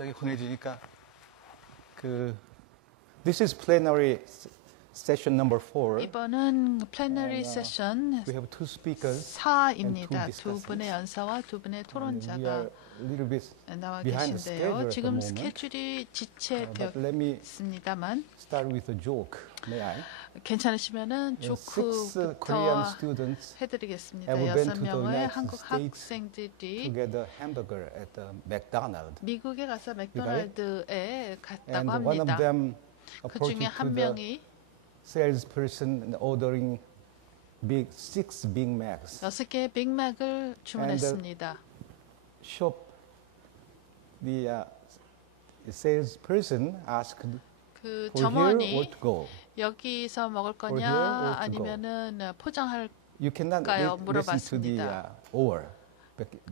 갑자기 훈해지니까 this is plenary session number 4. 이번은 plenary session We have two speakers 4입니다. and two 두 분의 연사와 두 분의 We 토론자가 are a little bit 나와 behind the schedule 계신데요. at the 지금 moment. 스케줄이 But let me 지체되었습니다만 start with a joke. May I? 괜찮으시면은 Six 조크부터 Korean students 해드리겠습니다. have been to 6명의 the United 한국 States 학생들이 to get a hamburger at the McDonald's. 미국에 가서 맥도날드에 갔다고 And one of 합니다. them 그 중에 approached 한 to the 명이 salesperson and ordering 6 Big Macs. 6개의 빅맥을 주문했습니다. The salesperson asked 그 for here or 점원이 to go. 여기서 먹을 here or 거냐 to 아니면은 포장할까요? You cannot listen to the 물어봤습니다. or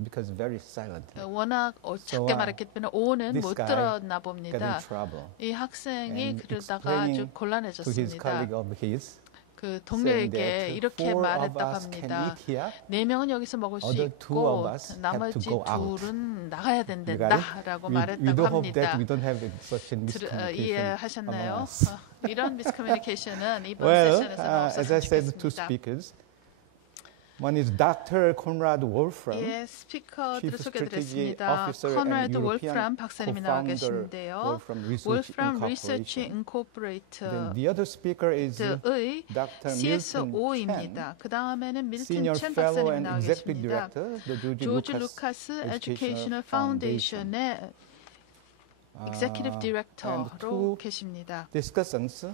because very silent. 워낙 작게 말했기 때문에 오는 this 못 guy 들었나 got 봅니다. in trouble. 이 학생이 And 그러다가 아주 explaining to his 곤란해졌습니다. colleague of his, 그 saying 동료에게 that 이렇게 4 of 말했다고 us can 합니다. eat here. 4명은 여기서 먹을 수 Other 2 있고 of us have 나머지 to go out. 둘은 나가야 You got it? 된다라고 We 말했다고 do hope 합니다. that we don't have such a miscommunication 이해하셨나요? among us. 이런 미스커뮤니케이션은 이번 Well, 세션에서는 as I 없었으면 said, two 좋겠습니다. speakers. One is Dr. Conrad Wolfram, 예, 스피커들을 Chief Strategy 소개드렸습니다. Officer 코너드 and European 월프람 박사님이 나와 co-founder 계신데요. Wolfram Research 월프람 리서치 Incorporation. Then 인코퍼레이트의 the other speaker is Dr. Milton Chen, CSO입니다. 그 다음에는 밀튼 Senior 첸 Fellow 박사님이 and 나와 Executive 계십니다. Director, the 조지 루카스 에듀케이셔널 파운데이션의 Executive and Director로 two 계십니다. discussants.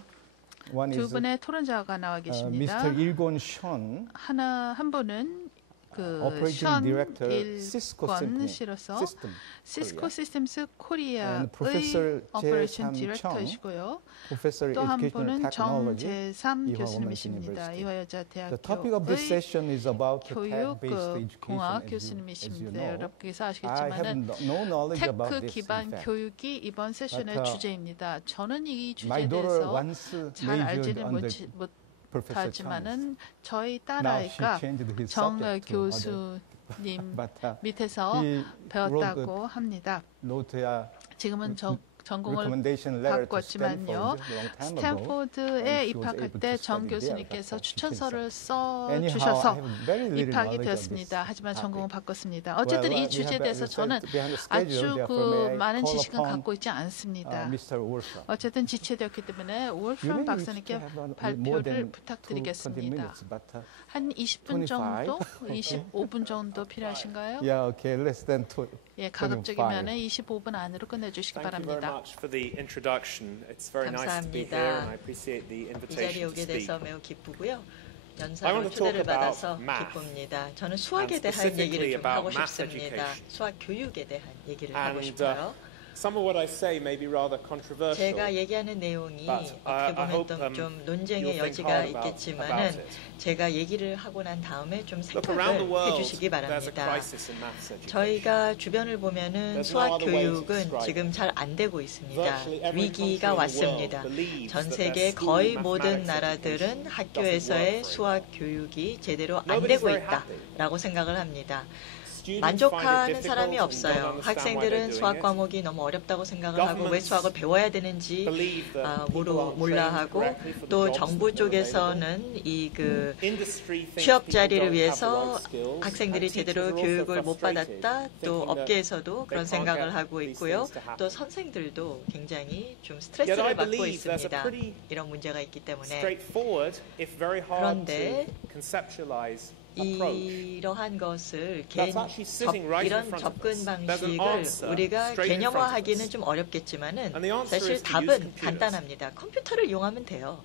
One 두 is 분의 토론자가 나와 계십니다. Mr. Ilgon Sean, 한 분은 그 Operating 션 Director, Cisco 일권실로서 System 시스코 Korea. 시스템스 코리아의 And Professor 오퍼레이션 제3 디렉터이시고요. Professor 또 한 Educational 분은 Technology, 정재삼 이화원 교수님이십니다. University. 이화여자 The topic of this 대학교의 session is about the 교육 tech-based education, 공학 as you 교수님이십니다. know. 여러분께서 I have 아시겠지만은 no knowledge about 테크 this, in 기반 fact. 교육이 이번 세션의 But, 주제입니다. 저는 이 My 주제에 daughter 대해서 once 잘 majored 알지는 under Professor Chang. 못하지만은 저희 Now she 딸아이가 changed his 정 subject to other. 교수님 But 밑에서 he 배웠다고 합니다. wrote 지금은 전공을 recommendation letter to 바꿨지만요. Stanford a long time ago. 스탠포드에 and she was 입학할 able 때 to 정 study there, 교수님께서 but she 추천서를 Anyhow, 써 I 주셔서 have very little 입학이 knowledge of 되었습니다. this 하지만 topic. 전공을 바꿨습니다. 어쨌든 Well, 이 주제에 대해서 저는 behind the schedule, 아주 therefore 그 may I 많은 call 지식은 upon, 갖고 있지 않습니다. Mr. Wolfram. 어쨌든 지체되었기 때문에 You 월프람 may 박사님께 have more 발표를 than 20 부탁드리겠습니다. minutes, but 한 20분 25? 정도, 25분 정도 필요하신가요? yeah, okay, less than 예, 가급적이면 25분 안으로 끝내주시기 Thank you very 바랍니다. much for the introduction. It's very nice to be 감사합니다. here, and I appreciate the 이 자리에 invitation to 오게 speak. 돼서 매우 기쁘고요. I 연사로 want to talk 초대를 about 받아서 math, 기쁩니다. 저는 수학에 and 대한 specifically 얘기를 좀 about 하고 math 싶습니다. education. 수학 교육에 대한 얘기를 하고 And 싶어요. some of what I say may be rather controversial. 제가 얘기하는 내용이 but 어떻게 I hope, 보면 좀 you'll 논쟁의 think 여지가 hard about 있겠지만은 it. 제가 얘기를 하고 난 다음에 좀 Look, around the 생각을 world, 해주시기 there's a 바랍니다. crisis in maths education. 저희가 주변을 보면은 There's no 수학 other way to 교육은 describe 지금 잘 안 되고 있습니다. Virtually every 위기가 country in the 왔습니다. world believes 전 that 세계 their school 거의 모든 mathematics 나라들은 education 학교에서의 doesn't work 수학 교육이 제대로 안 Nobody's 되고 very happy. 있다라고 생각을 합니다. Students find it 만족하는 difficult 사람이 and don't 없어요. understand why they're 학생들은 doing 수학 it. 과목이 너무 어렵다고 생각을 하고 왜 Governments 수학을 배워야 되는지 believe that people aren't 몰라 trained 하고 correctly for the 또 jobs 정부 that are available. 쪽에서는 이 그 Industry thinks 취업 people 자리를 don't have the 위해서 right skills, 학생들이 and teachers 제대로 are also 교육을 못 frustrated, 받았다. 또 thinking that 업계에서도 they 그런 can't 생각을 get 하고 these 있고요. things to happen. 또 선생들도 굉장히 좀 Yet 스트레스를 I 받고 believe there's a 있습니다. pretty 이런 문제가 있기 때문에 straightforward, if very hard to 그런데 conceptualize approach. 이러한 것을 That's actually sitting right in 이런 front of 접근 us. There's an 방식을 answer 우리가 straight in front of 개념화하기는 us. 좀 어렵겠지만은 And the answer 사실 is to use 답은 computers. 간단합니다. 컴퓨터를 이용하면 돼요.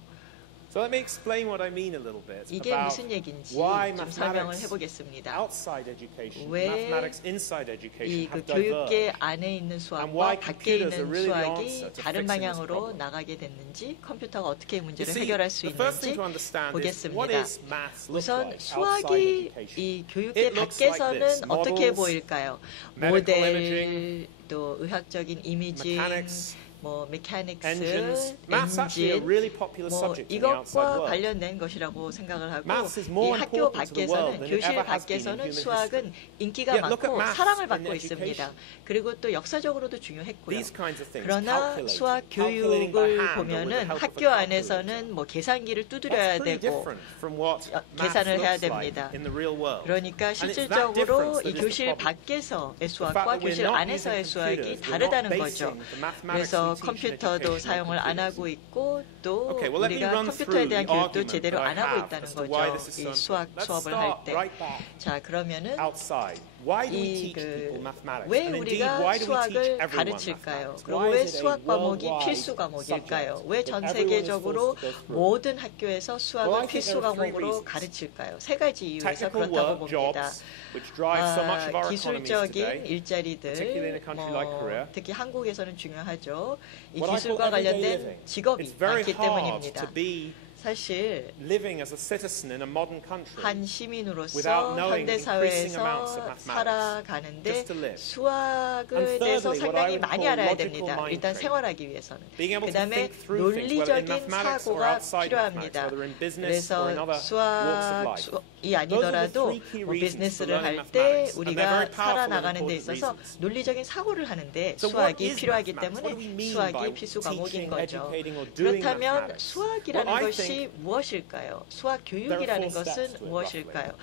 So let me explain what I mean a little bit 이게 about 무슨 얘기인지 why 좀 설명을 mathematics 해보겠습니다. outside education, 왜 mathematics inside education 이 그 have 교육계 diverged. 안에 있는 And why 수학과 밖에 computers 있는 are really the 수학이 answer to 다른 fixing this 방향으로 problem. 나가게 됐는지 컴퓨터가 어떻게 You 문제를 see, 해결할 수 the first thing 있는지 to understand is what 보겠습니다. is maths look 우선 like outside 수학이 education. 이 교육계 It looks like 밖에서는 this. 어떻게 Models, 보일까요? medical 모델, imaging, 또 의학적인 이미징, mechanics, 뭐 메카닉스, engines. Maths actually a 엔진, really popular 뭐 subject in the outside 이것과 world. 관련된 것이라고 생각을 하고 Maths is 이 more 학교 important to the world 밖에서는 than it 교실 ever has been in 밖에서는 human 수학은 인기가 Yet look at 많고 maths 사랑을 in 받고 education. 있습니다. 그리고 또 역사적으로도 중요했고요. These kinds of things, 그러나 calculating, 수학 calculating by 교육을 hand or with the 보면은 help of a 학교 calculator. 안에서는 뭐 계산기를 That's 두드려야 pretty 되고 different from what maths 계산을 해야 looks like 됩니다. in the real world. 그러니까 And it's that 실질적으로 difference 이 that is the 교실 problem. 밖에서의 The fact 수학과 that we're 교실 not 안에서의 using 수학이 computers, we're not 다르다는 거죠. basing the mathematics 그래서 we teach in 컴퓨터도 education on 사용을 안 computers. 하고 있고 또 Okay, well, let me 우리가 run 컴퓨터에 through 대한 the 교육도 argument 제대로 that I 안 하고 have 있다는 as to why 거죠. this is 이 so 수학 important. Let's 수업을 할 start 때. right back 자, 그러면은 outside. Why do we 이 teach people mathematics? 왜 And indeed, 우리가 why do we teach 수학을 everyone 가르칠까요? mathematics? 그리고 Why 왜 is it a 수학 과목이 worldwide 필수 과목일까요? subject 왜 전 that everyone is 세계적으로 forced to go through? 모든 학교에서 Well, 수학을 I think 필수 there are three 과목으로 reasons. 가르칠까요? 세 가지 이유에서 Technical 그렇다고 work, 봅니다. jobs, which drive so much of our economies 기술적인 today. 일자리들, particularly in a country like Korea. 특히 한국에서는 중요하죠. 이 What I call 기술과 everyday 관련된 living. 직업이 It's very 많기 hard 때문입니다. to be 사실 living as a citizen in a modern country 한 시민으로서 without knowing 현대 increasing amounts of 사회에서 mathematics 살아가는데 just to live. 수학에 And 대해서 thirdly, what I 상당히 would 많이 call 알아야 logical 됩니다. mind 일단 training. 생활하기 위해서는. Being able to 그다음에 think through things, whether in 논리적인 mathematics or 사고가 outside mathematics, 필요합니다. whether in business or in 그래서 other walks of life. 수학이 아니더라도 Those are the three key 뭐 reasons 비즈니스를 for 할 learning 때 mathematics, and they're 우리가 very powerful and 살아나가는 데 important 있어서 reasons. 논리적인 사고를 하는데 So what 수학이 is 필요하기 mathematics? 때문에 What do we mean 수학이 by 필수 과목인 teaching, 거죠. educating, or doing 그렇다면 mathematics? 수학이라는 Well, I 것이 무엇일까요? 수학 교육이라는 there are four steps 것은 to it, 무엇일까요?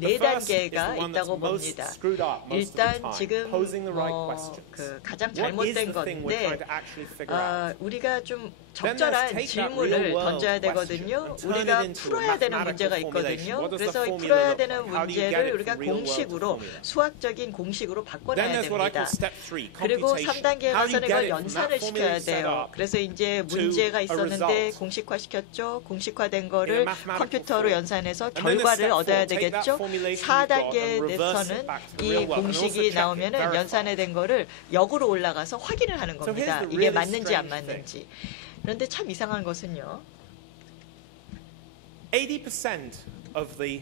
The 네 first is 단계가 the one that's 있다고 most 봅니다. screwed up most of the 일단 time, 지금 posing the right questions. 그 가장 What is 잘못된 the thing we're 건데 trying to actually figure out? 우리가 좀 Then let's 적절한 take that 질문을 real world 던져야 question 되거든요. and turn 우리가 it into a 풀어야 되는 문제가 mathematical formulation. 있거든요. What does the 그래서 이 formula 풀어야 look 되는 like? How do you get 문제를 it 우리가 from real world to 공식으로 formula? 수학적인 공식으로 Then 바꿔놔야 there's what I 됩니다. call step 3, 그리고 computation. 3단계에 How do you 가서는 get 이걸 it from 연산을 that formula 시켜야 you set 돼요. up 그래서 이제 to 문제가 a 있었는데 result? 공식화시켰죠. 공식화된 In a 거를 mathematical 컴퓨터로 form. 연산해서 And then there's 결과를 step 얻어야 4, take that 되겠죠. formulation you've got and reverse 4단계에서는 it back to the 이 real world and also 공식이 check it, 나오면은 verify. 연산된 거를 역으로 올라가서 확인을 하는 So here's 겁니다. the 이게 really 맞는지 안 strange 맞는지. 그런데 참 이상한 것은요. 80% of the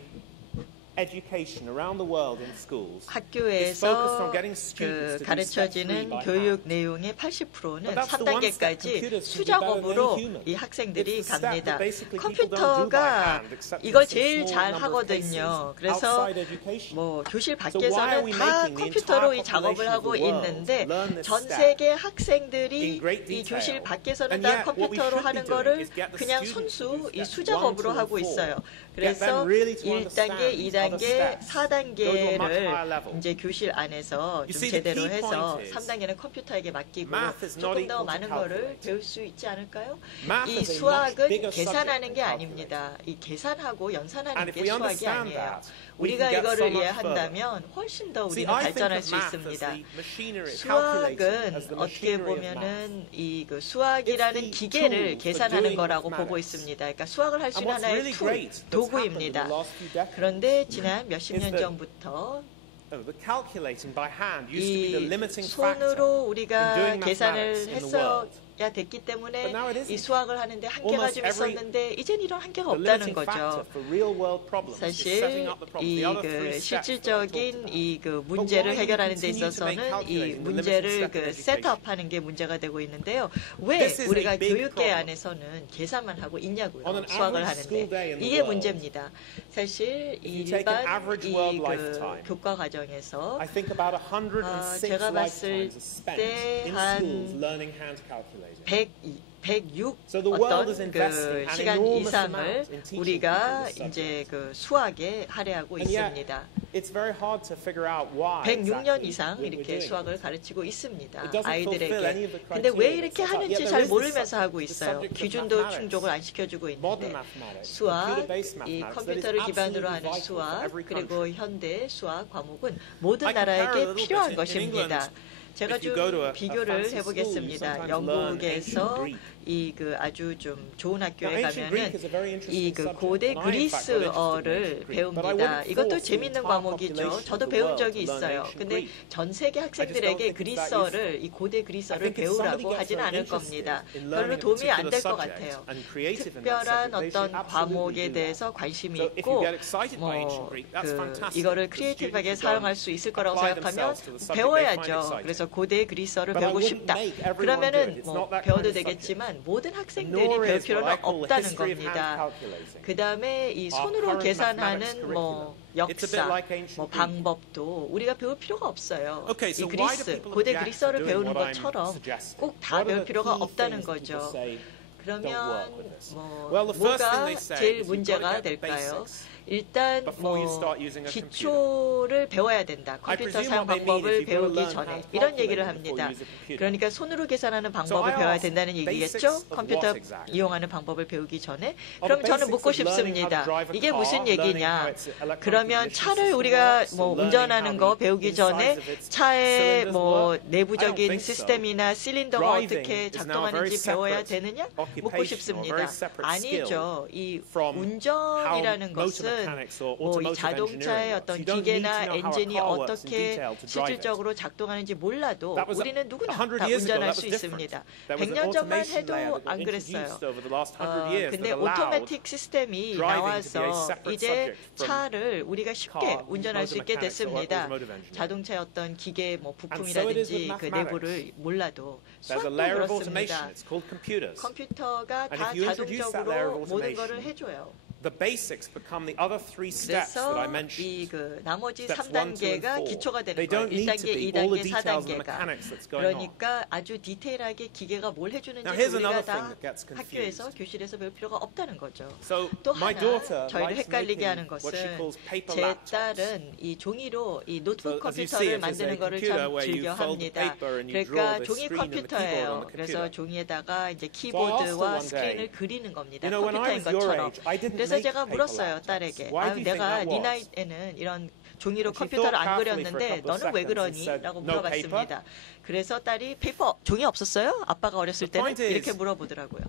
education around the world in schools 학교에서 getting students to do 가르쳐지는 step 3 by 교육 hand. 내용의 80%는 But that's the one step 3단계까지 computers can do 수작업으로 better than humans. 이 학생들이 It's the step 갑니다. that basically people don't do by 컴퓨터가 hand, except in 이걸 some 제일 small 잘 number of 하거든요. cases 그래서 outside education. 뭐 교실 So why are 밖에서는 we 다 making the 컴퓨터로 이 entire 작업을 population of 하고 the world 있는데 learn this 전 step 세계 학생들이 in great 이 detail? 교실 밖에서는 And 다 yet what we 컴퓨터로 should be 하는 doing 거를 is get the 그냥 students to 손수 do 이 steps 수작업으로 1, 2, 하고 4. 있어요. Get 그래서 them really to 1단계, understand these other 2단계, steps. Go to a much 4단계를 higher level. 이제 교실 안에서 You 좀 see, the 제대로 key 해서 point is 3단계는 컴퓨터에게 맡기고 math is not 조금 더 equal to 많은 거를 calculating. 배울 수 있지 않을까요? Math 이 is a much 수학은 bigger 계산하는 subject 게 than 아닙니다. 이 계산하고 연산하는 And if 게 we 수학이 understand 아니에요. that, we 우리가 can get 이거를 so much 이해한다면 훨씬 더 See, 우리는 I think 발전할 of 수 math as 있습니다. the machinery, calculating as 수학은 the 어떻게 machinery of math. 보면은 이 그 수학이라는 It's the 기계를 tool for 계산하는 doing 거라고 mathematics. 보고 있습니다. 그러니까 수학을 할 수 And 있는 what's 하나의 really 툴, great that's happened in 도구입니다. the last few decades 그런데 지난 몇십 is 년 that 전부터 the calculating by hand used to be the 이 limiting factor. 손으로 in 우리가 doing 계산을 mathematics in the world. 했어야 됐기 때문에 But now it isn't. 이 수학을 하는데 한계가 Almost 좀 every- 있었는데 이젠 이런 한계가 The 없다는 limiting factor 거죠. for real world problems is setting 사실 up the problem. 이 The other three 그 steps that I talked 실질적인 about. 이 그 문제를 why do we 해결하는 데 continue to make 있어서는 이 calculating the limiting 문제를 step in 그 education? 셋업하는 게 문제가 되고 있는데요. 왜 This is a 우리가 big 교육계 problem. 안에서는 계산만 하고 있냐고요. On an 수학을 average school day 하는데 in the 이게 world, 문제입니다. 사실 이 you take an 일반 average 이 world 그 lifetime, 교과 과정에서 I think about 106 제가 봤을 lifetimes are spent 때 in 한 schools learning hand calculating. 106 So the world is 어떤 investing 그 an 시간 enormous 이상을 amount in teaching 우리가 people this subject. 이제 그 수학에 할애하고 And yet, 있습니다. it's very hard to figure out why 106년 exactly 이상 we're 이렇게 doing 수학을 it. 가르치고 있습니다. It doesn't fulfill any of 아이들에게. the 근데 왜 criteria 이렇게 that's set up. 하는지 Yet 잘 there is 모르면서 the 하고 subject 있어요. of 기준도 mathematics, 충족을 안 시켜주고 있는데 modern mathematics, 수학, computer-based 이 mathematics that is 컴퓨터를 기반으로 absolutely 하는 vital for 수학, every 그리고 country. 현대 수학 과목은 모든 I compare a 나라에게 little bit. 필요한 In 것입니다. 제가 if you 좀 go to a 비교를 fancy school, you 해보겠습니다. sometimes learn ancient 영국에서 Greek. 이 그 아주 좀 좋은 Now, 학교에 ancient Greek 가면은 is a very interesting 이 그 subject, 고대 and I, in fact, got interested in 그리스어를 ancient Greek. But I 배웁니다. wouldn't 이것도 force the 재밌는 entire 과목이죠. population 저도 of the 배운 world 적이 to learn 있어요. ancient 근데 Greek. 전 세계 I just don't 학생들에게 think it's that 그리스어를 이 고대 I 그리스어를 think if somebody 배우라고 gets 하진 very 않을 interested 겁니다. in 별로 learning a 도움이 안 particular 될 것 subject 같아요. and creative in that 특별한 subject, they 어떤 should absolutely 과목에 do that. 대해서 관심이 So if you 있고 get excited by ancient 뭐 Greek, that's 그 fantastic. 이거를 The students 크리에이티브하게 should go 사용할 and 수 있을 거라고 apply 생각하면 themselves to the subject they find 배워야죠. exciting. 그래서 고대 그리스어를 But I 배우고 wouldn't 싶다. make everyone do it. 그러면은 It's 뭐 not that 배워도 kind of subject. 되겠지만 모든 학생들이 Nor 배울 is what 필요는 I call the 없다는 history of hand 겁니다. calculating. 그 다음에 이 Our 손으로 current mathematics 계산하는 curriculum. 뭐 It's a bit 역사, like ancient 뭐 Greek. 방법도 우리가 배울 필요가 없어요. Okay, so 이 why do 그리스, people 고대 object to 그리스어를 doing 배우는 what I'm 것처럼 suggesting? 꼭 다 What are 배울 the 필요가 key 없다는 things that people 거죠. say don't 그러면 work with this? 뭐 Well, the first thing 뭐가 they say 제일 is you've got to 문제가 get the 될까요? basics 일단 before you 뭐 start using a computer. 기초를 배워야 된다. I 컴퓨터 presume 사용 what they mean 방법을 is you've got to 배우기 learn 전에 hand 이런 얘기를 calculating before 합니다. you use a computer. 그러니까 손으로 계산하는 So 방법을 I 배워야 ask, 된다는 basics 얘기겠죠? of 컴퓨터 what exactly? 이용하는 방법을 배우기 전에 Are 그럼 the 저는 basics 묻고 of learning how to 싶습니다. drive a 이게 car, 무슨 learning how 얘기냐? its electronic 그러면 ignition 차를 system 우리가 works, 뭐 or learning 운전하는 how 거 the 배우기 전에 insides of its 차의 cylinders 뭐 work? I don't 내부적인 think so. 시스템이나 실린더가 Driving 어떻게 is now a very 작동하는지 배워야 separate 되느냐? 묻고 occupation or 싶습니다. very separate skill 아니죠. 이 from 운전이라는 how motor 것은 mechanics or 뭐 이 automotive 자동차의 engineering 어떤 works. You don't need to 기계나 know how a 엔진이 car works in 어떻게 detail to drive it. 실질적으로 작동하는지 몰라도 That was 우리는 누구나 100 다 years ago, 운전할 that was 수 different. 있습니다. There was an 100년 전만 automation layer 해도 that got 안 그랬어요. introduced over the last 100 years 근데 that allowed 오토매틱 시스템이 driving to be a 나와서 separate 이제 subject from 차를 우리가 쉽게 car, 운전할 수 motor 있게 mechanics or 됐습니다. automotive engineering. 자동차의 어떤 기계 뭐 And so it is with 부품이라든지 그 mathematics. 내부를 몰라도 There's a 수학도 layer of automation. 그렇습니다. It's called computers. 컴퓨터가 And 다 if you introduce that layer of 자동적으로 모든 automation, 거를 해줘요. The basics become the other three steps that I 그래서 mentioned. 이 그 나머지 Steps 1, 2, and 3단계가 4. 기초가 되는 They 거예요. don't need to 1단계, be all the 2단계, details of the 4단계가. mechanics that's going on. 그러니까 아주 디테일하게 기계가 뭘 해주는지 Now, here's 우리가 another 다 thing that gets confused. 학교에서 교실에서 배울 필요가 없다는 거죠. So 또 my 하나 daughter 저희를 likes 헷갈리게 making 하는 what she 것은 calls paper 제 laptops. 딸은 이 종이로 이 노트북 So as you see, 컴퓨터를 it is a 만드는 거를 computer 참 where you 즐겨 fold the 합니다. paper and you 그러니까 draw the 종이 screen and the keyboard on 컴퓨터예요. the 그래서 computer. 종이에다가 이제 So I asked her 키보드와 one day, 스크린을 그리는 겁니다. you know, when I 컴퓨터인 was your 것처럼. age, I didn't 그래서 make 제가 paper 물었어요, laptops. 딸에게. Why do you think 내가 that 네 was? 나이에는 이런 종이로 And she 컴퓨터를 thought 안 carefully for a 그렸는데 couple of 너는 왜 seconds and 그러니? said, 라고 "No 물어봤습니다. 그래서 딸이 페이퍼, 종이 없었어요? 아빠가 어렸을 The 때는 point is, 이렇게 물어보더라고요.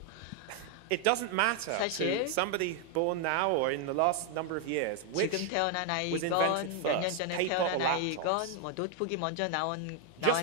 It doesn't matter 사실 to somebody born now or in the last number of years which 지금 태어난 was 아이건 invented 몇 년 first, 전에 paper 태어난 or 아이건 laptops. 뭐 노트북이 먼저 Just 나왔는지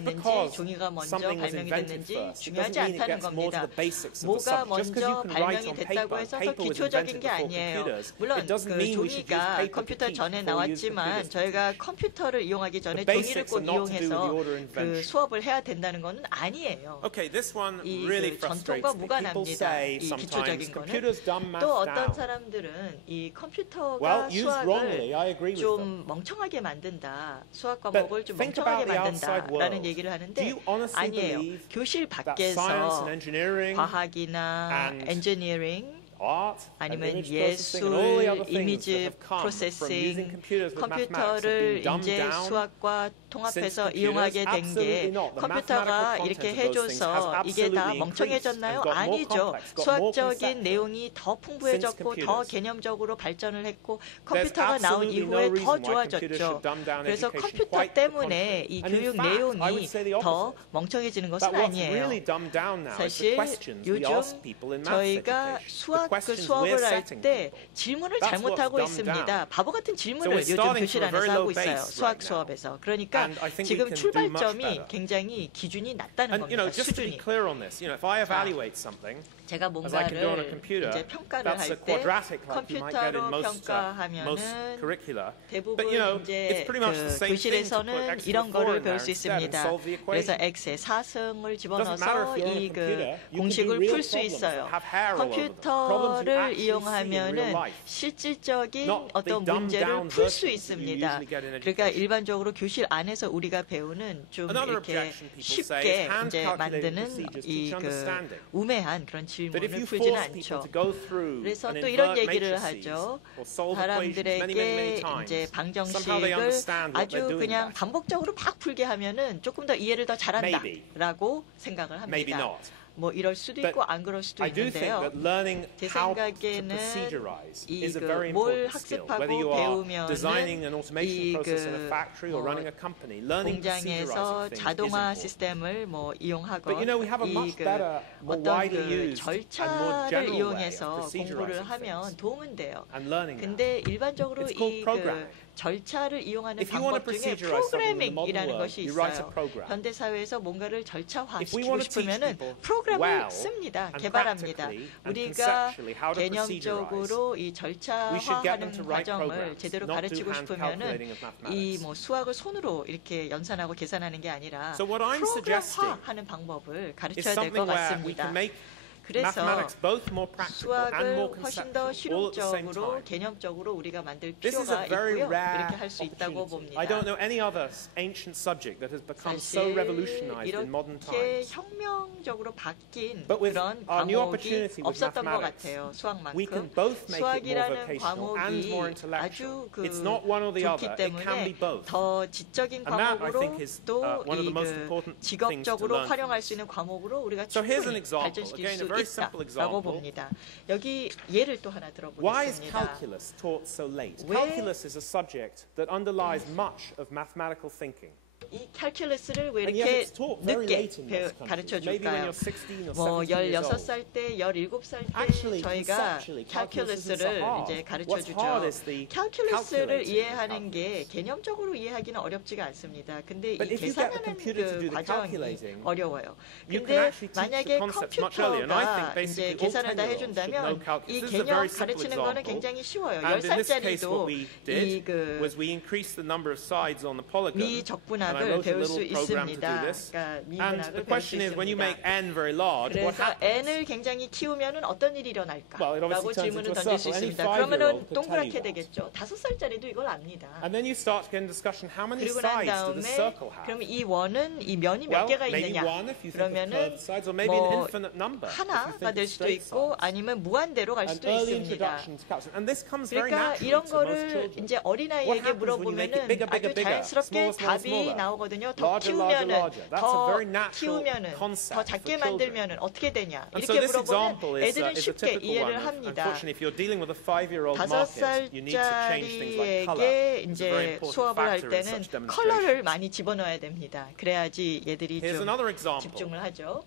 because 종이가 먼저 something was 발명이 invented 됐는지 first, it 중요하지 doesn't mean it 않다는 gets more to 겁니다. the basics of the 뭐가 subject. Just because 먼저 you can write 발명이 on 됐다고 paper, 해서 더 paper was 기초적인 invented 게 before 아니에요. computers. 물론 It doesn't 그 mean we should use 종이가 paper to 컴퓨터 teach 전에 before we use 나왔지만 computers to 저희가 teach. 컴퓨터를 이용하기 전에 The 종이를 basics 꼭 are not to do with the 이용해서 order 그 invention. 수업을 해야 된다는 건 아니에요. Okay, this one 이 really 그 frustrates 전통과 me. People 무관합니다. say 이 sometimes 기초적인 거는 computers dumb math 또 어떤 down. 사람들은 이 컴퓨터가 Well, used wrongly, 수학을 I agree with them. 좀 멍청하게 만든다. 수학 But 과목을 좀 think 멍청하게 about the outside 만든다라는 world. 얘기를 Do 하는데 you honestly 아니에요. believe 교실 that science 밖에서 and engineering 과학이나 and 엔지니어링 art and 아니면 image processing and all the 예술, other things that 이미지 have come from using 프로세싱, computers with mathematics have 컴퓨터를 been dumbed 이제 down 수학과 통합해서 since 이용하게 computers? 된 게 Absolutely not. The 컴퓨터가 mathematical 이렇게 content of those things has 해줘서 이게 다 absolutely 멍청해졌나요? increased and got more 아니죠. complex, got more 수학적인 conceptual 내용이 더 풍부해졌고 더 computers. 개념적으로 발전을 했고 There's 컴퓨터가 나온 absolutely 이후에 no 더 reason why computers 좋아졌죠. should dumb down 그래서 education. 컴퓨터 Quite the 때문에 contrary. 이 And in 교육 fact, I would 내용이 say the 더 opposite. 멍청해지는 것은 But what's 아니에요. really dumbed down now is the 사실 questions we 요즘 ask people in math 저희가 education. The 수학 그 questions we're 수업을 할 setting 때 people. 질문을 That's 잘못하고 what's dumbed 있습니다. down. 바보 같은 So 질문을 we're 요즘 starting 교실 from a very 안에서 low 하고 있어요. base 수학 right now. 수업에서. 그러니까 And I think we 지금 can do much 출발점이 better. 굉장히 기준이 낮다는 And you know, 겁니다. just to be 수준이. clear on this, you know, if I evaluate something, 제가 as I can do on a 뭔가를 computer, 이제 평가를 that's a 할 때 quadratic like you might get in 컴퓨터로 most 평가하면은 curricula. 대부분 But you know, 이제 it's pretty much the 그 same thing to put 교실에서는 x to the 이런 4 거를 in there 배울 수 instead and 있습니다. solve the 그래서 equation. x의 4승을 Doesn't matter 집어넣어서 if you're on a 이 computer, 그 you can do 공식을 real 풀 수 problems that 있어요. have hair all over them. Problems you 컴퓨터를 actually see in 이용하면은 real life. 실질적인 Not the 어떤 dumbed 문제를 down 풀 수 versions that you 있습니다. usually get in 그러니까 education. 일반적으로 교실 안에서 우리가 배우는 좀 Another 이렇게 objection people say 쉽게 is hand 이제 calculated 만드는 procedures 이 teach 그 understanding. 우매한 그런 But if 질문을 you 풀지는 force people 않죠. to go through 그래서 and 또 이런 invert 얘기를 matrices 하죠. or solve equations many, many, many 사람들에게 times, 이제 somehow they 방정식을 understand what they're 아주 doing 그냥 better. 반복적으로 막 풀게 하면은 조금 더 이해를 더 Maybe. 잘한다라고 생각을 Maybe 합니다. not. 뭐 이럴 수도 But 있고 안 그럴 수도 I do think 있는데요. that learning 제 how to 생각에는 procedurize 이 is a 그 very 뭘 important skill. Whether 학습하고 you are designing an 배우면은 automation 이 process in a 그 factory or 뭐 running a company, learning 공장에서 proceduralizing things is 자동화 important. 시스템을 뭐 But 이용하건 you know, we have a 이 much 그 better, more 어떤 widely 그 used and more 절차를 general way of 이용해서 공부를 proceduralizing 하면 things 도움은 돼요. and learning now. 근데 일반적으로 It's called 이 그 programming. 절차를 이용하는 If you want to 방법 중에 procedurize something in the modern 프로그래밍이라는 world, 것이 you write a 있어요. program. 현대 사회에서 뭔가를 If we 절차화시키고 want to teach 싶으면은 people 프로그램을 well 씁니다. and 개발합니다. practically and 우리가 conceptually how to 개념적으로 이 we should get them 절차화하는 to write 과정을 programs, 제대로 not do 가르치고 hand 싶으면은 calculating of 이 mathematics. 뭐 수학을 손으로 이렇게 연산하고 계산하는 게 아니라 So what I'm suggesting 프로그램화하는 방법을 It's 가르쳐야 될 것 something where we 같습니다. can make 그래서 mathematics both more practical and more 수학을 훨씬 더 conceptual all at the same 실용적으로 time. 개념적으로 우리가 만들 This is 필요가 a very 있고요. rare 이렇게 할 수 있다고 opportunity. 봅니다. I don't know any other ancient subject that has become so 사실 revolutionized in modern 이렇게 times. 혁명적으로 바뀐 But with 그런 our new 과목이 opportunity with 없었던 것 mathematics, 같아요. We can 수학만큼 both make it more 수학이라는 vocational and more 과목이 intellectual. 아주 It's not one or the 좋기 other. It can be 때문에 both. 더 지적인 And that, I 과목으로 think, is 또 one of the most 이 important 그 things to 직업적으로 learn from 활용할 this. 수 있는 과목으로 우리가 So here's an 충분히 example. 발전시킬 Again, a 수 very simple 있다라고 example. 봅니다. 여기 예를 또 하나 Why is 들어보겠습니다. calculus taught so late? 왜- Calculus is a subject that underlies much of mathematical thinking. 이 캘큘러스를 왜 And yet 이렇게 it's taught very 늦게 late in most 가르쳐 countries. Maybe when 줄까요? you're 16 or 뭐 17 years old. 16살 때, 17살 때 Actually, 저희가 conceptually, calculus isn't so 캘큘러스를 hard. 이제 가르쳐 What's hard 주죠. is the 캘큘러스를 calculating 이해하는 calculus. 게 개념적으로 이해하기는 어렵지가 않습니다. 근데 But 이 if you get the 계산하는 computer to do 그 the 과정이 calculating, 어려워요. you can 근데 actually teach 만약에 the concepts much earlier. And I think 컴퓨터가 이제 basically all 계산을 다 10-year-olds should know 해준다면 calculus. 이 This is a 개념 very simple 가르치는 거는 example. 굉장히 쉬워요. And in this case, what 10살짜리도 we 이 did 그 was we increased the number of sides on the polygon. And I 미적분학을 wrote a 배울 수 little program to do 있습니다. this. 그러니까 And 미분학을 the 배울 수 question is, when you make 있습니다. n very large, what 그래서 happens? n을 굉장히 키우면은 어떤 일이 일어날까? Well, it obviously 라고 turns 질문을 into a 던질 수 circle. Any 있습니다. 5-year-old 그러면은 could tell you 동그랗게 that. 되겠죠. 5살짜리도 이걸 압니다. And then you start to get in discussion, how many 그리고 난 sides does the 다음에 circle have? 그럼 이 원은 이 면이 몇 Well, 개가 maybe 있느냐? one if you think of 그러면은 curved sides, or maybe an 뭐 infinite number if you 하나가 think 될 of 수도 straight 있고 sides. 아니면 무한대로 갈 An 수도 early 있습니다. introduction to calculus. And this comes very 그러니까 naturally 이런 to most 거를 children. 이제 What 어린아이에게 happens when you make it 물어보면은 bigger, bigger, 아주 bigger, 자연스럽게 smaller, smaller, 답이 smaller, 나오거든요. 더 larger, larger, 키우면은 larger. That's a 더 very natural 키우면은 concept 더 for 작게 children. 만들면은 어떻게 되냐? And so 이렇게 this 물어보면 example is 애들은 a 쉽게 typical one. 이해를 Of, 합니다. unfortunately, if you're dealing with a 5-year-old market, you need to change things like color. 5살짜리에게 It's a very 이제 important 수업을 할 factor in 때는 such demonstrations. 컬러를 많이 집어넣어야 됩니다. 그래야지 얘들이 Here's 좀 another example. 집중을 하죠.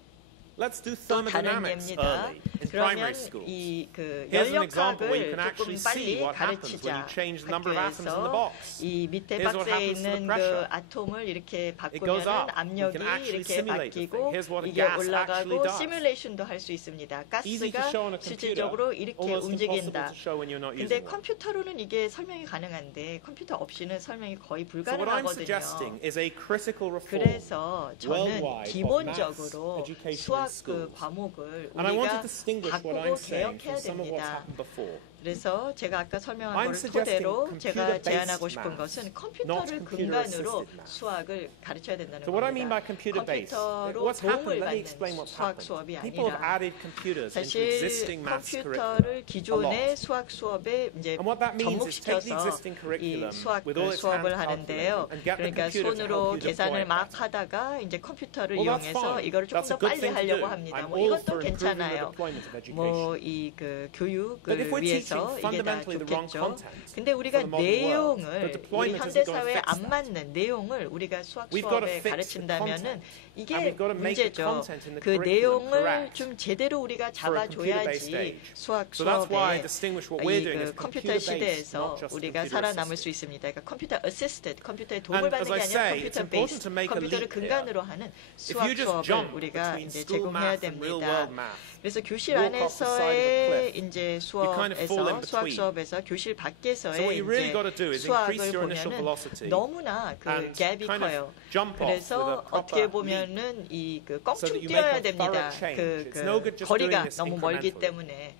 Let's do 또 다른 thermodynamics 예입니다. early in primary 그러면 schools. 이 그 Here's an example where you 연력학을 can 조금 actually see 빨리 what happens when you 가르치자. change the number of atoms in the 학교에서 box. 이 밑에 Here's what 박스에 happens to the 있는 그 pressure. 아톰을 이렇게 It goes 바꾸면은 up. We 압력이 can actually 이렇게 simulate the thing. 바뀌고 Here's what a 이게 gas actually 올라가고 does. 시뮬레이션도 할 수 있습니다. Easy to show on a 가스가 computer. 실질적으로 이렇게 Almost impossible 움직인다. to show when you're not 근데 using one. 컴퓨터로는 이게 설명이 가능한데 컴퓨터 없이는 설명이 거의 So what I'm 불가능하거든요. suggesting is a critical reform. 그래서 저는 worldwide of 기본적으로 maths education in 수학 그 schools. 과목을 And I want to 우리가 distinguish what 바꾸고 I'm saying 개혁해야 from some of what's 됩니다. happened before. 그래서 제가 아까 설명한 I'm 거를 suggesting 토대로 제가 computer-based 제안하고 싶은 maths, 것은 not 컴퓨터를 computer-assisted 근간으로 maths. 수학을 가르쳐야 된다는 So what I mean by 겁니다. computer-based, 컴퓨터로 what's happened, 도움을 let me 받는 explain what's 수학 happened. 수업이 People have 아니라 added computers into 사실 existing maths curricula 컴퓨터를 a 기존의 lot. 수학 수업에 이제 And what that means is take the 접목시켜서 existing 이 curriculum 수학 with all its 수업을 hand 하는데요. calculating and get the 그러니까 computer to 손으로 help you 계산을 deploy it 막 better. 하다가 이제 컴퓨터를 Well, that's 이용해서 fine. 이거를 조금 That's a 더 good 빨리 thing to 하려고 do. 합니다. I'm 뭐 all 이것도 for improving the 괜찮아요. deployment of education. 뭐 이 그 교육을 But if we're 위해서 teaching 이게 다 fundamentally the wrong 좋겠죠. content 근데 우리가 for the modern world, 내용을 the 우리 deployment 현대 isn't going to 사회에 fix 안 that. 맞는 내용을 우리가 수학 We've got to 수업에 fix the 가르친다면은 content. 이게 And we've got to make the 문제죠. content in the 그 curriculum 내용을 correct 좀 제대로 우리가 for a computer-based 잡아줘야지 age. 수학 So that's why I 수업에 distinguish what we're doing as 그 컴퓨터 computer-based, 시대에서 not just 우리가 computer 살아남을 수 assisted. 있습니다. 그러니까 컴퓨터 assisted, 컴퓨터에 도움을 And 받는 as I 게 아니라 say, 컴퓨터 it's important based, to make a 컴퓨터를 leap here. 근간으로 하는 If 수학 you just 수업을 jump 우리가 between 이제 school 제공해야 math and real 됩니다. world math, 그래서 교실 walk off the side of the 안에서의 cliff, 이제 you kind of fall in 수업에서 수학 between. 수업에서 교실 So what 밖에서의 you really 이제 got to do is 수학을 increase your initial 보면은 velocity 너무나 그 and 갭이 kind 커요. of jump off with a 그래서 proper 어떻게 leap. 보면은 이 그 So 껑충 that you make 뛰어야 a 됩니다. thorough change. 그 It's no good just 거리가 doing this 너무 멀기 incrementally. 때문에.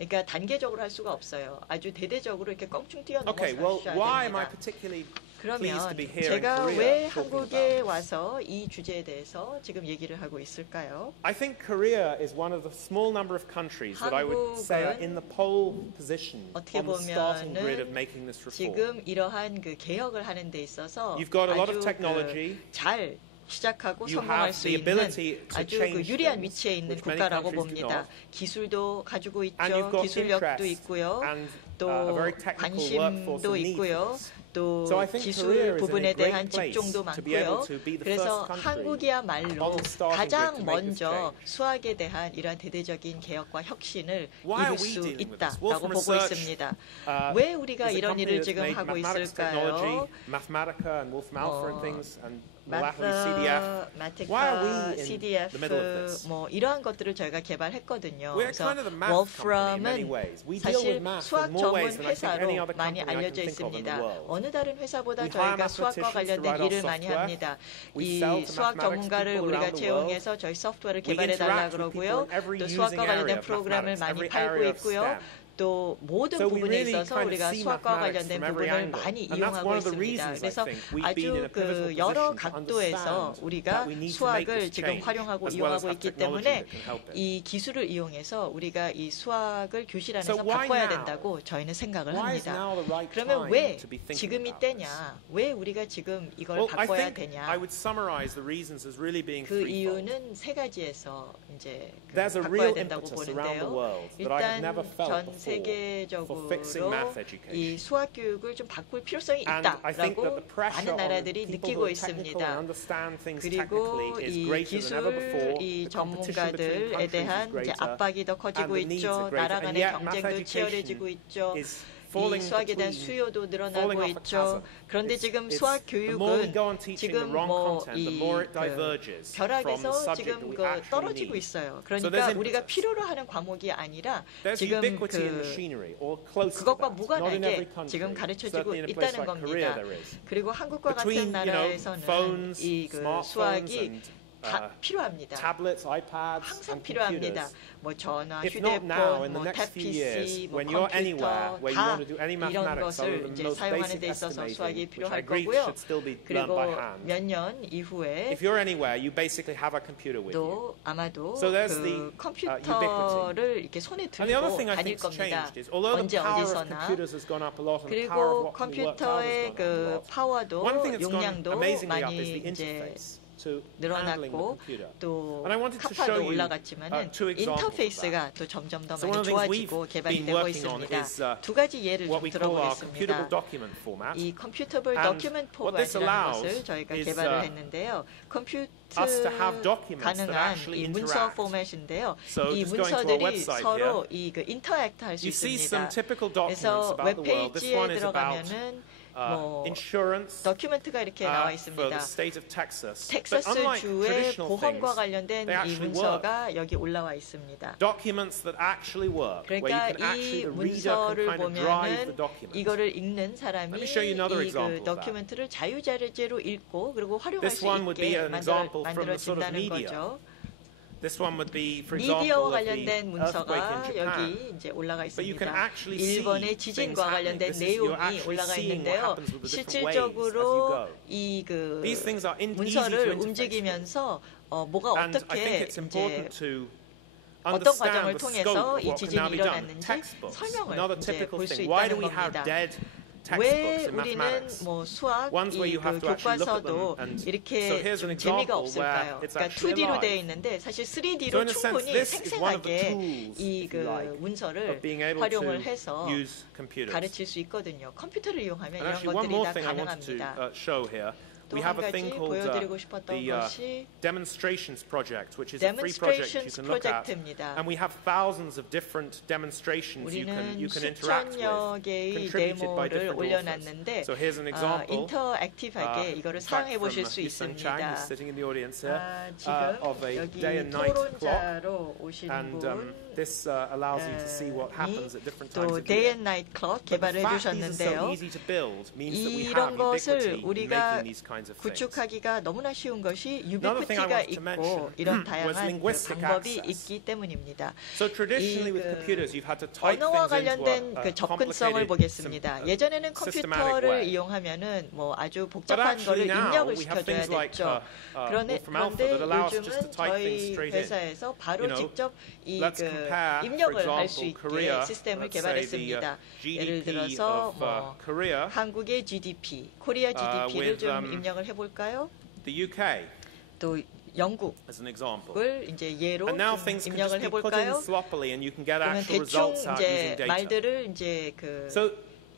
그러니까 단계적으로 할 수가 없어요. 아주 대대적으로 이렇게 껑충 뛰어넘어서 Okay, well, 하셔야 why am I 됩니다. particularly pleased to 그러면 be here in 제가 Korea 왜 talking 한국에 about this? 와서 이 주제에 대해서 지금 얘기를 하고 있을까요? I think Korea is one of the small number of countries that I would say are in the pole position 어떻게 on the starting grid of 보면은 making this reform. 지금 이러한 그 개혁을 하는 데 있어서 You've got a lot of 아주 technology. 잘 시작하고 You 성공할 have 수 the 있는 ability to 아주 그 change 유리한 things, 위치에 있는 which many 국가라고 countries do 봅니다. not. 기술도 가지고 And you've 있죠. got 기술력도 interest 있고요. and 또 a very technical workforce 관심도 and need for 있고요. this. 또 So I think 기술 Korea is in a 부분에 great 대한 place 집중도 to be able 많고요. to be the 그래서 first country 한국이야말로 on the starting grid 가장 to make this 먼저 change. 수학에 대한 이러한 대대적인 개혁과 혁신을 Why are 이룰 we 수 dealing with this? 있다라고 Wolfram 보고 Research, 있습니다. uh, 왜 우리가 is a 이런 company 일을 that's 지금 made 하고 mathematics 있을까요? technology, Mathematica and Wolfram Alpha and things, and latterly CDF. Why are we 마테카, in CDF the middle of this? 뭐 이러한 것들을 저희가 개발했거든요. We're 그래서 kind of the math company in many 월프럼은 ways. We deal with 사실 math 수학 in more 전문 ways than I think any 회사로 other 많이 company I can 알려져 think of in the 있습니다. world. 어느 다른 회사보다 We hire 저희가 수학과 mathematicians to 관련된 write our 일을 많이 software. 합니다. We 이 sell to 수학 mathematics 전문가를 people 우리가 around the world. 채용해서 저희 소프트웨어를 We 개발해 달라 interact with 그러고요. people in every 또 using 수학과 area 관련된 of 프로그램을 mathematics, 많이 every 팔고 area of 있고요. STEM. 또 모든 So we 부분에 really 있어서 kind of 우리가 see 수학과 mathematics 관련된 from every 부분을 angle. 많이 And that's 이용하고 one of the 있습니다. reasons I 그래서 think we've been in a 아주 pivotal 그 여러 position to 각도에서 understand 우리가 that we need to make 수학을 this 지금 change 활용하고 as well as 이용하고 have 있기 technology 때문에 that can help it. 이 기술을 이용해서 우리가 이 수학을 교실 안에서 So why 바꿔야 now? 된다고 저희는 생각을 Why is 합니다. now the right 그러면 time 왜 to be thinking 지금이 about this? 때냐? 왜 우리가 지금 이걸 Well, I 바꿔야 think 되냐? I would summarize the reasons as really being 그 threefold. 이유는 세 가지에서 이제 There's a 바꿔야 real 된다고 impetus around the 보는데요. world that I have never 일단 felt 전 before for fixing 세계적으로 math 이 education. 수학 교육을 좀 바꿀 필요성이 And I think that 있다라고 the pressure 많은 on 나라들이 people 느끼고 who are technical and 있습니다. understand things 그리고 technically is 이 greater than ever before. 기술 이 The competition between 전문가들에 countries is 대한 이제 greater. 압박이 더 커지고 and the needs 있죠. are greater. 나라 And 간의 yet math 경쟁도 education 치열해지고 있죠. is 이 falling 수학에 대한 between, 수요도 늘어나고 falling off a 있죠. chasm. 그런데 지금 It's 수학 the more we 교육은 go on teaching the 지금 wrong 뭐 content, the more it 이 diverges from the 벼락에서 subject that 지금 we 그 actually 떨어지고 need. 있어요. So 그러니까 there's 우리가 impetus. 필요로 하는 과목이 아니라 There's 지금 ubiquity in 그 machinery, or close to 그것과 that. Not in every 무관하게 country. 지금 가르쳐지고 Certainly in a place 있다는 like Korea 겁니다. there is. 그리고 한국과 Between, 같은 나라에서는 phones, 이 그 smartphones 수학이 and 다 필요합니다. tablets, iPads, 항상 and 필요합니다. computers. 뭐 전화, If not now, in 휴대폰, the 뭐 next few 탭PC, years, 뭐 when you're anywhere 컴퓨터 where you 다 want to do any 이런 mathematics other 것을 than 이제 most 사용하는 basic 데 있어서 수학이 estimating, which I 필요할 agree 거고요. should still be learned 그리고 by hand. 몇 년 이후에 If you're anywhere, you basically have a computer with you. 또 아마도 So there's 그 the, 컴퓨터를 이렇게 손에 And the other 들고 thing I 다닐 think's 겁니다. changed is, although the 언제 power of 어디서나. computers has gone up a lot and the power of 그리고 what can be worked out has 컴퓨터의 gone up a 그 lot, 파워도 one thing that's gone 용량도 amazingly up is 많이 the 이제 interface to handling the 늘어났고 computer. 또 And I wanted to show 카파도 you 올라갔지만은 two examples of 인터페이스가 또 점점 더 So 많이 one of the things 좋아지고 we've 개발이 been 되고 working on 있습니다. is 두 가지 예를 what 좀 we call our computable 들어보겠습니다. document format. 이 컴퓨터블 And 도큐멘트 what this 포맷이라는 allows 것을 저희가 is, 개발을 했는데요. 컴퓨터 us to have documents that 가능한 actually 이 문서 interact. 포맷인데요. So 이 just going to our 문서들이 website 서로 이 그 인터랙트 할 수 You see 있습니다. some typical documents 그래서 about the world. This 웹페이지에 one is about 들어가면은 뭐 insurance 도큐멘트가 이렇게 나와 for 있습니다. the state of Texas. But 텍사스 unlike 주의 traditional 보험과 things, 관련된 they 이 actually 문서가 여기 올라와 있습니다. documents that actually work, where you 그러니까 can actually, 이 the reader can 문서를 kind of drive the 보면은 document. 이거를 읽는 사람이 Let me show you another 이 example 그 of that. 도큐멘트를 자유자재로 읽고 그리고 활용할 This 수 one would be 있게 an example from the sort of 만들어진다는 media. 거죠. This one would be, for 미디어와 example, of the 관련된 earthquake 문서가 in Japan. 여기 이제 올라가 But you can 있습니다. actually see 일본의 things 지진과 happening. 관련된 This is, you're 내용이 actually 올라가 seeing what 있는데요. happens with the different waves as you 실질적으로 go. 이 그 These things are easy to 문서를 interface with. 움직이면서 뭐가 And I think 어떻게 it's 이제 important to 어떤 과정을 understand the 통해서 scope of 이 what can now 지진이 be done. 일어났는지 Textbooks, 설명을 another 이제 typical 볼 수 thing. Why do 있다는 we have 겁니다. dead textbooks 왜 in 우리는 mathematics? 뭐 수학 Ones where 이 you have 그 to actually look at 교과서도 them and- 이렇게 so here's an 좀 재미가 example 없을까요? where it's 그러니까 actually 2D로 alive. 되어 있는데 사실 So 3D로 in a sense, 충분히 this is one of the 생생하게 tools, 이 if you 그 like, 문서를 of being able 활용을 to 해서 use computers. 가르칠 수 있거든요. 컴퓨터를 이용하면 And 이런 actually, one 것들이 more 다 thing I wanted to 가능합니다. show here. 또 We 한 have a 가지 thing called 보여드리고 싶었던 the 것이 Demonstrations Project, which is a free project you Demonstrations can look at. 프로젝트입니다. And we have thousands of different demonstrations you 우리는 can interact 수천여 with, 개의 contributed by 데모를 different authors. 올려놨는데 So here's an example. 인터액티브하게 이거를 in fact, 사용해 보실 from 수 Yusung Chang, 있습니다. who's sitting in the audience here, 지금 of a 여기 day and night clock. 토론자로 오신 And 분 this allows you to see what happens at different times 또 of Day year. and Night Clock But the 개발을 fact these are so 해주셨는데요. easy to build means that we 이런 have 것을 ubiquity in 우리가 making these kinds of things. 구축하기가 너무나 쉬운 것이 Another thing I 유비큐티가 wanted to 있고 mention 이런 was 다양한 그 linguistic 방법이 access. 있기 때문입니다. So traditionally with 그 computers, you've had to type 언어와 things into 관련된 a 그 접근성을 complicated, 보겠습니다. 예전에는 systematic 컴퓨터를 way. 이용하면은 뭐 아주 But 복잡한 거를 actually now 입력을 we have 시켜줘야 things like 됐죠. Wolfram Alpha 그런데 that allow us just to 요즘은 type things 저희 straight in. 회사에서 바로 You know, 직접 이 let's 그 compare, for 입력을 할 수 example, 있게 Korea, 시스템을 let's say the 개발했습니다. 예를 GDP 들어서 of 뭐 Korea, 한국의 GDP, 코리아 GDP를 with, 좀 입력을 해볼까요? the UK. 또 영국을 as an example. 이제 예로 And now 좀 things can 입력을 just be put in 해볼까요? sloppily and you can get 그러면 actual 대충 results out using 이제 data. 말들을 이제 그 So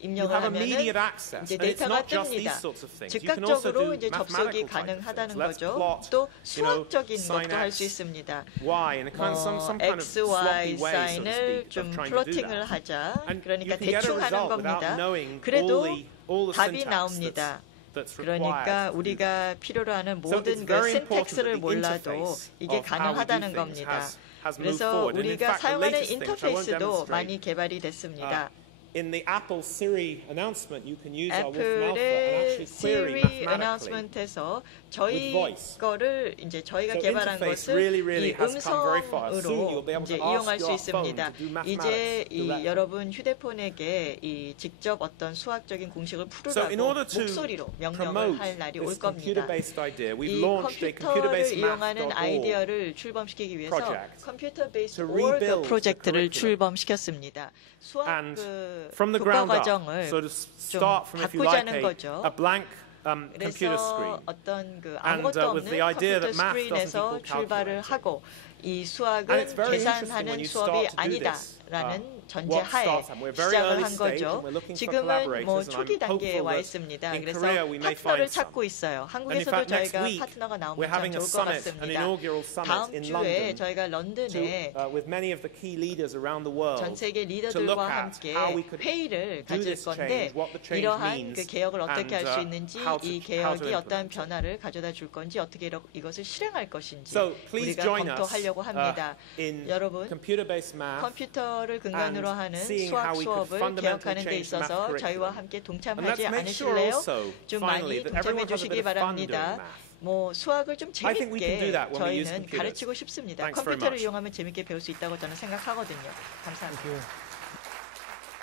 you 입력을 have 하면은 immediate access. 이제 And it's 데이터가 not just these 뜹니다. sorts of things. You can also 즉각적으로 do 이제 접속이 mathematical type of 가능하다는 things. Let's 거죠. plot, 또 you know, 수학적인 sin 것도 할 수 x, 있습니다. y in a kind of some kind of X, sloppy Y way, so to 사인을 speak, 좀 of trying to do 플로팅을 that. 하자. And 그러니까 you can get a 대충 하는 result without 겁니다. knowing 그래도 all the 답이 syntax 나옵니다. that's 그러니까 required. 우리가 필요로 하는 So 모든 그 it's very important 신텍스를 that the 몰라도 interface 이게 of how we do 가능하다는 things 겁니다. has moved 그래서 forward. And in 우리가 fact, the 사용하는 latest thing, which I won't 인터페이스도 demonstrate, 많이 개발이 됐습니다. in the Apple Siri announcement, you can use our Wolfram Alpha and 애플의 actually query 시리 mathematically. 어나운스먼트에서 저희 with voice. 거를 이제 저희가 So 개발한 interface 것을 really 이 has come very far. Soon you'll 음성으로 be able 이제 to ask 이용할 수 your 있습니다. phone to do mathematics 이제 이 directly. 여러분 휴대폰에게 이 직접 어떤 수학적인 공식을 So in order 풀으라고 to 목소리로 명령을 promote 할 날이 올 this 겁니다. computer-based idea, we've 이 launched a 컴퓨터를 computer-based 이용하는 math.org 아이디어를 출범시키기 위해서 project 컴퓨터 베이스 to org rebuild 프로젝트를 the curriculum. 출범시켰습니다. 수학 and 그 from the 교과 ground up, 과정을 so to start from, if you like, 바꾸자는 거죠. a blank computer 그래서 screen. 어떤 그 And, 아무것도 with 없는 the idea 컴퓨터 that math doesn't 스크린에서 equal 출발을 calculating. 하고 이 And 수학은 it's very interesting when 계산하는 you 수업이 start to do this. 아니다라는 What 전제하에 starts up? We're very 시작을 early 한 stage 거죠. and we're looking for 지금은 collaborators 뭐 and I'm 초기 단계에 hopeful 와 that 있습니다. in 그래서 Korea we may 파트너를 find some. 찾고 있어요. And in 한국에서도 fact, next 저희가 week 파트너가 나오면 we're 참 having a 좋을 것 summit, an 같습니다. inaugural summit 다음 in 주에 London 저희가 런던에 with many of the key leaders around the world 전 세계 to look 리더들과 at 함께 how we could 회의를 do 가질 this 건데 change, what the change 이러한 means, 그 개혁을 어떻게 할 수 and, 있는지 how to 이 개혁이 어떠한 implement it. 변화를 가져다 줄 건지 어떻게 이것을 실행할 것인지 So please 우리가 join us 검토하려고 합니다. in 여러분 computer-based math 컴퓨터를 근간으로 and 하는 seeing 수학 how we could 수업을 fundamentally 개혁하는 데 change the math 있어서 저희와 curriculum. 함께 And 동참하지 let's make sure 않으실래요? also, 좀 finally, 많이 that 동참해 everyone has a bit 주시기 of fun doing 바랍니다. math. 뭐 수학을 좀 I think we can do 재밌게 that when we use 저희는 computers. 가르치고 싶습니다. Thanks very 컴퓨터를 much. 이용하면 재밌게 배울 수 있다고 저는 생각하거든요. 감사합니다. Thank you.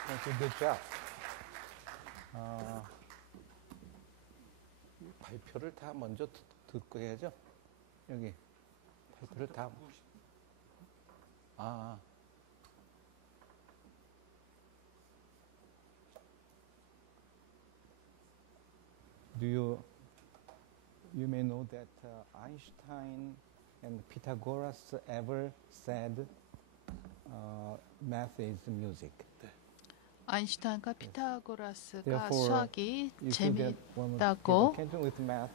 Thank you. Good job. 발표를 다 먼저 듣고 해야죠. 여기 발표를 다. Do you may know that Einstein and Pythagoras ever said math is music. 아인슈타인과 피타고라스가 Therefore, 수학이 If you get one 재미있다고 acquainted with math,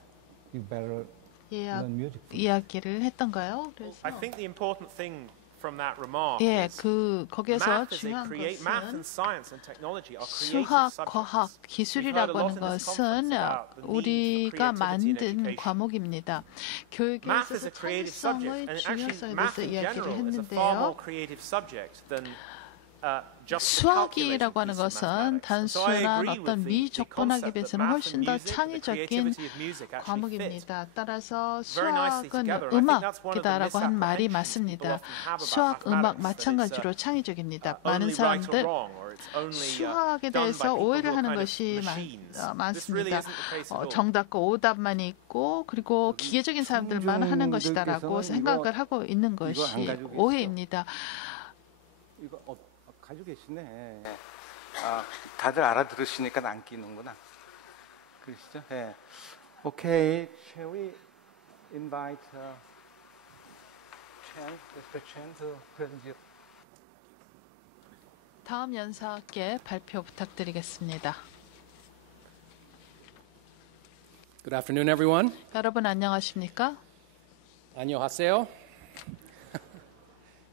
you better 예약, learn music. 이야기를 했던가요? 그래서 I think the important thing from that remark 예, is 그 거기에서 math is a 중요한 math and 것은 science and technology are creative 수학, subjects. 과학, 기술이라고 하는 것은 우리가 만든 과목입니다. 교육에 Math is 있어서 a creative 창의성의 subject, and actually 중요성에 math 대해서 in 이야기를 general is a far more 했는데요. creative subject than just 수학이라고 하는 calculating piece of 것은 mathematics. So I 단순한 agree 어떤 with 미 the 접근하기 concept that 위해서는 math 훨씬 and 더 music, the 창의적인 creativity of music actually fit 과목입니다. 따라서 very nicely 수학은 together. And I think that's one of the 음악이다라고 한 말이 misapprehensions 맞습니다. people often have about 수학, 음악 mathematics, that 마찬가지로 it's 창의적입니다. 많은 only right or 사람들 wrong, or it's only 수학에 done by 대해서 people who 오해를 are 하는 kind of 것이 machines. This really 많습니다. isn't the case at all. 정답과 오답만 있고 그리고 기계적인 사람들만 하는 것이다라고 생각을 하고 있는 것이 오해입니다. 이거 가지고 계시네. 다들 알아들으시니까 안 끼는구나. 그러시죠? 예. Okay, shall we invite Mr. Chen to present? 다음 연사께 발표 부탁드리겠습니다. Good afternoon, everyone. 여러분 안녕하십니까? 안녕하세요.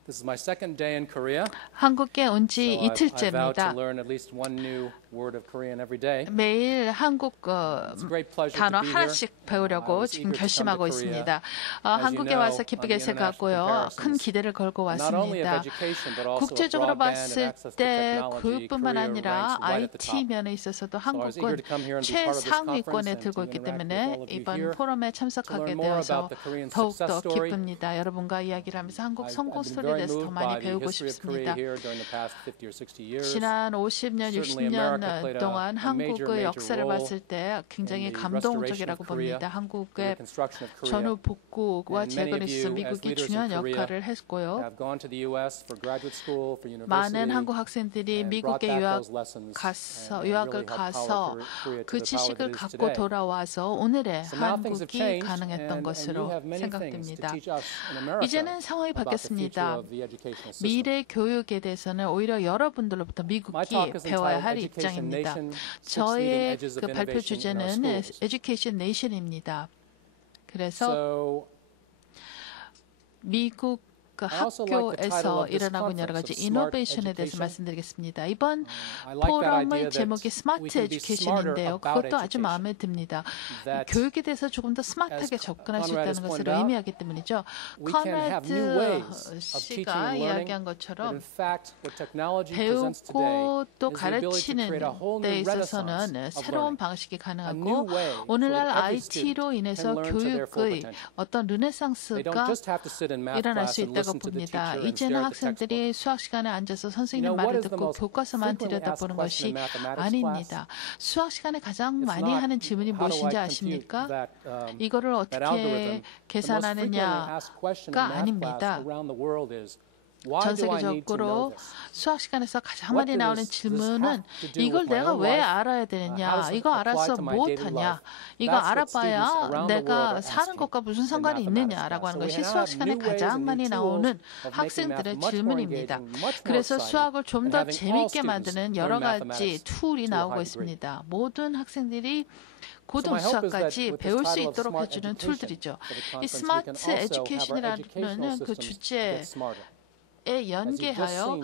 This is my second day in Korea. 한국에 온 지 So I vowed to 이틀째입니다. learn at least one new word of Korean every day. 매일 한국 It's a great pleasure 단어 to be here. 하나씩 배우려고 I was 지금 eager to come to 결심하고 Korea. 있습니다. As you 한국에 know, 와서 on 기쁘게 the 생각하고요. international 큰 기대를 걸고 Not only of 왔습니다. education, but also of 국제적으로 broadband and 봤을 access to 때 technology, 교육뿐만 Korea 아니라 ranks right at the IT top. 면에 있어서도 So I was eager 한국은 to come here and be part of this 최상위권에 conference 들고 and 있기 to interact with 때문에 all of you 이번 here 포럼에 to 참석하게 learn more 되어서 about the Korean 더욱더 success story. 기쁩니다. 여러분과 이야기를 하면서 한국 I've 성공 been 스토리에 very 대해서 더 moved 많이 by the 배우고 history of Korea 싶습니다. here during the past 50 or 60 years. 지난 50년, Certainly 60년 played 동안 a major, 한국의 major 역사를 role 봤을 때 굉장히 in the restoration 감동적이라고 of Korea, 봅니다. in the 한국의 reconstruction of Korea. 전후 복구와 And many 재건에 of 있어서 you, as 미국이 leaders in 중요한 Korea, 역할을 했고요. have gone to the U.S. for graduate school, for university, 많은 한국 학생들이 and brought 미국에 back those lessons and 유학을 really helped 가서 power Korea to 그 the power 지식을 that it is 갖고 today. 돌아와서 오늘의 So now things have 한국이 changed, 가능했던 and 것으로 you have many things to 생각됩니다. teach us in America 이제는 상황이 about the future 바뀌었습니다. of the educational system. 미래 교육에 대해서는 오히려 여러분들로부터 My 미국이 talk is 배워야 entitled 할 Education 입장입니다. Nation, Six Leading 저의 Edges 그 of 발표 Innovation in Our 주제는 Schools. Education Nation입니다. 그래서 So 미국 그 I also like the title 학교에서 of this 일어나고 있는 여러 conference 가지 of smart 이노베이션에 대해서 education. 말씀드리겠습니다. 이번 I like that idea 포럼의 that 제목이 we 스마트 can be smarter 에듀케이션인데요. about 그것도 아주 education. 마음에 듭니다. That 교육에 대해서 조금 더 스마트하게 as 접근할 수 Conrad has 있다는 것을 pointed out, 의미하기 때문이죠. we can have new ways of teaching 씨가 and learning. 이야기한 But 것처럼 in fact, what technology presents today 배우고 또 is the ability to 가르치는 create a whole 데 new renaissance 있어서는 of 새로운 learning. 방식이 A new 가능하고 way for 오늘날 every student IT로 인해서 can learn to their full 교육의 potential. 어떤 They 르네상스가 don't just have to sit in math 일어날 class 수 and 있다고 listen to the 봅니다. teacher and 이제는 stare at the 학생들이 textbook. 수학 시간에 앉아서 선생님 You know, 말을 what is the 듣고 most 교과서만 frequently asked 들여다보는 question 것이 in mathematics 아닙니다. 수학 시간에 가장 It's 많이 not 하는 질문이 how do 무엇인지 I compute 아십니까? that, 이거를 that 어떻게 algorithm. The most frequently 계산하느냐가 asked question in math 아닙니다. class around the world is, why 전 do I need to know 세계적으로 this? 수학 시간에서 가장 What 많이 does 나오는 this 질문은 have to do 이걸 with my 내가 own 왜 life? 알아야 How 되느냐, does it 이거 apply 알아서 to my 뭐 daily 하냐, life? 이거 That's what students 알아봐야 around the world 내가 are 사는 asking 것과 무슨 in 상관이 mathematics 있느냐라고 하는 class. So we 것이 now 수학 have 시간에 new ways 가장 and 많이 new 나오는 tools of making 학생들의 math much more 질문입니다. engaging, much more 그래서 exciting, 수학을 좀 and 더 having all 재미있게 students 만드는 learn 여러 가지 mathematics 툴이 to a 나오고 high degree. 있습니다. 모든 학생들이 고등 my hope is that 수학까지 with this 배울 수 title of 있도록 smart 해주는 education 툴들이죠. for the 이 conference, we can 스마트 also have our 에듀케이션이라는 educational 그 systems 주제에 get smarter. 연계하여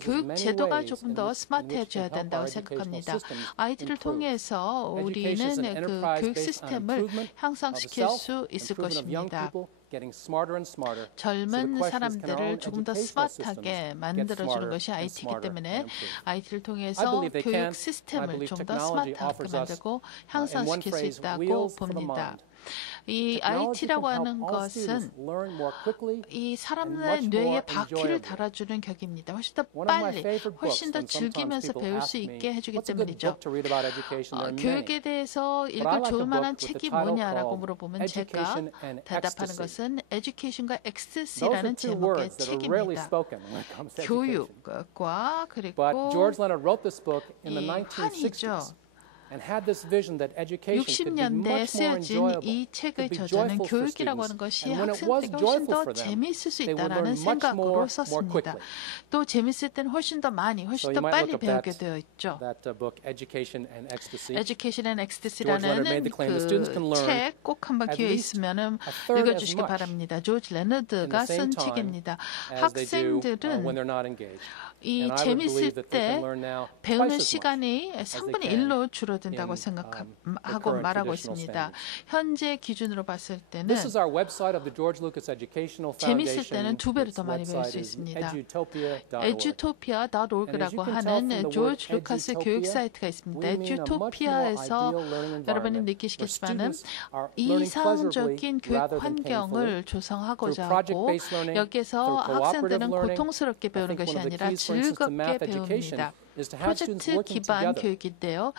교육 제도가 조금 더 스마트해져야 된다고 생각합니다. IT를 통해서 우리는 그 교육 시스템을 향상시킬 수 있을 것입니다. 젊은 사람들을 조금 더 스마트하게 만들어주는 것이 IT이기 때문에 IT를 통해서 교육 시스템을 좀 더 스마트하게 만들고 향상시킬 수 있다고 봅니다. 이 IT라고 하는 것은 이 사람의 뇌에 바퀴를 달아주는 격입니다. 훨씬 더 빨리, 훨씬 더 즐기면서 배울 수 있게 해주기 때문이죠. 교육에 대해서 읽을 좋을 만한 책이 뭐냐라고 물어보면 제가 대답하는 것은 Education과 Ecstasy라는 제목의 책입니다. 교육과 그리고 이 한이죠. 60년대에 쓰여진 이 책의 저자는 교육이라고 하는 것이 학생들에게 훨씬 더 재미있을 수 있다는 생각으로 썼습니다. 또 재미있을 때는 훨씬 더 많이, 훨씬 더 빨리 배우게 되어 있죠. Education and Ecstasy라는 그 책 꼭 한번 기회 있으면 읽어주시기 바랍니다. 조지 레너드가 쓴 책입니다. 학생들은 이 재미있을 때 배우는 시간이 3분의 1로 줄어든다고 생각하고 말하고 있습니다. 현재 기준으로 봤을 때는 재미있을 때는 2배로 더 많이 배울 수 있습니다. edutopia.org라고 하는 조지 루카스 교육 사이트가 있습니다. edutopia.에서 여러분이 느끼시겠지만은 이상적인 교육 환경을 조성하고자 하고 여기에서 학생들은 고통스럽게 배우는 것이 아니라 즐겁게 배웁니다. 프로젝트 기반 교육인데요.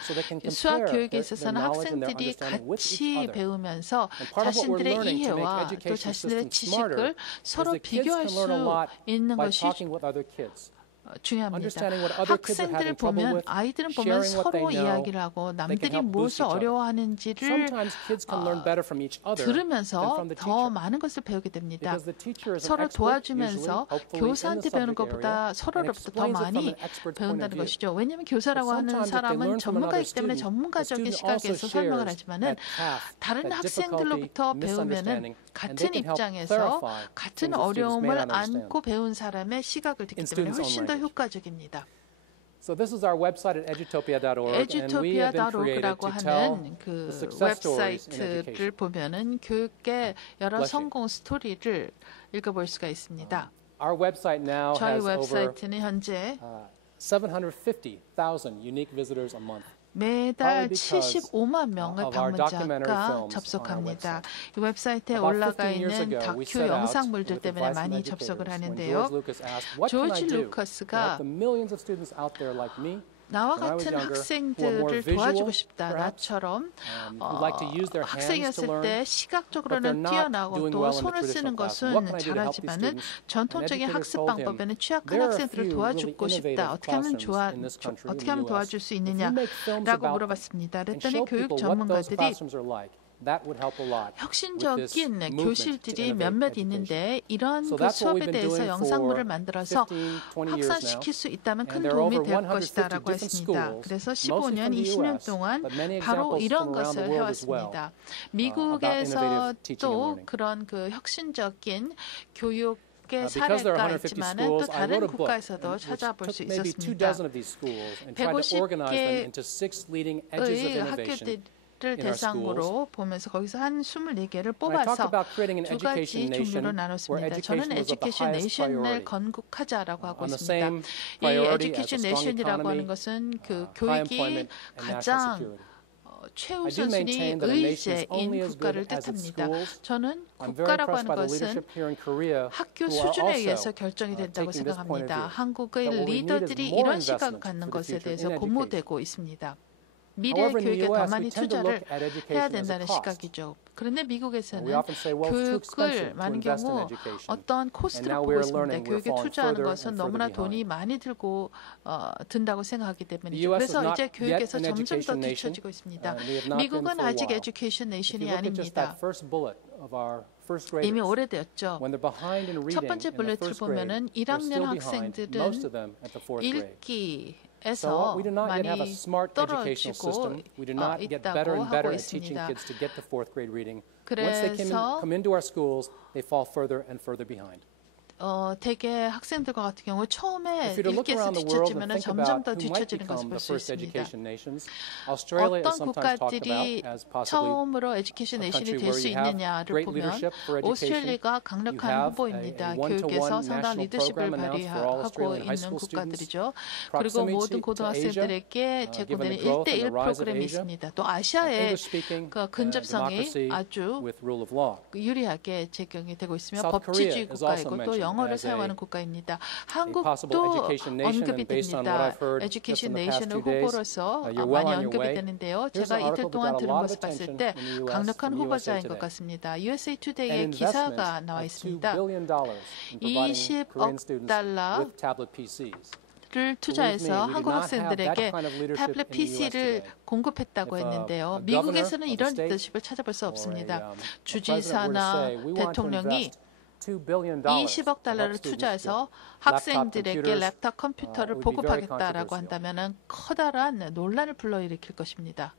수학 교육에 있어서는 학생들이 같이 배우면서 자신들의 이해와 또 자신들의 지식을 서로 비교할 수 있는 것이 중요합니다. 학생들을 보면 아이들은 보면 서로 이야기를 하고 남들이 무엇을 어려워하는지를 들으면서 더 많은 것을 배우게 됩니다. 서로 도와주면서 교사한테 배우는 것보다 서로로부터 더 많이 배운다는 것이죠. 왜냐하면 교사라고 하는 사람은 전문가이기 때문에 전문가적인 시각에서 설명을 하지만은 다른 학생들로부터 배우면은 같은 입장에서 같은 어려움을 안고 배운 사람의 시각을 듣기 때문에 훨씬 더 효과적입니다. So this is our website at edutopia.org, and we have been created edutopia.org라고 to tell 하는 그 the success stories in 웹사이트를 education. 보면은 교육의 여러 성공 스토리를 읽어볼 수가 있습니다. Our website now 저희 has over 웹사이트는 현재 750,000 unique visitors a month. 매달 Probably because 75만 명의 of our documentary 방문자가 films 접속합니다. on our 이 웹사이트에 About 올라가 15 years 있는 ago, we 다큐 set out 영상물들 with 때문에 advice from 많이 educators 접속을 when 하는데요. George Lucas asked, what can I 조지 do to 루카스가 help the millions of students out there like me 나와 when I was 같은 younger, who are 학생들을 more visual, 도와주고 싶다. perhaps, 나처럼 who like to use their hands to 학생이었을 learn, 때 but they're 시각적으로는 not 뛰어나고 doing 또 well in the 손을 쓰는 traditional class. 것은 What can I do to help these 잘하지만은 students? 전통적인 An educator 학습 told him, 방법에는 취약한 there are a 학생들을 few 도와주고 really 싶다. innovative 어떻게 하면 classrooms in this country, 어떻게 in 하면 the 도와줄 US. 수 If you 있느냐라고 make films about them 물어봤습니다. and 그랬더니 show 교육 people what those 전문가들이 classrooms are like, that would help a lot with this 혁신적인 movement to 교실들이 innovate 몇몇 education. 있는데 이런 So 그 that's what 수업에 we've been 대해서 doing 영상물을 for 만들어서 15, 20 years now. 확산시킬 수 있다면 큰 And there are 도움이 over 될 150 것이다라고 different 했습니다. schools, 그래서 mostly 15년, from the 20년 US, 동안 but many 바로 examples 이런 from around 것을 the world as well, 해왔습니다. about 미국에서 innovative teaching and 또 learning. 그런 그 혁신적인 교육 Because there are 사례가 150 있지만 또 schools, I 다른 wrote a book 국가에서도 which 찾아볼 수 took maybe 2 있었습니다. dozen of these schools and tried to organize them into 6 leading edges of 의 innovation. 학교들을 in our 대상으로 보면서 거기서 한 24개를 When I talked 뽑아서 about creating an 두 education 가지 nation 종류로 where 나눴습니다. education 저는 was of the 에듀케이션 highest 네이션을 priority. 건국하자라고 하고 On the 있습니다. same 이 priority as 에듀케이션 a strong 네이션이라고 하는 economy, 것은 그 high 교육이 employment, and national 가장 security. I do 최우선순위 maintain that a nation is 의제인 only as good 국가를 as its 뜻합니다. schools. 저는 I'm very 국가라고 impressed 하는 by the 것은 leadership here in Korea 학교 who are 수준에 also 의해서 결정이 된다고 taking this point of 생각합니다. view. 한국의 That what we need is 리더들이 more 이런 시각을 investment 갖는 for the 것에 future 대해서 in education. 고무되고 있습니다. 미래 However, in the 교육에 더 US, 많이 we tend to 투자를 look at education 해야 as a 된다는 cost. 시각이죠. 그런데 미국에서는 We often say, well, it's too expensive 교육을 to 많은 invest in 경우 education. 어떤 And 코스트를 now 보고 we're 있습니다. learning we're 교육에 falling 투자하는 further 것은 and 너무나 further 돈이 behind. 많이 든다고 생각하기 The 때문이죠. US is 그래서 not 이제 yet 교육에서 an 점점 더 education nation. 뒤처지고 있습니다. We have not been 미국은 for a 아직 while. 에듀케이션 If 네이션이 you look at just 아닙니다. that first bullet of our first 이미 graders, 오래되었죠. when they're behind in 첫 reading 번째 in the 블레트를 first grade, 보면은 they're 1학년 still behind, 학생들은 most of them at the fourth grade. 읽기에서 We do not yet have a 많이 smart educational 떨어지고 system. We do not get better 있다고 and better 하고 at teaching 있습니다. kids to get to fourth grade reading. Once they 그래서 come into our schools, they fall further and further behind. 대개 학생들과 같은 경우 처음에 If you look 읽기에서 around the world and 뒤처지면 think 점점 about 더 who might 뒤처지는 것을 become 볼 the 수 first 있습니다. education nations, Australia is 어떤 sometimes talked 국가들이 about as possibly 처음으로 에듀케이션 a 네이션이 country 될 where 수 you have 있느냐를 great 보면 leadership for education. 오스트레일리아가 You 강력한 have 후보입니다. a 교육에서 one-to-one 상당한 national 리더십을 program announced for all 발휘하고 Australian high 있는 school students. 국가들이죠. 그리고 Proximity 모든 to 고등학생들에게 given 제공되는 the growth and 1:1 the rise of 프로그램이 Asia, 있습니다. 또 아시아의 English-speaking 그 근접성이 democracy 아주 with rule of law. 유리하게 적용이 되고 있으며 South Korea 법치주의 is also 국가이고 또 mentioned 영어를 as a 사용하는 국가입니다. possible 한국도 education nation, 언급이 and based on what 됩니다. I've heard just 에듀케이션 in the past 네이션의 2 days, 후보로서 you're well 많이 on your 언급이 way. 되는데요. Here's 제가 an 이틀 article that 동안 got a 들은 lot of 것을 봤을 attention 때 in the US, 강력한 from USA 후보자인 것 Today. 같습니다. USA An Today의 investment 기사가 나와 of $2 있습니다. billion in providing Korean students $20억 with tablet PCs. 를 투자해서 Believe me, we 한국 do not have 학생들에게 that kind of leadership 태블릿 in the US PC를 today. 공급했다고 If a 했는데요. governor 미국에서는 of a 이런 state 리더십을 찾아볼 수 or 없습니다. a president were to 주지사나 say, we want to 대통령이 invest $2 billion $20억 to help 달러를 students 투자해서 get 학생들에게 laptop 랩탑 컴퓨터를 would be very 보급하겠다라고 controversial. 한다면 커다란 논란을 불러일으킬 것입니다.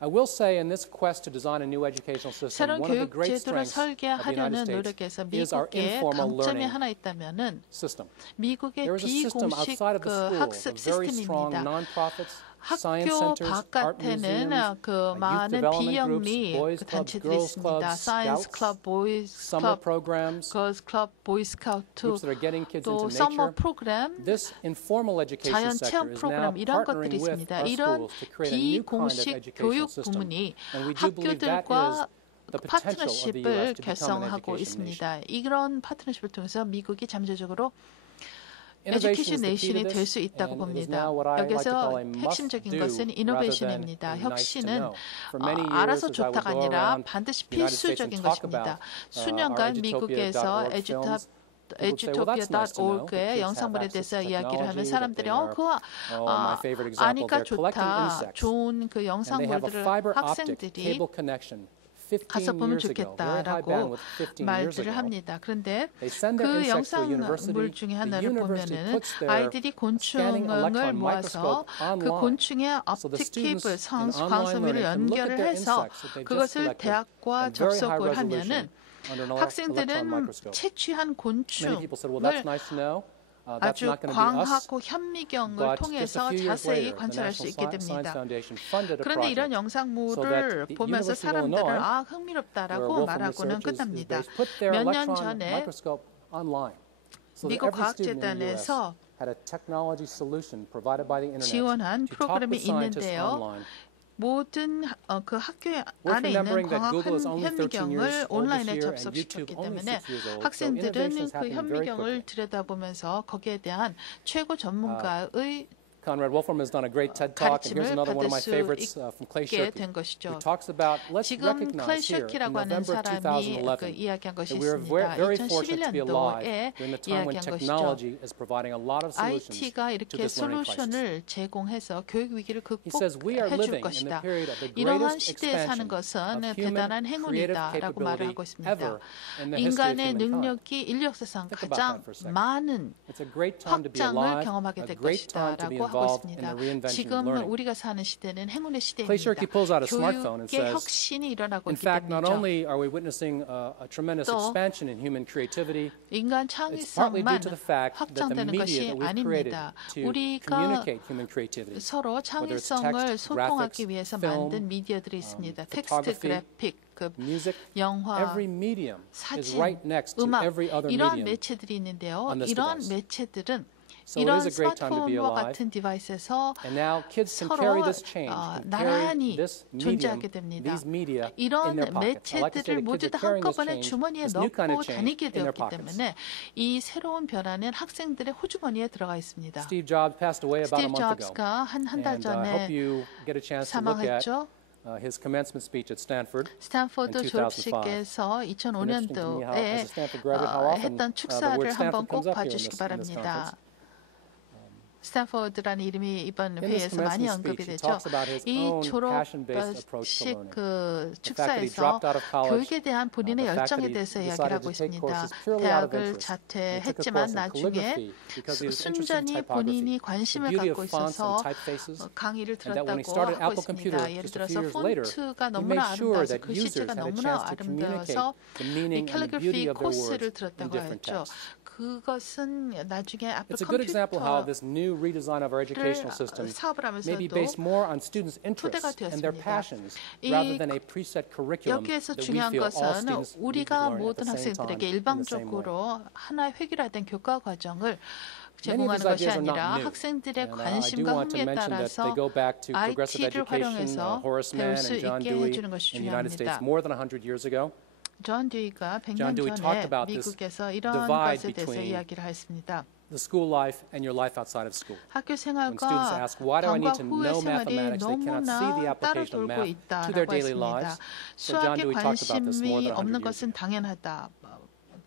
I will say in this quest to design a new educational system, 새로운 one of the 교육 great 제도를 strengths of the United 설계하려는 States 노력에서 is our 미국의 informal 강점이 learning 하나 있다면은 system. 미국의 There is a system 비공식 outside of the schools 학습 of very strong 시스템입니다. nonprofits, science 학교 centers, art 바깥에는 museums, 그 youth 많은 development groups, 비영리 boys 그 clubs, 단체들이 girls 있습니다. clubs, 사이언스 scouts, 클럽, 보이스 summer 클럽, programs, 걸스 클럽, 보이스카우트, groups that are getting kids 또 into 서머 nature. 프로그램, This informal education 자연 sector 체험 is now 프로그램 이런 것들이 partnering with 있습니다. our 이런 schools to create a new kind of 비공식 educational 교육 system. 부문이 And we do believe that is 학교들과 the potential of the 파트너십을 US to become an 결성하고 education nation. 있습니다. 이런 파트너십을 통해서 미국이 잠재적으로 Innovation 에듀케이션 is the key to 네이션이 될 this, 수 있다고 and it is 봅니다. now what I like to call 여기서 a must 핵심적인 do 것은 rather than 이노베이션입니다. a nice to 혁신은 know. For many years, 알아서 as I would 좋다가 go 아니라 around 반드시 the United States 필수적인 and talk 것입니다. about 수년간 our 미국에서 edutopia.org films, edutopia.org의 영상물에 대해서 이야기를 하면 사람들이 그거 아니까 좋다. 좋은 그 영상물들을 학생들이 가서 보면 좋겠다라고 말들을 합니다. 그런데 그 영상물 중에 하나를 보면은 아이들이 곤충을 모아서 그 곤충의 옵틱 케이블, 광섬유를 연결을 해서 그것을 대학과 접속을 하면은 학생들은 채취한 곤충을 아주 광하고 현미경을 통해서 자세히 관찰할 수 있게 됩니다. 그런데 이런 영상물을 보면서 사람들은 흥미롭다라고 말하고는 끝납니다. 몇 년 전에 미국 과학재단에서 지원한 프로그램이 있는데요. 모든 그 학교 안에 있는 광학 현미경을 온라인에 접속시켰기 때문에 학생들은 그 현미경을 들여다보면서 거기에 대한 최고 전문가의 Conrad Wolfram has done a great TED Talk, and here's 가르침을 another one of my 받을 수 favorites from Clay 있게 Shirky, 된 who 것이죠. talks about, let's 지금 클레이 recognize here, in 셔키라고 하는 November of 사람이 2011, 이야기한 것이 that we are 있습니다. very fortunate to be alive 2011년도에 during the time when 이야기한 것이죠. technology is providing a lot of solutions IT가 to 이렇게 this learning crisis. 솔루션을 제공해서 교육 위기를 He says we are 극복해 줄 living in the 것이다. period of the 이러한 greatest 시대에 사는 expansion 것은 of human 대단한 creative 행운이다라고 말을 capability 하고 있습니다. ever in the history of 인간의 humankind. 능력이 인류 역사상 Think about 가장 that for a second. 많은 It's a great time to be 확장을 alive, 경험하게 a 될 great time to be 것이다라고 하고 involved in 있습니다. the reinvention of 지금 learning. 우리가 사는 시대는 행운의 Clay Shirky 시대입니다. pulls out a smartphone and 교육의 says, 혁신이 일어나고 in 있기 fact, not 때문이죠. only are we witnessing a tremendous 또 expansion in human creativity, 인간 it's partly due 창의성만 to the fact that the 확장되는 media 것이 that we've created 아닙니다. to 우리가 communicate human creativity, 서로 whether it's 창의성을 text, 소통하기 graphics, 위해서 film, 만든 미디어들이 있습니다. 텍스트, photography, 그래픽, music, 영화, every medium is 사진, right next to 음악 every other 이러한 medium. 매체들이 있는데요. on this 이러한 device. 매체들은 So it 이런 is a great time to be 스마트폰과 alive. 같은 디바이스에서 And now kids can 서로 carry this change, can carry 나란히 this medium, 존재하게 됩니다. these media in 이런 their pockets. I like to say 매체들을 the 모두 kids 다 are carrying this 한꺼번에 change, 주머니에 this new kind 넣고 of change 다니게 in their 되었기 pockets. 때문에 이 새로운 변화는 학생들의 호주머니에 들어가 있습니다. Steve Jobs passed away about a 스티브 month ago. 잡스가 한 달 And I hope 전에 you get a chance to look at 사망했죠. his commencement speech at Stanford. 스탠포드 in 2005. 졸업식에서 It's interesting to me how, 2005년도에 as a Stanford graduate, how often 했던 the 축사를 word 한번 Stanford 꼭 comes up here in 봐주시기 this 바랍니다. conference. 스탠포드라는 이름이 이번 In this 회의에서 많이 commencement 언급이 speech, he 되죠. talks about his 이 own passion-based approach to 졸업식 learning. 그 The fact that he 축사에서 dropped out of college, 교육에 대한 본인의 the fact 열정에 that he 대해서 이야기를 decided 하고 to take 있습니다. courses purely out of 대학을 interest. He took a 자퇴했지만 course in 나중에 calligraphy because he was interested in 순전히 typography, 본인이 the 관심을 beauty 갖고 of fonts 있어서 and typefaces, 강의를 and that when he 들었다고 started 하고 Apple Computer 있습니다. 예를 just a 들어서 few years later, 폰트가 he 너무나 made sure 아름다워서 that users 글씨체가 had a 너무나 chance to communicate 아름다워서 the 이 meaning and the beauty 캘리그래피 of their words 코스를 in 들었다고 different 했죠. texts. 그것은 나중에 애플 It's a good example how 컴퓨터 this new redesign of our educational system 사업을 may be 하면서도 based more on students' 토대가 interests and their 되었습니다. passions 이 rather than a preset curriculum 여기에서 that we 중요한 feel all 것은 students need to 우리가 learn at the 모든 same time 학생들에게 in the same way. 일방적으로 하나의 획일화된 교과 과정을 Many of 제공하는 these 것이 ideas are not 아니라 new. 학생들의 And I do 관심과 want to 흥미에 mention that 따라서 they go back to progressive IT를 education, 활용해서 Horace 배울 Mann 수 and John 있게 Dewey 해주는 것이 in the United States 중요합니다. more than 100 years ago. 존 듀이가 100년 John Dewey talked 전에 about this 미국에서 이러한 divide 것에 대해서 between 이야기를 했습니다. The school life and your life outside of school. 학교 When students 생활과 ask, why do I 방과 need to 후의 know 생활이 mathematics? They cannot see the 너무나 따로 application of 돌고 math to their 있다라고 daily 했습니다. lives. So John 수학에 Dewey talked about this more 관심이 than 100 없는 years 것은 ago. 당연하다.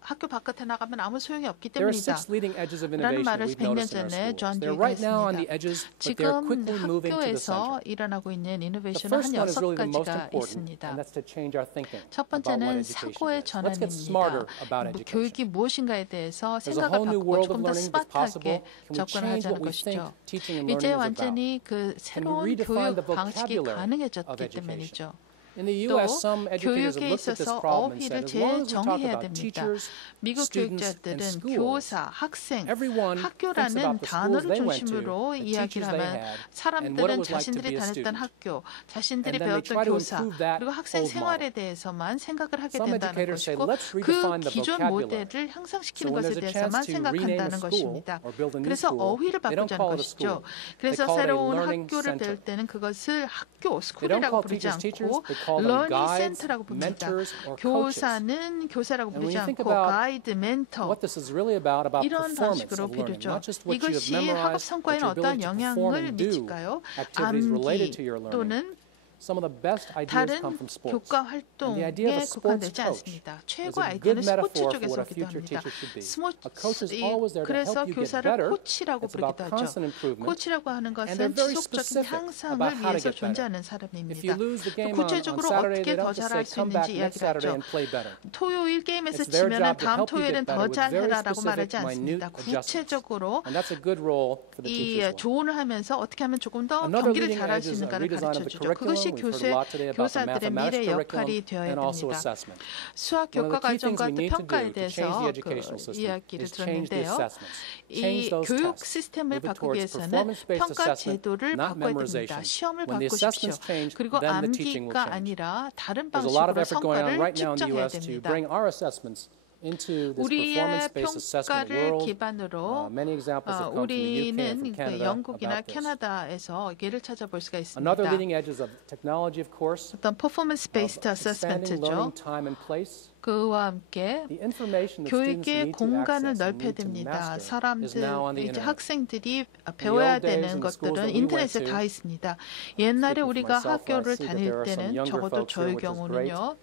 학교 바깥에 나가면 아무 소용이 없기 There are 때문이다. 6 leading edges of 라는 innovation 말을 we've 100년 noticed in our 전에 schools. 존 They're 듀이가 right now on the 했습니다. edges, but they're 지금 quickly moving to the 학교에서 center. 일어나고 있는 The 이노베이션은 first 한 one is really the most 6가지가 important, 있습니다. and that's to change our thinking 첫 about what 번째는 education 사고의 is. Let's get 전환입니다. smarter about education. 교육이 무엇인가에 대해서 There's a 생각을 whole new 바꾸고 world 조금 of 더 learning that's possible. 스마트하게 Can we 접근을 change 하자는 what we think 것이죠. teaching and 이제 learning is about? 완전히 그 Can we 새로운 redefine the 교육 방식이 vocabulary 가능해졌기 of education? 때문이죠. In the 또 U.S., some educators have 교육에 looked at this 있어서 problem and 어휘를 said, as long 제일 as we talk 정의해야 about 됩니다. teachers, 미국 students, and 교육자들은 schools, 교사, 학생, everyone thinks 학교라는 about the schools 단어를 they went to, 중심으로 the 이야기를 teachers they 하면 had, and what it 사람들은 was like to 자신들이 be a 다녔던 student. 학교, 자신들이 And then they 배웠던 try to 교사, improve that 그리고 학생 old 생활에 model. 대해서만 생각을 하게 Some 된다는 educators say, 것이고 let's 그 redefine the 기존 vocabulary. 모델을 향상시키는 So when 것에 there's a 대해서만 chance to rename a 생각한다는 school 것입니다. or build a new 그래서 school, 어휘를 they don't 바꾸자는 call it a 것이죠. school. 그래서 They call it a 새로운 learning 학교를 center. 배울 때는 그것을 학교, They don't 스쿨이라고 call 부르지 teachers teachers. 않고 They call them 러닝 guides, 센터라고 부릅니다. mentors, or coaches. 교사는 교사라고 And when 부르지 you think 않고 about 가이드, 멘토 What this is really about 이런 performance 방식으로 of learning, 비르죠. not just what you have 이것이 학업 memorized, but 성과에는 your 어떠한 ability to perform 영향을 and do 미칠까요? activities related 암기 to your learning. 또는 Some of the best ideas 다른 come from sports. 교과 And the idea 활동에 of a sports 국한되지 coach 않습니다. is 최고 a 아이디어는 good 스포츠 metaphor for 쪽에서 what a 오기도 future 합니다. teacher should be. A coach is 스포츠 always there to 그래서 help you get 교사를 better. 코치라고 It's about 부르기도 하죠. constant improvement. 코치라고 하는 And 것은 they're very 지속적인 specific 향상을 about how to 위해서 get better. 존재하는 If 사람입니다. you lose the 또 game on 구체적으로 Saturday, 어떻게 they 더 don't just 잘할 say 수 come back 있는지 next 이야기를 Saturday 하죠. and play better. 토요일 게임에서 It's their 지면은 job to 다음 help you 토요일은 get 더 better with very 잘해라라고 말하지 specific, 않습니다. minute adjustments. 구체적으로 And that's a good role for the 이 teachers. 조언을 하면서 어떻게 하면 조금 더 Another 경기를 leading 잘할 edge 수 is a 있는가를 redesign of the 가르쳐주죠. 그것이 curriculum. We've heard a lot today about the 교사들의 미래 mathematics 역할이 curriculum 되어야 and also 됩니다. assessment. 수학 One 교과 of the key things 과정과 we need to 평가에 do to 대해서 change the 그 educational system 이야기를 is change the 들었는데요. assessments. 이 Change those 교육 tests. 시스템을 Move it 바꾸기 towards 위해서는 performance-based 평가 assessment, 제도를 not 바꿔야 됩니다. memorization. 시험을 When the 바꾸십시오. assessments change, 그리고 then the teaching will 암기가 change. 아니라 다른 There's a lot of 방식으로 effort going on 성과를 right now in the 측정해야 U.S. to 됩니다. bring our assessments into this 우리의 performance-based assessment 평가를 world. 기반으로 Many examples have come from the UK and 우리는 from 그 Canada 영국이나 about this. 캐나다에서 예를 찾아볼 수가 있습니다. Another leading edge of technology, of course, 어떤 퍼포먼스-베이스드 expanding learning 어세스먼트죠. time and place. 그와 함께 The information that students 교육의 need to 공간을 access and 넓혀야 need to 됩니다. master is 사람들, now on the 이제 internet. 학생들이 배워야 old days 되는 in the schools 것들은 that we 인터넷에 went to, 다 있습니다. 옛날에 speaking for 우리가 myself, I 학교를 see that 다닐 there are some 때는 younger 적어도 folks here, 저희 which is great. 경우는요.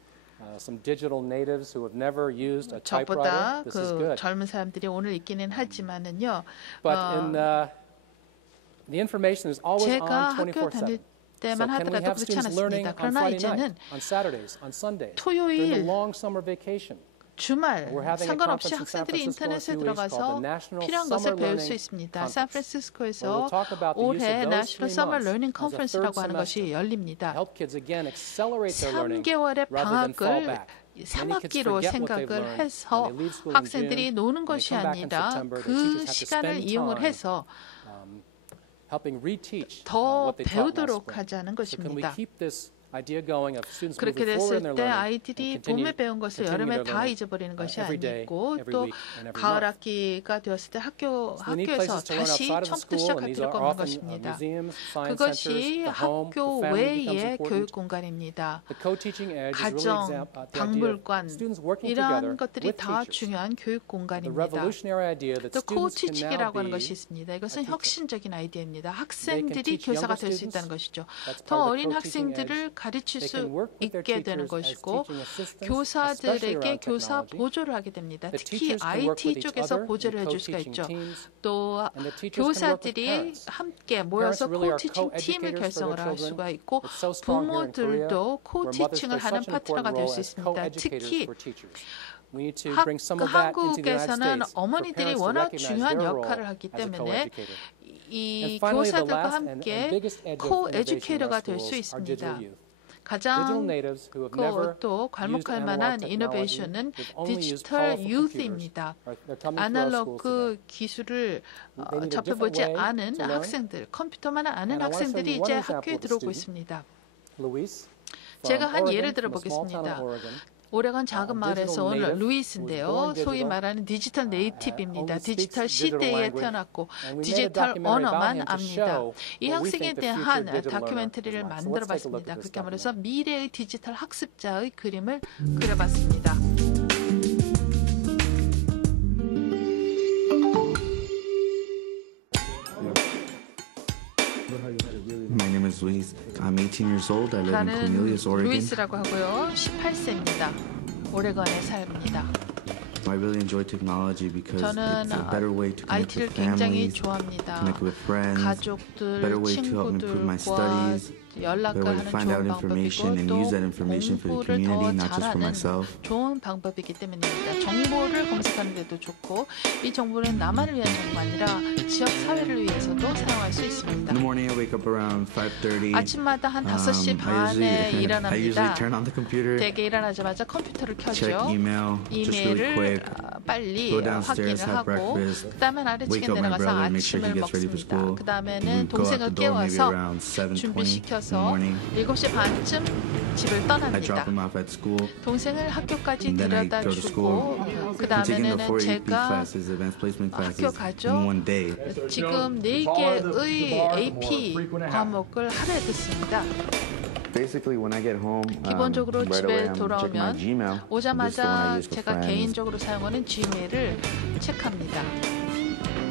Some digital natives who have never used a 저보다 typewriter. This is 그 good. 젊은 사람들이 오늘 있기는 하지만은요. But the information is always 제가 on 학교 24/7. 다닐 So 때만 can we 하더라도 have 그렇지 students learning 않았습니다. on 그러나 Friday 이제는 night, on Saturdays, on Sundays, during the 토요일, long summer vacation? 주말 We're having a 상관없이 conference in San 학생들이 Francisco in a 인터넷에 few weeks called 들어가서 the National 필요한 것을 Summer 배울 수 Learning 있습니다. Conference, 샌프란시스코에서 where we'll talk about the use 올해 of those National 3 Summer months Learning as a Conference라고 third 하는 것이 semester. 열립니다. Help kids again accelerate their learning 3개월의 rather than fall 방학을 back. Many kids 3학기로 forget what they've 생각을 learned 해서 when they leave school in 학생들이 June. 노는 When they 것이 come back in 아니라 September, their 그 teachers have to 시간을 spend 이용을 time 해서 helping reteach 더 what they taught last 배우도록 spring. 하자는 So can we 것입니다. keep this idea going of students 그렇게 moving forward in 됐을 their 때 learning 아이들이 and continue 봄에 배운 것을 continuing 여름에 their 다 learning 잊어버리는 것이 every day, 아니고 every 또 week, and every 가을 month. 학기가 되었을 때 So we need 학교에서 places to learn 다시 outside of the 처음부터 school, and 시작할 these 필요가 are 없는 often 것입니다. museums, science 그것이 centers, the home, 학교 the family becomes 외의 교육 important. 공간입니다. The co-teaching edge is really 가정, the idea of 박물관 students working 이러한 together 것들이 with 다 teachers. 중요한 교육 The 공간입니다. revolutionary idea that 또 students can now 코치칭이라고 하는 be 것이 있습니다. 이것은 a teacher. 혁신적인 아이디어입니다. They can 학생들이 teach 교사가 younger 될 수 students. 있다는 것이죠. That's 더 part of the 어린 co-teaching 학생들을 edge. 가르칠 They 수 can work with their 있게 되는 teachers as 것이고 teaching assistants, especially 교사들에게 around 교사 technology. 보조를 하게 됩니다. The 특히 teachers can work IT with each 쪽에서 other in 보조를 해줄 수가 co-teaching 있죠. teams. 또 And the teachers can work with 교사들이 parents. 함께 모여서 really are 코치칭 팀을 co-educators for 결성을 their 할 children. 수가 있고 It's so strong here in Korea, 부모들도 where mothers 코치칭을 play 하는 such an 파트너가 important 될 role 수 as 있습니다. co-educators 특히 for teachers. We need to bring some of that into the United 한국에서는 States for 어머니들이 parents to 워낙 recognize 중요한 their role 역할을 하기 as a 때문에 co-educator. 이 And finally, the 교사들과 last and 함께 biggest edge of innovation in our 코-에듀케이터가 될 수 schools are digital 있습니다. youth. Digital 가장 natives who have never 또 used 괄목할 analog 만한 technology, 이노베이션은 who've only used 디지털 powerful computers, 유스입니다. they're coming to our schools today. 아날로그 기술을 They need a 접해보지 different way 않은 to learn. 학생들, 컴퓨터만 아는 And I want to show 학생들이 you one 이제 example 학교에 of a 들어오고 student. 있습니다. Luis 제가 from 한 Oregon, 예를 from a small town 들어보겠습니다. of Oregon. 오레곤 작은 마을에서 온 digital native 루이스인데요. who was born 소위 digital, 말하는 디지털 네이티브입니다. only speaks 디지털 digital 시대에 language, 태어났고 and we made a 디지털 documentary about 언어만 him to 압니다. show 이 what we 학생에 think the 대한 future digital learner 다큐멘터리를 is like. So 만들어 let's take a look 봤습니다. at this 그렇게 말해서 documentary. 미래의 디지털 학습자의 그림을 그려봤습니다. My name is Luis. I'm 18 years old. I live in 나는 Cornelius, Oregon. 루이스라고 하고요. 18세입니다. 오레곤에 삽니다. I really enjoy technology because 저는 it's a better way to connect IT를 with 굉장히 families, 좋아합니다. connect with friends, 가족들, better way to help improve my 친구들과 studies, 연락을 better way to 하는 find out 좋은 information 방법이고 and 또 use that information for the 공부를 community, 더 not just for 잘하는 myself. 좋은 방법이기 때문입니다. 정보를 검색하는 데도 좋고 이 정보는 나만을 위한 정보가 아니라 지역 사회를 위해서도 사용할 수 있습니다. In the morning, I wake up around 5:30. 아침마다 한 5시 반에 I 일어납니다. usually turn on the computer, 대개 일어나자마자 컴퓨터를 check 켜죠. email, just really 이메일을 quick. 빨리 Go downstairs, 확인을 have 하고 breakfast, 그 다음에 아래층에 wake up my 내려가서 brother, make sure he 아침을 gets ready for 먹습니다. school. 그 다음에는 We go out 동생을 the door maybe 깨워서 around 7:20 in the 준비시켜서 morning. 7시 반쯤 집을 I 떠납니다. drop him off at school. 동생을 학교까지 And then I 데려다 go to 주고 school. 그 I'm taking the 다음에는 4 AP 제가 classes, advanced placement classes, 학교 가죠. in one day. 지금 4개의 AP 과목을 하루에 듣습니다. Basically, when I get home, 기본적으로 right 집에 away I'm checking my 돌아오면 Gmail. This is the one I 오자마자 use for 제가 friends. 개인적으로 사용하는 Gmail을 체크합니다.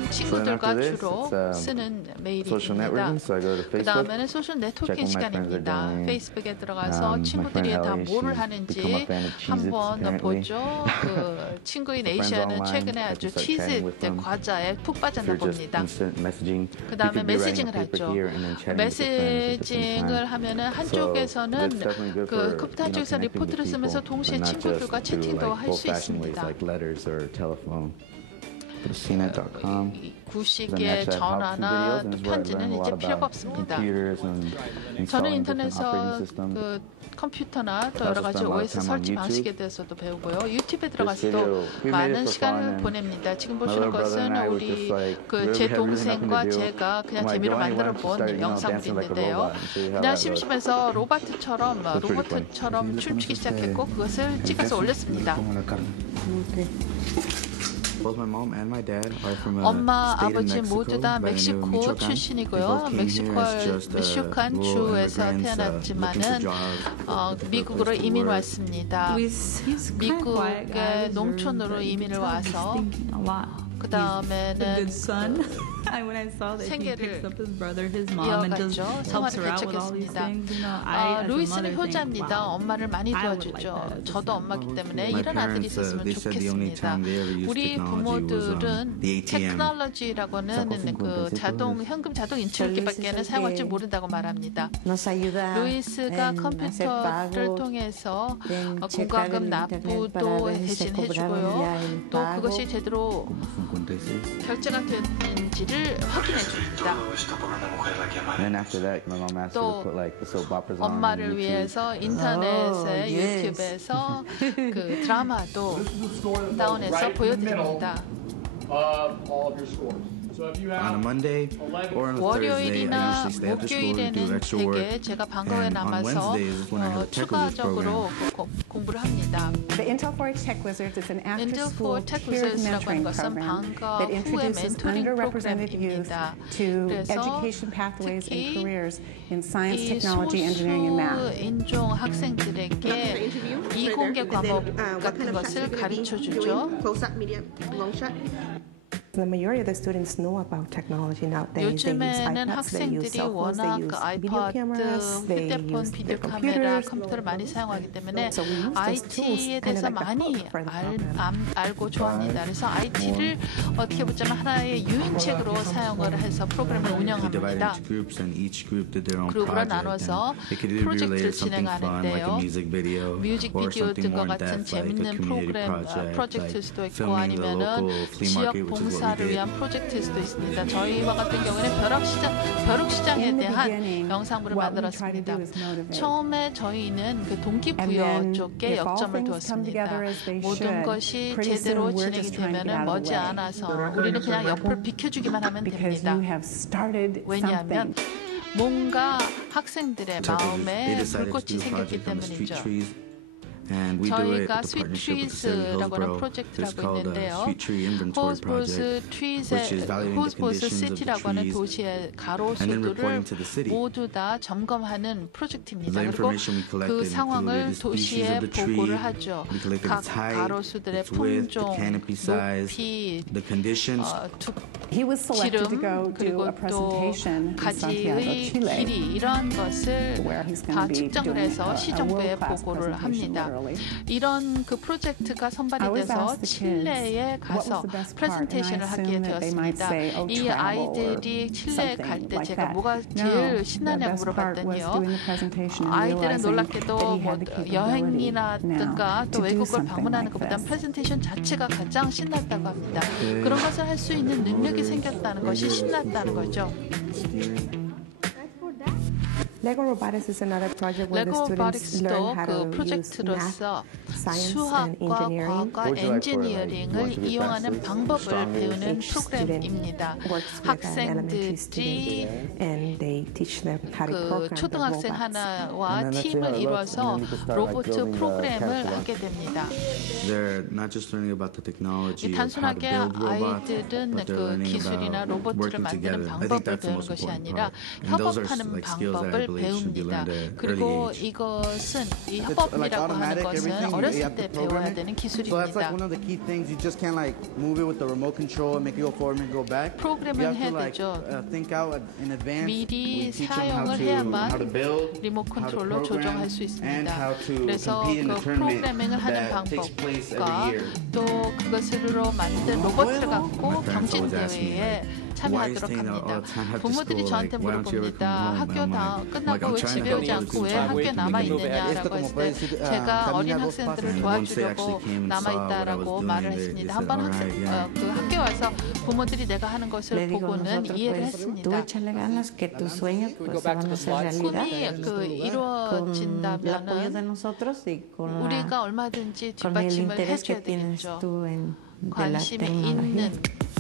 So then 친구들과 after this, 주로 it's, 쓰는 social 메일입니다. networking. So I go to 그 Facebook. 다음에는 소셜 check 네트워킹 what my friends are 시간입니다. doing. 페이스북에 들어가서 My 친구들이 friend 다 Ellie, 뭐를 she's 하는지 become a fan of Cheez-Its, 한번 apparently. 보죠. 그 친구인 So friends 에이시아는 online, 최근에 I 아주 can start chatting with 치즈 them. 과자에 푹 빠졌나 They're just 봅니다. instant messaging. 그 We 다음에 could be writing a 메시징을 paper 하죠. here and then chatting with your friends at the same 메시징을 time. 하면은 So 한쪽에서는 that's definitely good for, 그 컴퓨터 한쪽에서 connecting with 리포트를 쓰면서 people, 동시에 but not just 친구들과 through 채팅도 like 할 수 old-fashioned ways 있습니다. like letters or telephone. 구식의 전화나 또 편지는 이제 필요가 없습니다. 저는 인터넷에서 그 컴퓨터나 또 여러 가지 OS 설치 방식에 대해서도 배우고요. 유튜브에 들어가서도 많은 시간을 보냅니다. 지금 보시는 것은 우리 그 제 동생과 제가 그냥 재미로 만들어 본 영상들인데요. 그냥 심심해서 로봇처럼 춤추기 시작했고 그것을 찍어서 올렸습니다. 엄마, 아버지 모두 다 멕시코 출신이고요. 미슈칸 주에서 태어났지만은 미국으로 이민 왔습니다. 미국의 농촌으로 이민을 와서 그 다음에는 생계를 이어갔죠. 생활을 개척했습니다. 루이스는 효자입니다. 엄마를 많이 도와주죠. 저도 엄마기 때문에 이런 아들이 있었으면 좋겠습니다. 우리 부모들은 테크놀로지라고는 그 현금 자동 인출기밖에는 사용할 줄 모른다고 말합니다. 루이스가 컴퓨터를 통해서 공과금 납부도 대신해주고요. 또 그것이 제대로 결제가 됐는지를 확인해 줍니다. 또 엄마를 위해서 인터넷에 유튜브에서 그 드라마도 다운해서 보여드립니다. 월요일이나 목요일에는 대개 제가 방과후에 남아서 추가적으로 공부를 합니다. Intel for Tech Wizards라고 하는 것은 방과 후의 멘토링 프로그램입니다. 그래서 특히 이 소수인종 학생들에게 이공계 과목 같은 것을 가르쳐주죠. 요즘에는 학생들이 워낙 아이패드, 휴대폰, 비디오 카메라, 컴퓨터를 많이 사용하기 때문에 IT에 대해서 많이 알고 좋아합니다. 그래서 IT를 어떻게 보자면 하나의 유인책으로 사용을 해서 프로그램을 운영합니다. 그룹으로 나눠서 프로젝트를 진행하는데요. 뮤직비디오 등과 같은 재밌는 프로젝트일 수도 있고 아니면은 지역 봉사 를 위한 프로젝트일 수도 있습니다. 저희와 같은 경우에는 벼룩시장에 대한 영상물을 만들었습니다. 처음에 저희는 그 동기부여 쪽에 역점을 두었습니다. 모든 것이 제대로 진행이 되면 머지않아서 우리는 그냥 옆을 비켜주기만 하면 됩니다. 왜냐하면 뭔가 학생들의 마음에 불꽃이 생겼기 때문이죠. 저희가 스윗 트리즈라고 하는 프로젝트를 하고 있는데요. 호스보스 시티라고 하는 도시의 가로수들을 모두 다 점검하는 프로젝트입니다. 그리고 그 상황을 도시에 보고를 하죠. 각 가로수들의 품종, 높이, 지름, 그리고 또 가지의 길이 이런 것을 다 측정을 해서 시정부에 보고를 합니다. 이런 그 프로젝트가 선발이 돼서 칠레에 가서 프레젠테이션을 하게 되었습니다. 이 아이들이 칠레에 갈 때 제가 뭐가 제일 신나냐고 물어봤더니요. 아이들은 놀랍게도 뭐 여행이라든가 또 외국을 방문하는 것보다 프레젠테이션 자체가 가장 신났다고 합니다. 그런 것을 할 수 있는 능력이 생겼다는 것이 신났다는 거죠. 레고 로보틱스도 그 프로젝트로서 수학과 과학과 엔지니어링을 이용하는 방법을 배우는 프로그램입니다. 학생들이 그 초등학생 하나와 팀을 이루어서 로봇 프로그램을 하게 됩니다. 단순하게 아이들은 그 기술이나 로봇을 만드는 방법을 배우는 것이 아니라 협업하는 방법을 배웁니다. 그리고 이것은 이 협업이라고 하는 것은 어렸을 때 배워야 되는 기술입니다. 프로그램은 해야 되죠. 미리 사용을 해야만 리모트 컨트롤로 조정할 수 있습니다. 그래서 그 프로그래밍을 하는 방법과 또 그것으로 만든 로봇을 갖고 경진 대회에 참여하도록 합니다. 부모들이 저한테 물어봅니다. 학교 다 끝나고 왜 집에 오지 않고 왜 학교에 남아있느냐라고 했을 때 제가 어린 학생들을 도와주려고 남아있다라고 말을 했습니다. 한번 그 학교에 와서 부모들이 내가 하는 것을 보고는 이해를 했습니다. 꿈이 이루어진다면 우리가 얼마든지 뒷받침을 해줘야 되겠죠. 관심이 있는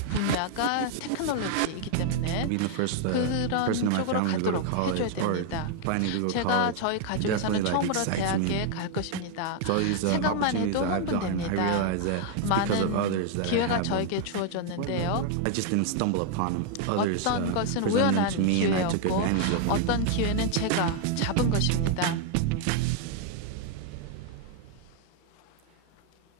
분야가 테크놀로지이기 때문에 그런 쪽으로 가도록 해줘야 됩니다. 제가 저희 가족에서는 처음으로 대학에 갈 것입니다. 생각만 해도 흥분됩니다. 많은 기회가 저에게 주어졌는데요. 어떤 것은 우연한 기회였고 어떤 기회는 제가 잡은 것입니다.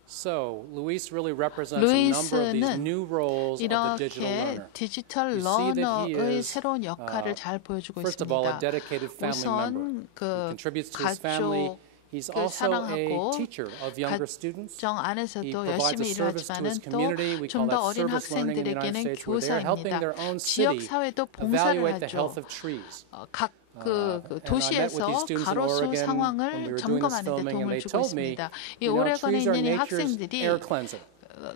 So, Luis really represents a number of these new roles of the digital 이렇게 learner. 디지털 러너의 새로운 역할을 잘 보여주고 First of all, a 있습니다. dedicated family member. 우선 그 He contributes to his family. 가족을 He's also a 사랑하고 teacher of younger students. 가정 He 안에서도 provides a 열심히 일을 service to 하지만은 his community. We 또 좀 call 더 that 어린 service learning in the United 학생들에게는 States, where they're helping 교사입니다. their own 지역 city 사회도 봉사를 evaluate the 하죠. health of trees. 각 그 And I met with 도시에서 these students in 가로수 Oregon when we 상황을 were doing this 점검하는 데 filming, and 도움을 they 주고 told me, 있습니다. 이 you know, 오레곤에 trees are 있는 이 nature's 학생들이 air cleanser.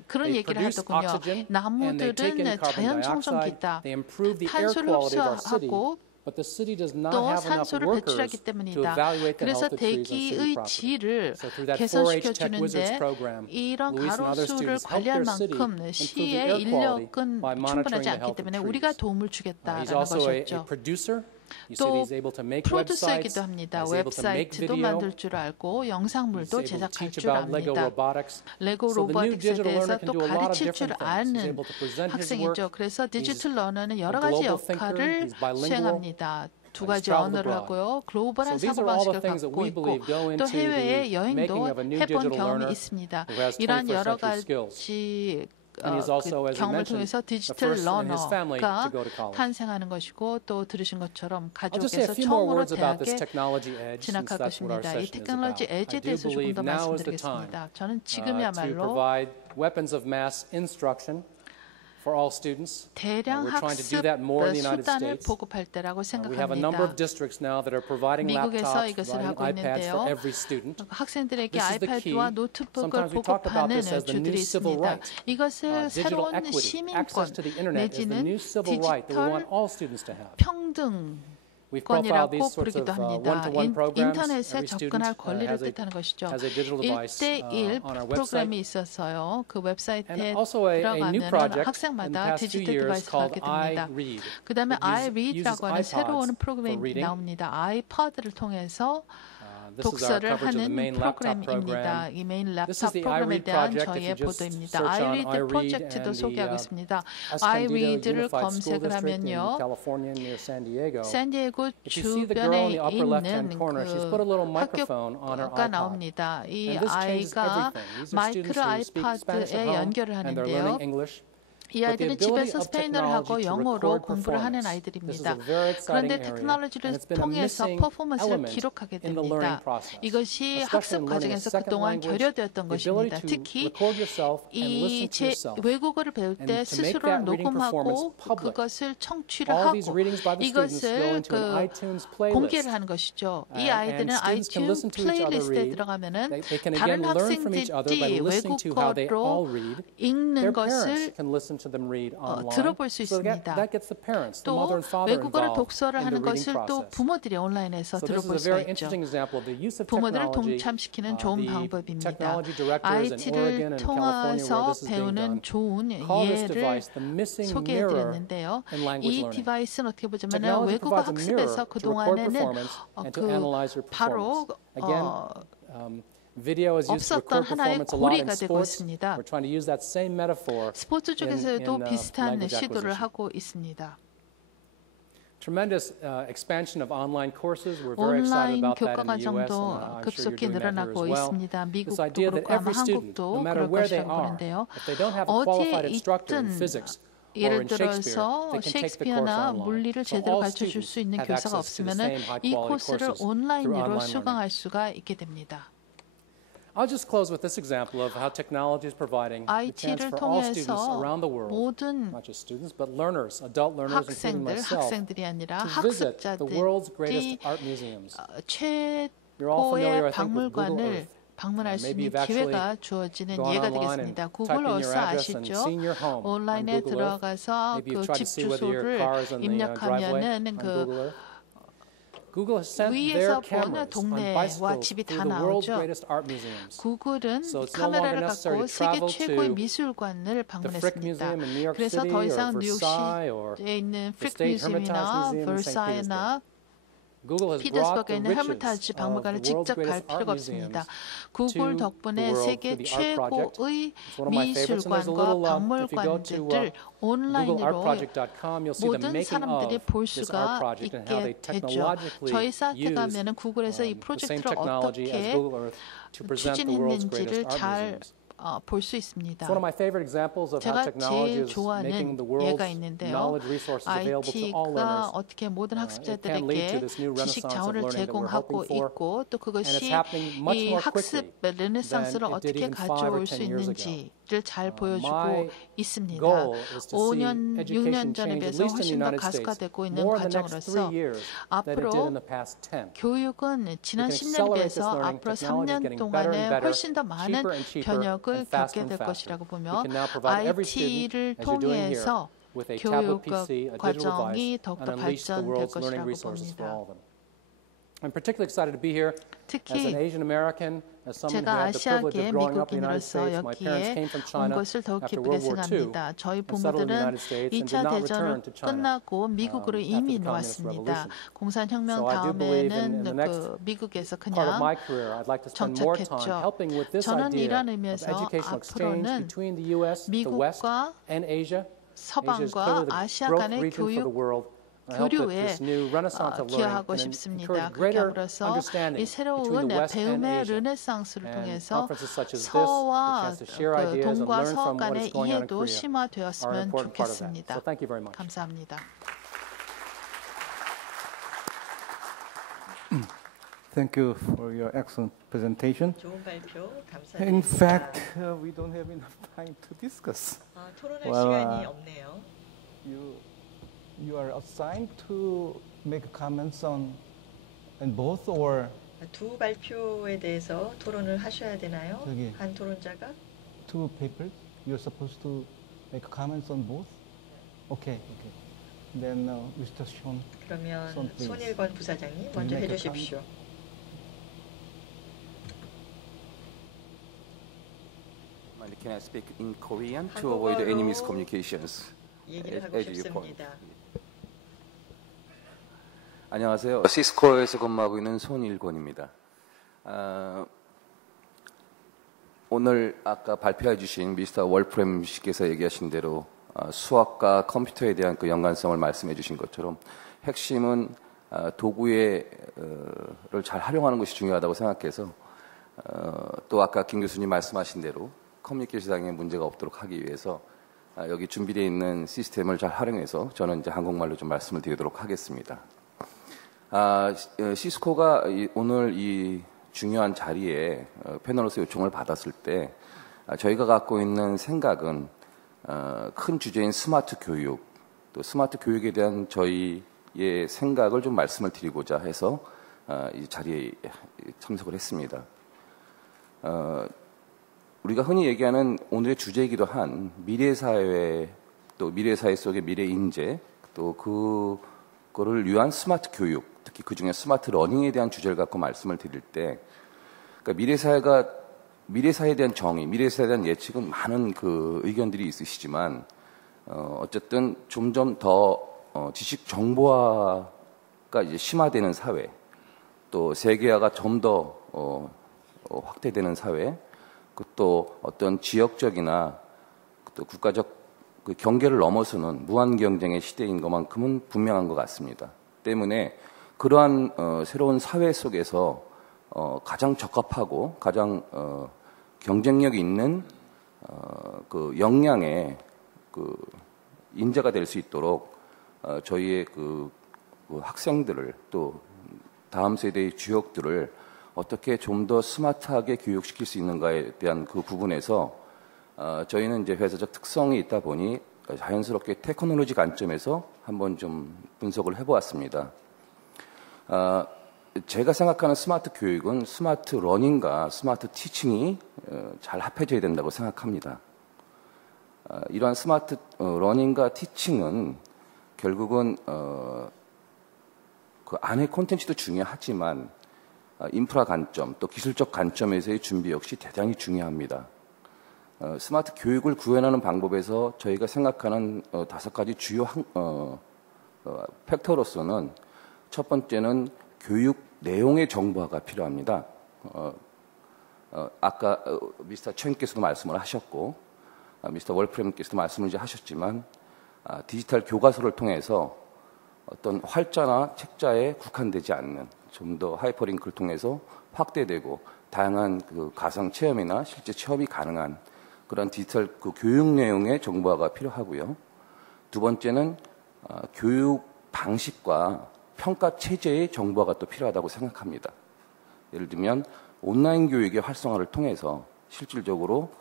그런 They 얘기를 produce 하더군요. oxygen, and they take in 나무들은 carbon 자연 dioxide. 청정기다. They improve the air 탄소를 quality of our city. 흡수하고 But the city does not 또 have enough 산소를 workers 배출하기 to 때문이다. evaluate the 그래서 health of trees on city 대기의 property. 질을 So through that 4-H 개선시켜 Tech Wizards 주는데 program, 이런 Luis and other 가로수를 students help 관리할 their city 만큼 improve the 시의 air quality 인력은 by monitoring 충분하지 the 않기 health of 때문에 trees. 우리가 도움을 He's 주겠다라는 also a 것이었죠. producer. You said 또 he's able to make 프로듀서이기도 websites. 합니다. He's able to make 웹사이트도 video. 만들 줄 알고 He's 영상물도 able to 제작할 teach 줄 about Lego 압니다. robotics. 레고 So the new 로보틱스에 digital 대해서 learner can 또 do a lot of 가르칠 줄 different things. He's 아는 able to present his 학생이죠. work. 그래서 He's 디지털 러너는 여러 a 가지 global thinker. 역할을 He's bilingual. 수행합니다. 두 가지 He's traveled 언어를 abroad. 하고요. 글로벌한 So these are all the 사고방식을 things that 갖고 we 있고 believe go 또 into 해외에 the 여행도 making of a new 해본 digital 경험이 learner 있습니다. who has 이러한 21st 여러 century skills. 가지 And he's also, as you 경험을 mentioned, 통해서 the 디지털 first in his family 러너가 to go to college. 탄생하는 것이고 또 들으신 것처럼 I'll just say a 가족에서 few more 처음으로 words about this 대학에 technology edge, since 진학할 that's what our 것입니다. 이 session is 테크놀로지 about. I 에지에 do 대해서 조금 believe 더 now is the time 말씀드리겠습니다. 저는 to 지금이야말로 provide weapons of mass instruction for all students. 대량 We're trying to do 학습 that more in the United 수단을 States. 보급할 때라고 We have a number of 생각합니다. districts now that are providing 미국에서 laptops, 이것을 providing 하고 iPads for 있는데요. every student. 학생들에게 This is the key. 아이패드와 노트북을 Sometimes we talk about 보급하는 this as the new 주들이 civil 있습니다. right. 이것을 Digital 새로운 equity, 시민권 access to the internet is the 내지는 new civil right that we want 디지털 all students to have. 평등 We've profiled these 권이라고 sorts 부르기도 of 합니다. one-to-one programs. 인터넷에 Every student 접근할 권리를 has 뜻하는 것이죠. a digital device 1대1 on our 프로그램이 website. 있어서요. 그 웹사이트에 And also a new 들어가면 project in the 학생마다 past 2 디지털 years 디바이스를 called 갖게 됩니다. iRead. 그 다음에 It uses iRead라고 하는 iPods 새로운 for 프로그램이 reading. 나옵니다. 아이패드를 통해서 This is our 독서를 coverage of the 하는 main laptop 프로그램입니다. program. 이 메인 This 랩탑 is the 프로그램에 iRead 대한 project. If 저희의 you just 보도입니다. search on iRead iRead 프로젝트도 and 소개하겠습니다. Escondido iRead를 Unified School 검색을 District in 하면요. California near San Diego. 샌디에고 If you see the girl in 주변에 the upper left-hand 있는 corner, she's put a little microphone on her 학교가 iPod. 나옵니다. 이 And this changes 아이가 everything. These are students 마이크를 who speak Spanish at 아이패드에 home 연결을 and they're 하는데요. learning English. 이 아이들은 But the ability 집에서 of 스페인어를 하고 technology to 영어로 record 공부를 하는 performance. This is 아이들입니다. a very exciting 그런데 area, 테크놀로지를 and it's been a 통해서 missing 퍼포먼스를 element 기록하게 in the learning 됩니다. process. 이것이 Especially 학습 in learning a 과정에서 second 그동안 language, 결여되었던 the 것입니다. ability to 특히 record yourself and 이 listen to yourself. 외국어를 배울 And 때 to make 스스로 that reading performance 녹음하고 public. 그것을 청취를 All these 하고 readings by the students go 이것을 into an iTunes playlist. 공개를 하는 것이죠. 이 아이들은 And students can listen 아이튠 to each other 플레이리스트에 read. 들어가면은 They can 다른 again learn from each other by 학생들이 listening to how they all 외국어로 read. 읽는 Their parents 것을 can listen to them read online. 들어볼 수 So 있습니다. that gets the parents, the mother 또 and father 외국어를 involved 독서를 in the 하는 reading 것을 또 process. 부모들이 온라인에서 So this is 들어볼 a 수가 very 있죠. interesting example of the use of 부모들을 technology. 동참시키는 좋은 The 방법입니다. technology directors in Oregon IT를 and California where 통해서 this is being done 배우는 좋은 call this 예를 device the missing mirror 소개해드렸는데요. in language 이 learning. 디바이스는 어떻게 보자면 Technology 외국어 provides a mirror 학습에서 to record 그동안에는 performance and to analyze your 바로 performance. Again, video is used to 없었던 record 하나의 performance a lot in 고리가 되고 sports. 있습니다. We're trying to use that same metaphor 스포츠 쪽에서도 in 비슷한 language 시도를 acquisition. 하고 있습니다. Tremendous expansion of online courses. We're very excited 온라인 about 교과 that in the US, 과정도 and I'm sure you're 급속히 doing that here 늘어나고 as well. 있습니다. This 미국도 idea that 그렇고 아마 every student, 한국도 no matter 그럴 where they 것이라고 are, 보는데요. if they don't have a qualified 어디에 instructor in 있든 physics or 예를 in Shakespeare, 들어서 they can take the course 셰익스피어나 online. 물리를 So 제대로 all 가르쳐 줄 students 수 있는 have 교사가 access to the 없으면은 same high 이 quality 코스를 courses through 온라인으로 online learning. 수강할 수가 있게 됩니다. I'll just close with this example of how technology is providing the chance IT를 for all students 통해서 around the world, 모든 not just students, but learners, adult learners, including myself, 학생들이 아니라 to visit the world's 학습자들이 greatest art museums. 최고의 You're all familiar, I think, with Google 박물관을 Earth. 방문할 수 Maybe 있는 you've actually 기회가 주어지는 gone 예가 online 되겠습니다. and 구글 typed in your 얼스 address and 아시죠? seen your home on 온라인에 Google Earth. 들어가서 Maybe you've 그 tried 집 to see whether your car is 주소를 in the driveway 입력하면은 on 그 Google Earth. Google has sent 위에서 their 보는 cameras on 동네와 bicycles 집이 through 다 the world's 나오죠. greatest art museums. 구글은 So it's no longer 카메라를 necessary 갖고 to 세계 travel 최고의 to 미술관을 the Frick 방문했습니다. Museum in New York 그래서 City 더 or 이상 Versailles or 뉴욕시에 있는 the 프릭 State Hermitage 뮤지엄이나 Museum in St. 벌사이나 Google has brought 피터스버그에 the 있는 riches 헤르미타지 of 박물관을 the world's 직접 갈 greatest art 필요가 museums 없습니다. 구글 to the 덕분에 world 세계 through the Art Project. 최고의 It's one of my favorites. And there's a 미술관과 little, if you go to 박물관들을 온라인으로 googleartproject.com, you'll see the 모든 making 사람들이 of 볼 this art 수가 project and how they 있게 되죠. technologically 저희 사이트에 use 가면은 구글에서 이 the same 프로젝트를 technology as 어떻게 Google Earth to present the world's 추진했는지를 greatest art 잘 museums. 볼 수 있습니다. It's one of my favorite examples of how 제가 제일 technology is 좋아하는 making the world's 예가 있는데요. knowledge resources available to all IT가 learners. 어떻게 모든 It can 학습자들에게 lead to this new 지식 renaissance of 자원을 learning that we're 제공하고 hoping for. 있고 또 And 그것이 it's happening much 이 more 학습 quickly 르네상스를 than it 어떻게 did even 5 or 가져올 10 수 years ago. 있는지를 잘 My 보여주고 있습니다. goal is to see 5년, education 6년 전에 change, at 비해서 least in the 훨씬 더 United States, 가속화되고 있는 more in the next 3 과정으로서 years than it did in the past 10. 교육은 지난 We can 10년에 accelerate this 비해서 learning. 앞으로 Technology is 3년 getting better and 동안에 better, 훨씬 더 많은 cheaper and cheaper, 변혁을 and faster 겪게 and 될 faster. 것이라고 We 보며 can now provide every IT를 student, as you're doing here, 통해서 with a tablet 교육 PC, a digital 과정이 device, 더욱더 and unleash the 발전될 world's learning 것이라고 resources for 봅니다. all of them. I'm particularly excited to be here as an 특히 Asian American, as someone who 제가 had the privilege 아시아계 of growing up in the United 미국인으로서 States. My parents 여기에 came from 온 China 것을 더욱 after 기쁘게 World War II 생각합니다. 저희 and settled in the 부모들은 United States and did 2차 not 대전을 return to China 끝나고 미국으로 after the 이민 Communist 왔습니다. Revolution. 공산혁명 So I do believe in 다음에는 the next 그 미국에서 part of my 그냥 career, I'd like to spend more time 정착했죠. helping with this 저는 idea 이런 of 의미에서 educational exchange 앞으로는 between the U.S., the West, 미국과 and Asia. Asia is 서방과 clearly the 아시아 growth 간의 region for the 교육 world. I hope that 교류에 this new renaissance of learning 기여하고 can 싶습니다. encourage 그렇게 greater 함으로써 understanding 이 between 새로운 the West and 배움의 Asia. 르네상스를 And 통해서 conferences such as this, the 서와 chance to share 그 ideas and 동과 learn 서 from what 간의 is going on in 이해도 Korea are an 심화되었으면 important part of that. 좋겠습니다. So thank you very much. 감사합니다. Thank you for your excellent presentation. 좋은 발표 감사드립니다. In fact, we don't have enough time to discuss. 토론할 well, 시간이 없네요. You are assigned to make comments on both or 두 발표에 대해서 토론을 하셔야 되나요? 저기. 한 토론자가? two papers. You're supposed to make comments on both. Okay. Then Mr. Sean. 그러면 손, please. 손일권 부사장님 먼저 make a 해주십시오. Can I speak in Korean to avoid any miscommunications? 얘기를 하고 as you point. 싶습니다. 안녕하세요. 시스코에서 근무하고 있는 손일권입니다. 오늘 아까 발표해 주신 미스터 월프렘 씨께서 얘기하신 대로 수학과 컴퓨터에 대한 그 연관성을 말씀해 주신 것처럼 핵심은 도구를 잘 활용하는 것이 중요하다고 생각해서 또 아까 김 교수님 말씀하신 대로 커뮤니케이션상의 문제가 없도록 하기 위해서 여기 준비되어 있는 시스템을 잘 활용해서 저는 이제 한국말로 좀 말씀을 드리도록 하겠습니다. 시스코가 오늘 이 중요한 자리에 패널로서 요청을 받았을 때 저희가 갖고 있는 생각은 큰 주제인 스마트 교육, 또 스마트 교육에 대한 저희의 생각을 좀 말씀을 드리고자 해서 이 자리에 참석을 했습니다. 우리가 흔히 얘기하는 오늘의 주제이기도 한 미래사회, 또 미래사회 속의 미래인재, 또 그거를 위한 스마트 교육, 특히 그중에 스마트 러닝에 대한 주제를 갖고 말씀을 드릴 때, 그러니까 미래사회에 대한 정의, 미래사회에 대한 예측은 많은 그 의견들이 있으시지만, 어쨌든 점점 더 지식 정보화가 이제 심화되는 사회, 또 세계화가 좀 더 확대되는 사회, 또 어떤 지역적이나 또 국가적 그 경계를 넘어서는 무한 경쟁의 시대인 것만큼은 분명한 것 같습니다. 때문에 그러한 새로운 사회 속에서 가장 적합하고 가장 경쟁력 있는 그 역량의 그 인재가 될 수 있도록 저희의 그 학생들을 또 다음 세대의 주역들을 어떻게 좀 더 스마트하게 교육시킬 수 있는가에 대한 그 부분에서 저희는 이제 회사적 특성이 있다 보니 자연스럽게 테크놀로지 관점에서 한번 좀 분석을 해보았습니다. 제가 생각하는 스마트 교육은 스마트 러닝과 스마트 티칭이 잘 합해져야 된다고 생각합니다. 이러한 스마트 러닝과 티칭은 결국은 그 안의 콘텐츠도 중요하지만 인프라 관점 또 기술적 관점에서의 준비 역시 대단히 중요합니다. 스마트 교육을 구현하는 방법에서 저희가 생각하는 5가지 주요 팩터로서는 첫 번째는 교육 내용의 정보화가 필요합니다. 아까 미스터 첸께서도 말씀을 하셨고 미스터 월프렘께서도 말씀을 이제 하셨지만 디지털 교과서를 통해서 어떤 활자나 책자에 국한되지 않는 좀 더 하이퍼링크를 통해서 확대되고 다양한 그 가상 체험이나 실제 체험이 가능한 그런 디지털 그 교육 내용의 정보화가 필요하고요. 두 번째는 교육 방식과 평가 체제의 정보화가 또 필요하다고 생각합니다. 예를 들면 온라인 교육의 활성화를 통해서 실질적으로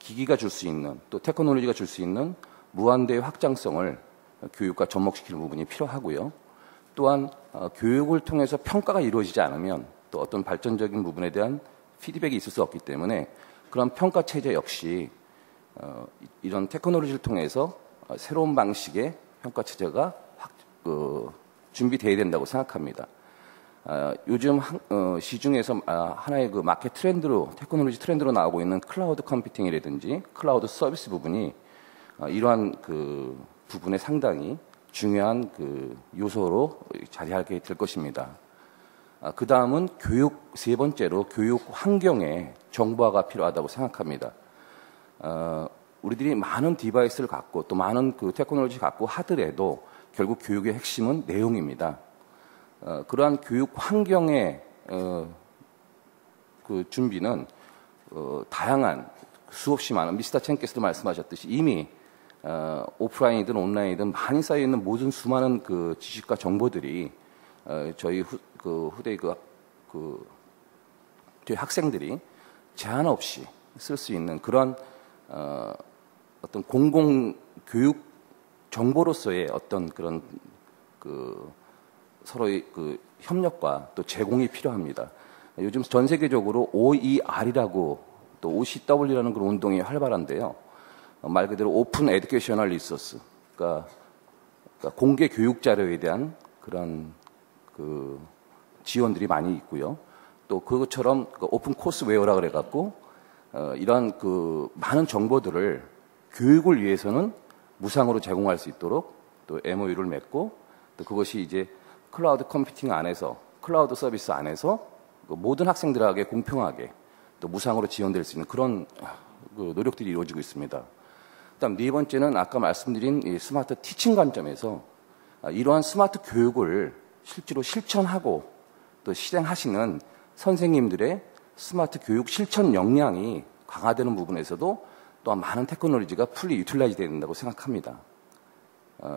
기기가 줄 수 있는 또 테크놀로지가 줄 수 있는 무한대의 확장성을 교육과 접목시키는 부분이 필요하고요. 또한 교육을 통해서 평가가 이루어지지 않으면 또 어떤 발전적인 부분에 대한 피드백이 있을 수 없기 때문에 그런 평가 체제 역시 이런 테크놀로지를 통해서 새로운 방식의 평가 체제가 준비되어야 된다고 생각합니다. 요즘 시중에서 하나의 그 마켓 트렌드로 테크놀로지 트렌드로 나오고 있는 클라우드 컴퓨팅이라든지 클라우드 서비스 부분이 이러한 그 부분에 상당히 중요한 그 요소로 자리하게 될 것입니다. 그 다음은 세 번째로 교육 환경의 정보화가 필요하다고 생각합니다. 우리들이 많은 디바이스를 갖고 또 많은 그 테크놀로지 갖고 하더라도 결국 교육의 핵심은 내용입니다. 그러한 교육 환경의 그 준비는 다양한 수없이 많은 미스터 첸께서도 말씀하셨듯이 이미 오프라인이든 온라인이든 많이 쌓여 있는 모든 수많은 그 지식과 정보들이 저희 후대 저희 학생들이 제한 없이 쓸 수 있는 그런 어떤 공공 교육 정보로서의 어떤 그런 그 서로의 그 협력과 또 제공이 필요합니다. 요즘 전 세계적으로 OER이라고 또 OCW라는 그런 운동이 활발한데요. 말 그대로 오픈 에듀케이셔널 리소스, 그러니까 공개 교육 자료에 대한 그런 그 지원들이 많이 있고요. 또 그것처럼 오픈 코스웨어라 그래갖고 이러한 그 많은 정보들을 교육을 위해서는 무상으로 제공할 수 있도록 또 MOU를 맺고 또 그것이 이제 클라우드 컴퓨팅 안에서 클라우드 서비스 안에서 모든 학생들에게 공평하게 또 무상으로 지원될 수 있는 그런 그 노력들이 이루어지고 있습니다. 그다음 네 번째는 아까 말씀드린 이 스마트 티칭 관점에서 이러한 스마트 교육을 실제로 실천하고 또 실행하시는 선생님들의 스마트 교육 실천 역량이 강화되는 부분에서도 또한 많은 테크놀로지가 풀리 유틸라이즈 되어야 된다고 생각합니다.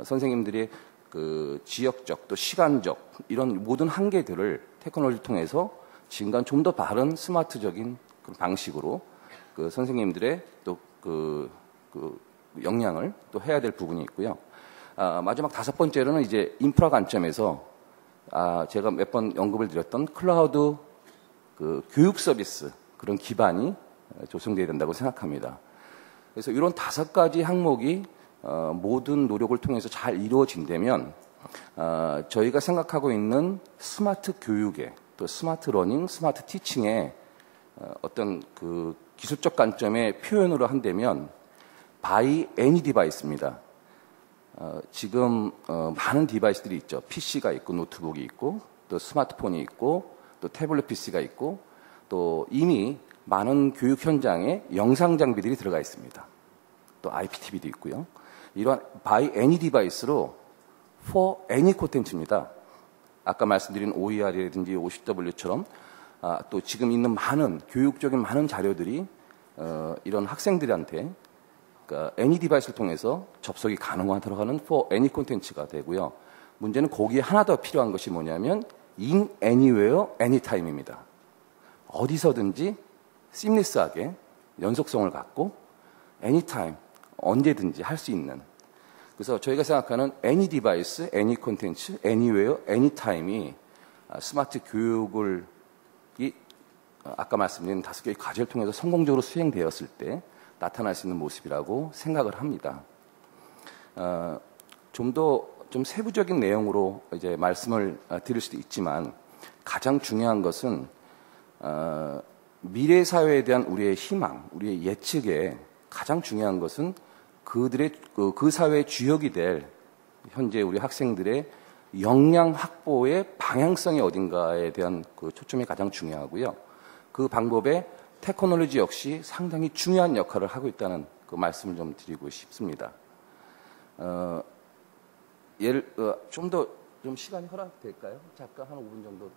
선생님들의 그 지역적 또 시간적 이런 모든 한계들을 테크놀로지를 통해서 지금과는 좀 더 다른 스마트적인 그런 방식으로 그 선생님들의 또 그 역량을 또 해야 될 부분이 있고요. 마지막 5번째로는 이제 인프라 관점에서 제가 몇 번 언급을 드렸던 클라우드 그 교육 서비스 그런 기반이 조성되어야 된다고 생각합니다. 그래서 이런 5가지 항목이 모든 노력을 통해서 잘 이루어진다면 저희가 생각하고 있는 스마트 교육의 또 스마트 러닝, 스마트 티칭의 어떤 그 기술적 관점의 표현으로 한다면 by any device입니다. 지금 많은 디바이스들이 있죠. PC가 있고 노트북이 있고 또 스마트폰이 있고 또 태블릿 PC가 있고 또 이미 많은 교육 현장에 영상 장비들이 들어가 있습니다. 또 IPTV도 있고요. 이러한 by any device로 for any 콘텐츠입니다. 아까 말씀드린 OER이라든지 OCW처럼 또 지금 있는 많은 교육적인 많은 자료들이 이런 학생들한테 그러니까 any 디바이스를 통해서 접속이 가능하도록 하는 for any 콘텐츠가 되고요. 문제는 거기에 하나 더 필요한 것이 뭐냐면 in anywhere, anytime입니다. 어디서든지 시임리스하게 연속성을 갖고 anytime, 언제든지 할 수 있는, 그래서 저희가 생각하는 any device, any content, anywhere, anytime이 스마트 교육을 아까 말씀드린 5개의 과제를 통해서 성공적으로 수행되었을 때 나타날 수 있는 모습이라고 생각을 합니다. 좀 세부적인 내용으로 이제 말씀을 드릴 수도 있지만 가장 중요한 것은 미래 사회에 대한 우리의 희망, 우리의 예측에 가장 중요한 것은 그들의 그 사회의 주역이 될 현재 우리 학생들의 역량 확보의 방향성이 어딘가에 대한 그 초점이 가장 중요하고요. 그 방법에 테크놀로지 역시 상당히 중요한 역할을 하고 있다는 그 말씀을 좀 드리고 싶습니다. 좀 더 좀 시간이 허락될까요? 잠깐 한 5분 정도.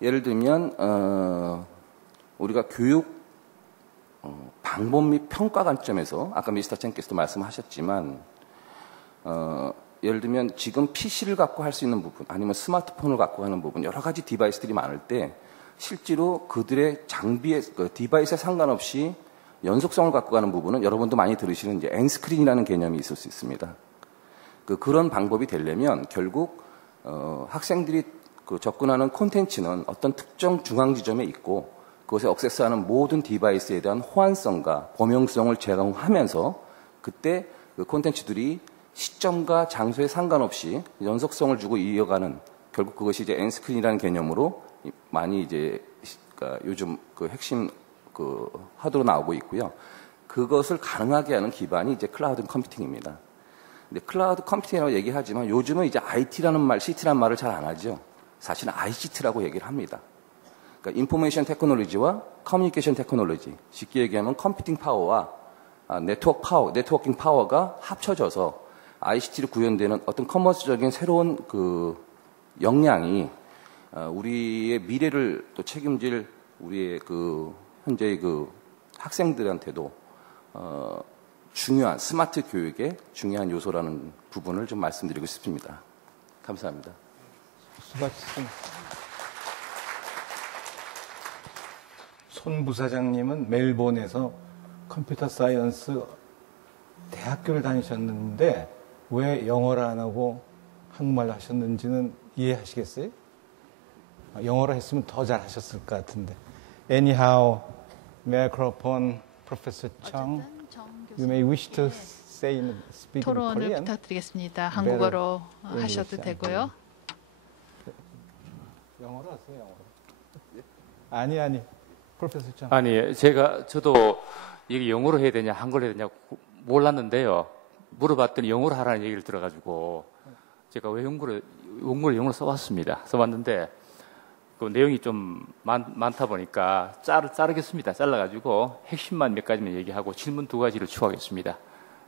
예를 들면 우리가 교육 방법 및 평가 관점에서 아까 미스터 첸께서도 말씀하셨지만 예를 들면 지금 PC를 갖고 할 수 있는 부분 아니면 스마트폰을 갖고 하는 부분 여러 가지 디바이스들이 많을 때 실제로 그들의 장비의 디바이스에 상관없이 연속성을 갖고 가는 부분은 여러분도 많이 들으시는 이제 엔스크린이라는 개념이 있을 수 있습니다. 그런 방법이 되려면 결국 학생들이 접근하는 콘텐츠는 어떤 특정 중앙 지점에 있고 그것에 액세스하는 모든 디바이스에 대한 호환성과 범용성을 제공하면서 그때 그 콘텐츠들이 시점과 장소에 상관없이 연속성을 주고 이어가는 결국 그것이 이제 엔스크린이라는 개념으로 많이 이제 요즘 그 핵심 그 하도로 나오고 있고요. 그것을 가능하게 하는 기반이 이제 클라우드 컴퓨팅입니다. 근데 클라우드 컴퓨팅이라고 얘기하지만 요즘은 이제 IT라는 말, CT라는 말을 잘 안 하죠. 사실은 ICT라고 얘기를 합니다. 그러니까 인포메이션 테크놀로지와 커뮤니케이션 테크놀로지, 쉽게 얘기하면 컴퓨팅 파워와 네트워킹 파워가 합쳐져서 ICT로 구현되는 어떤 커머스적인 새로운 그 역량이 우리의 미래를 또 책임질 우리의 그 현재의 그 학생들한테도 중요한 스마트 교육의 중요한 요소라는 부분을 좀 말씀드리고 싶습니다. 감사합니다. 수고하셨습니다. 손 부사장님은 멜본에서 컴퓨터 사이언스 대학교를 다니셨는데 왜 영어를 안 하고 한국말로 하셨는지는 이해하시겠어요? 영어로 했으면 더 잘하셨을 것 같은데. Anyhow, microphone, Professor Chung, you may wish to say in speak in 토론을 Korean. 부탁드리겠습니다. 한국어로 하셔도 되고요. 영어로 하세요. 영어로. 아니. 프로페서 장. 아니, 저도 이게 영어로 해야 되냐, 한글로 해야 되냐 몰랐는데요. 물어봤더니 영어로 하라는 얘기를 들어가지고 제가 왜 영어로 써왔습니다. 써왔는데 그 내용이 좀 많다 보니까 자르겠습니다. 잘라가지고 핵심만 몇 가지만 얘기하고 질문 2가지를 추가하겠습니다.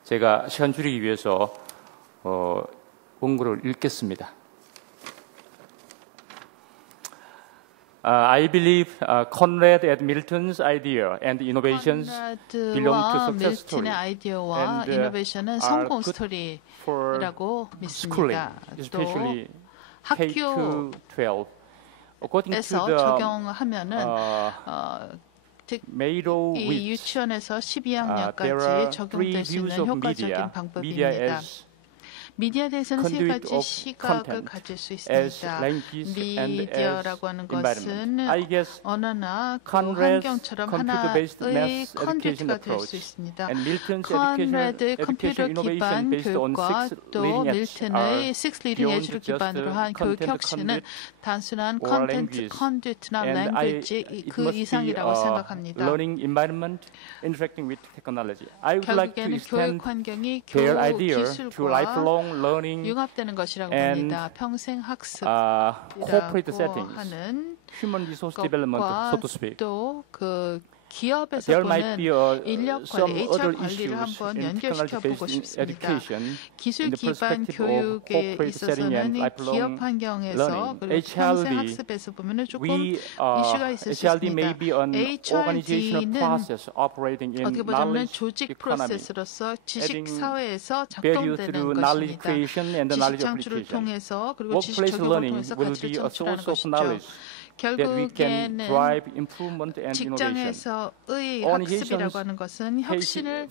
제가 시간 줄이기 위해서 원고를 읽겠습니다. I believe Conrad and Milton's idea and innovations belong to success story. 밀턴의 아이디어와 이노베이션은 성공 스토리라고 믿습니다. 또 학교에서 적용하면은 이 유치원에서 12학년까지 적용될 수 있는 효과적인 방법입니다. 미디어에 대해서는 3가지 시각을 가질 수 있습니다. 미디어라고 하는 것은 언어나 그 환경처럼 하나의 컨텐츠가 될 수 있습니다. 컨레드의 컴퓨터 기반 교육과 또 밀턴의 Six Leading Edge를 기반으로 한 교육 혁신은 단순한 컨텐츠, 컨듀트나 랭귀지 그 이상이라고 생각합니다. 결국에는 교육 환경이 기술과 융합되는 것이라고 봅니다. 평생 학습이라고 하는 것과 또 그 기업에서 보는 인력 관리, HR 관리를 한번 연결시켜보고 싶습니다. 기술 기반 교육에 있어서는 이 기업 환경에서 그리고 평생 학습에서 보면 조금 이슈가 있을 수 있습니다. HRD는 어떻게 보자면 조직 프로세스로서 지식 사회에서 작동되는 것입니다. 지식 창출을 통해서 그리고 지식 적용을 통해서 가치를 창출하는 것이죠. 결국에는 drive improvement and innovation. 직장에서의 학습이라고 하는 것은 혁신을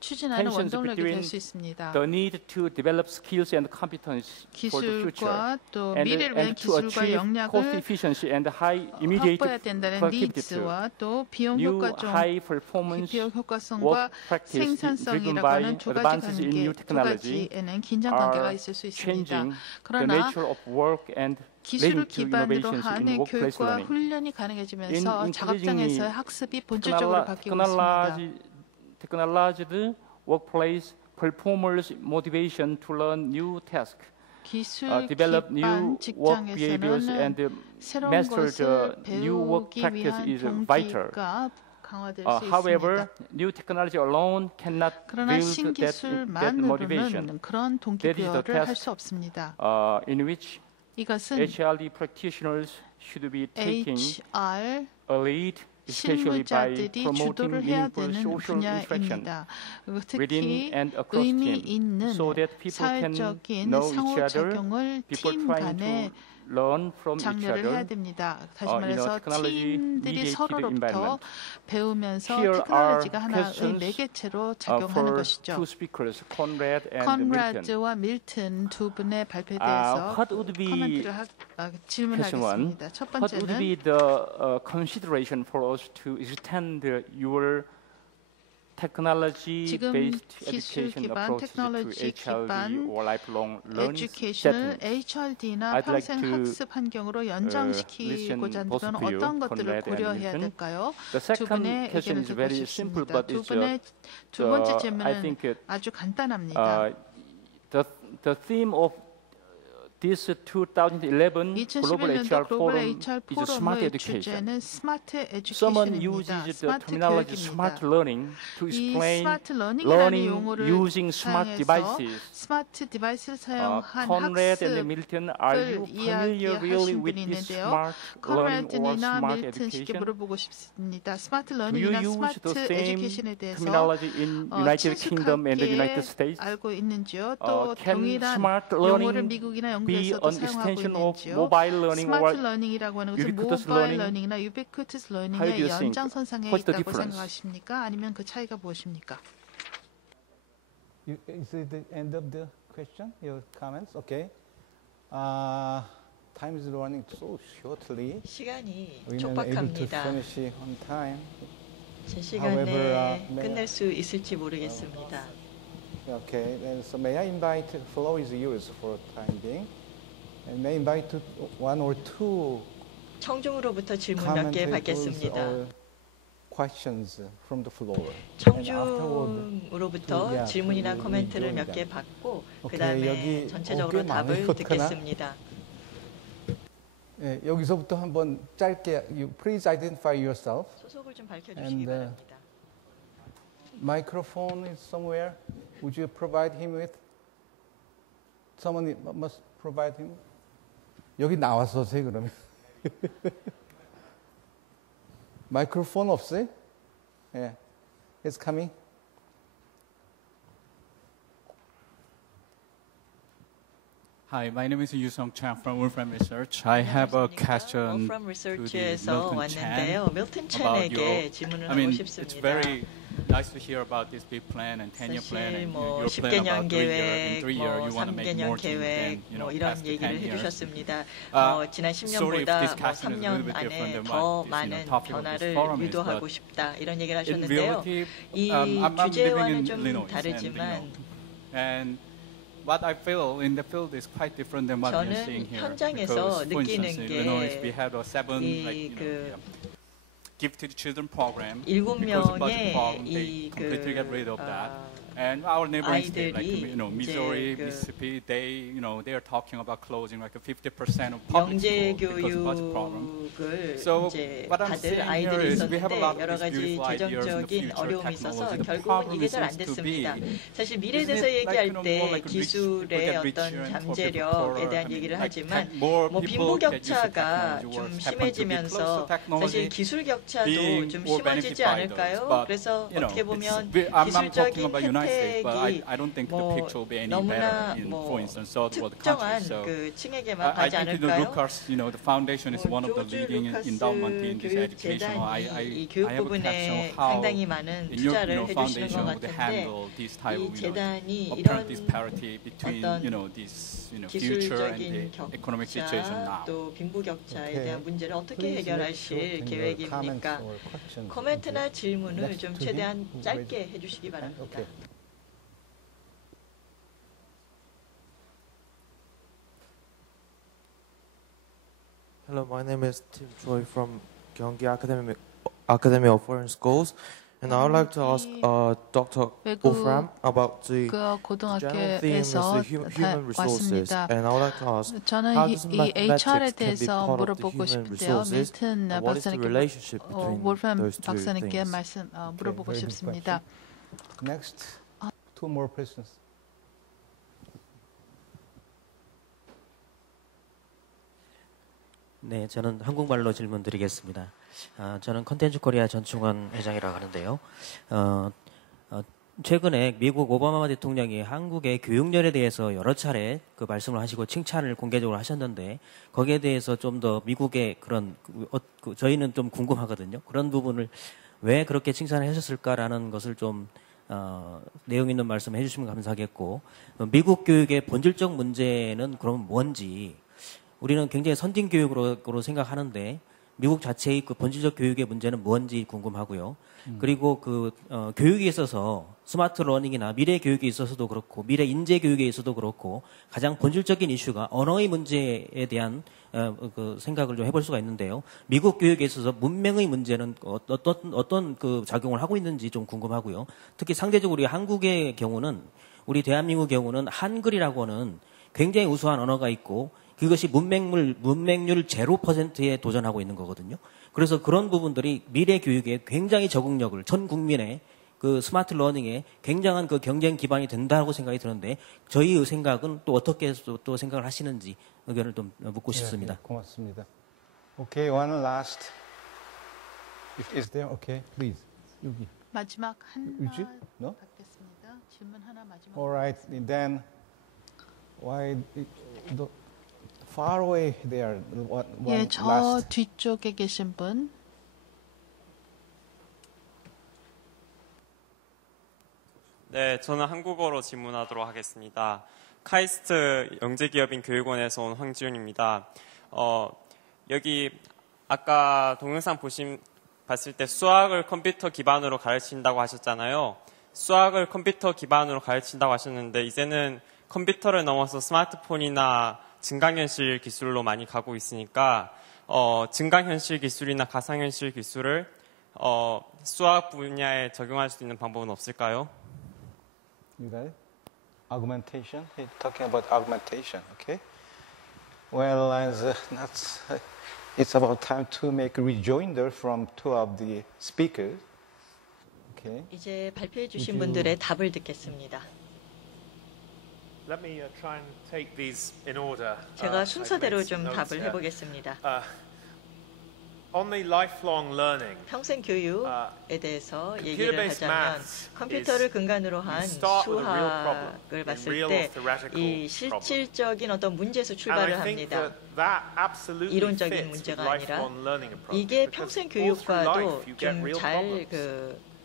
추진하는 원동력이 될 수 있습니다. The need to develop skills and competence for the future, 기술과 또 미래를 위한 기술과 역량을 확보해야 된다는 니즈와 또 비용 효과적 비용 효과성과 생산성이라고 하는 두 가지에는 긴장 관계가 있을 수 있습니다. 그러나 기술을 기반으로 하는 교육과 훈련이 가능해지면서 작업장에서의 학습이 본질적으로 바뀌고 있습니다. Technologized workplace performers motivation to learn new tasks, develop new work behaviors, and master the new work practice is vital. However, new technology alone cannot build that motivation. 그런 동기부여를 할 수 없습니다. In which 이것은 HRD practitioners should be taking a lead, especially by promoting meaningful social interaction within and across teams, so that people can know each other, people trying to learn from each 장려를 해야 other. 됩니다. 다시 말해서 팀들이 서로로부터 배우면서 테크놀로지가 하나의 매개체로 작용하는 것이죠. 컨라드와 밀튼 두 분의 발표에 대해서 질문하겠습니다. 첫 What would be 번째는 the consideration for us to extend your technology-based education approach to HRD or lifelong learning 에듀케이션을 settings? HRD나 I'd like 평생 to, 학습 환경으로 연장시키고자 하는 both of you, 어떤 것들을 Conrad and 고려해야 Milton. 될까요? The 두 second 분의 question 의견을 is 듣고 very simple, 싶습니다. but it's 두 번째 I 질문은 think 아주 간단합니다. the theme of this 2011 Global 2011년도 HR 글로벌 Forum HR is smart 포럼의 education. 주제는 스마트 Someone 에듀케이션입니다. uses the 스마트 terminology smart 교육입니다. learning to 이 explain 스마트 러닝이라는 learning 용어를 using smart 사용해서 devices. 스마트 디바이스를 사용한 Conrad and Milton, are you 학습을 familiar really 이야기하신 with 분이 this 있는데요. smart learning or 컨라드나 smart 밀튼 씨께 education? 물어보고 싶습니다. 스마트 Do you 러닝이나 use 스마트 the same 에듀케이션에 대해서 terminology in United Kingdom and the United 친숙하게 States? 알고 있는지요? 또 Can 동일한 smart 용어를 learning 미국이나 be 영국에서도 an 사용하고 extension of 있는지요? mobile learning 스마트 or 러닝이라고 하는 것은 ubiquitous 모바일 learning? 러닝이나 유비큐티스 How do 러닝의 you think? 연장선상에 What's the 있다고 difference? 생각하십니까? 아니면 그 차이가 무엇입니까? Is it the end of the question? Your comments? Okay. Time is running so shortly. 시간이 We're not able to 촉박합니다. finish it on time. 제 시간에 However, 끝낼 수 있을지 모르겠습니다. Okay. Then, so may I invite? The floor is yours for time being, and may I invite one or two 청중으로부터 질문 몇 개 commentators 받겠습니다. or questions from the floor. And afterward, 청중으로부터 질문이나 코멘트를 몇 개 받고 그 다음에 여기 전체적으로 꽤 답을 많으셨구나. 듣겠습니다. 예, 여기서부터 한번 짧게 you please identify yourself. 소속을 좀 밝혀주시기 And, 바랍니다. Microphone is somewhere. Would you provide him with? Someone must provide him. 여기 나와서 하세요 그러면. 마이크로폰 없어요? 예, it's coming. Hi, my name is Yu Sung Chang from Wolfram Research. I have a question Wolfram to the Research에서 Milton 왔는데요. Chan 밀튼 about 첸에게 your. 질문을 I 하고 mean, it's 싶습니다. very nice to hear about this big plan and 10-year plan 사실 and 뭐 your plan 10개년 about 3 year. In 3 계획, year, 뭐 you want to make 3개년 more things 계획, than 뭐 past 이런 the 10 얘기를 years. 해주셨습니다. Sorry 지난 if 10년보다 this 뭐 question is a little 3년 bit 안에 different than 더 what 많은 is topic of this 변화를 forum is, 유도하고 but 싶다 이런 얘기를 in 하셨는데요. reality, 이 I'm living 주제와는 in 좀 Illinois, 다르지만 and what I feel in the field is quite different than what you're 저는 seeing here. 현장에서 Because, for instance, 느끼는 in Illinois, we 게 have a 7 이 gifted children program. 7명의 이 completely get rid of that. And our neighboring state, like Missouri, Mississippi, they are talking about closing like 50% of public schools because of budget problem. So what I'm saying here is we have a lot of these beautiful ideas in the future technology. The problem 이게 잘 안 seems to 됐습니다. be 사실 미래에 대해서 얘기할 때 기술의 어떤 잠재력에 대한 얘기를 하지만 뭐 빈부 격차가 좀 심해지면서 사실 기술 격차도 좀 심해지지 않을까요? 그래서 어떻게 보면 기술적인 States, but I don't think the picture will be any better in, for instance, third world countries. So I think the Lucas, you know, the foundation is one of the leading endowment in this education. I have a question how in your foundation would handle this type of apparent disparity between this future and the economic situation now. 또 빈부격차에 대한 문제를 어떻게 해결하실 계획입니까? 코멘트나 질문을 좀 최대한 짧게 해주시기 바랍니다. Hello, my name is Tim Choi from Gyeonggi Academy of Foreign Schools, and I would like to ask Dr. Wolfram about the general theme is the human resources, and I would like to ask how does mathematics can be part of the human resources, and what is the relationship between those two things? 물어보고 싶습니다. Next, two more questions. 네, 저는 한국말로 질문 드리겠습니다. 저는 컨텐츠 코리아 전충원 회장이라고 하는데요. 최근에 미국 오바마 대통령이 한국의 교육열에 대해서 여러 차례 그 말씀을 하시고 칭찬을 공개적으로 하셨는데 거기에 대해서 좀 더 미국의 그런 저희는 좀 궁금하거든요. 그런 부분을 왜 그렇게 칭찬을 하셨을까라는 것을 좀 내용 있는 말씀 해주시면 감사하겠고 미국 교육의 본질적 문제는 그럼 뭔지 우리는 굉장히 선진 교육으로 생각하는데 미국 자체의 그 본질적 교육의 문제는 뭔지 궁금하고요. 그리고 그 교육에 있어서 스마트 러닝이나 미래 교육에 있어서도 그렇고 미래 인재 교육에 있어서도 그렇고 가장 본질적인 이슈가 언어의 문제에 대한 그 생각을 좀 해볼 수가 있는데요. 미국 교육에 있어서 문맹의 문제는 어떤 그 작용을 하고 있는지 좀 궁금하고요. 특히 상대적으로 우리 한국의 경우는 우리 대한민국 경우는 한글이라고 하는 굉장히 우수한 언어가 있고 그것이 문맹률 0%에 도전하고 있는 거거든요. 그래서 그런 부분들이 미래 교육에 굉장히 적응력을 전 국민의 그 스마트 러닝에 굉장한 그 경쟁 기반이 된다고 생각이 드는데 저희의 생각은 또 어떻게 또 생각을 하시는지 의견을 좀 묻고 싶습니다. 네, 고맙습니다. Okay, one last. Is there? Okay, please. 여기. 마지막 하나 받겠습니다. 질문 하나 마지막. All right, then why the far away there? 예, 저 뒤쪽에 계신 분. 네, 저는 한국어로 질문하도록 하겠습니다. 카이스트 영재기업인 교육원에서 온 황지훈입니다. 여기 아까 동영상 봤을 때 수학을 컴퓨터 기반으로 가르친다고 하셨잖아요. 수학을 컴퓨터 기반으로 가르친다고 하셨는데 이제는 컴퓨터를 넘어서 스마트폰이나 증강현실 기술로 많이 가고 있으니까 증강현실 기술이나 가상현실 기술을 수학 분야에 적용할 수 있는 방법은 없을까요? You got it? Augmentation? He's talking about augmentation, okay? Well, it's about time to make a rejoinder from two of the speakers. Okay. 이제 발표해 주신 분들의 답을 듣겠습니다. Let me try and take these in order. 제가 순서대로 좀 답을 해보겠습니다. On the lifelong learning, 평생 교육에 대해서 얘기를 하자면 컴퓨터를 근간으로 한 수학을 봤을 때 이 실질적인 어떤 문제에서 출발을 합니다. 이론적인 문제가 아니라 이게 평생 교육과도 좀 잘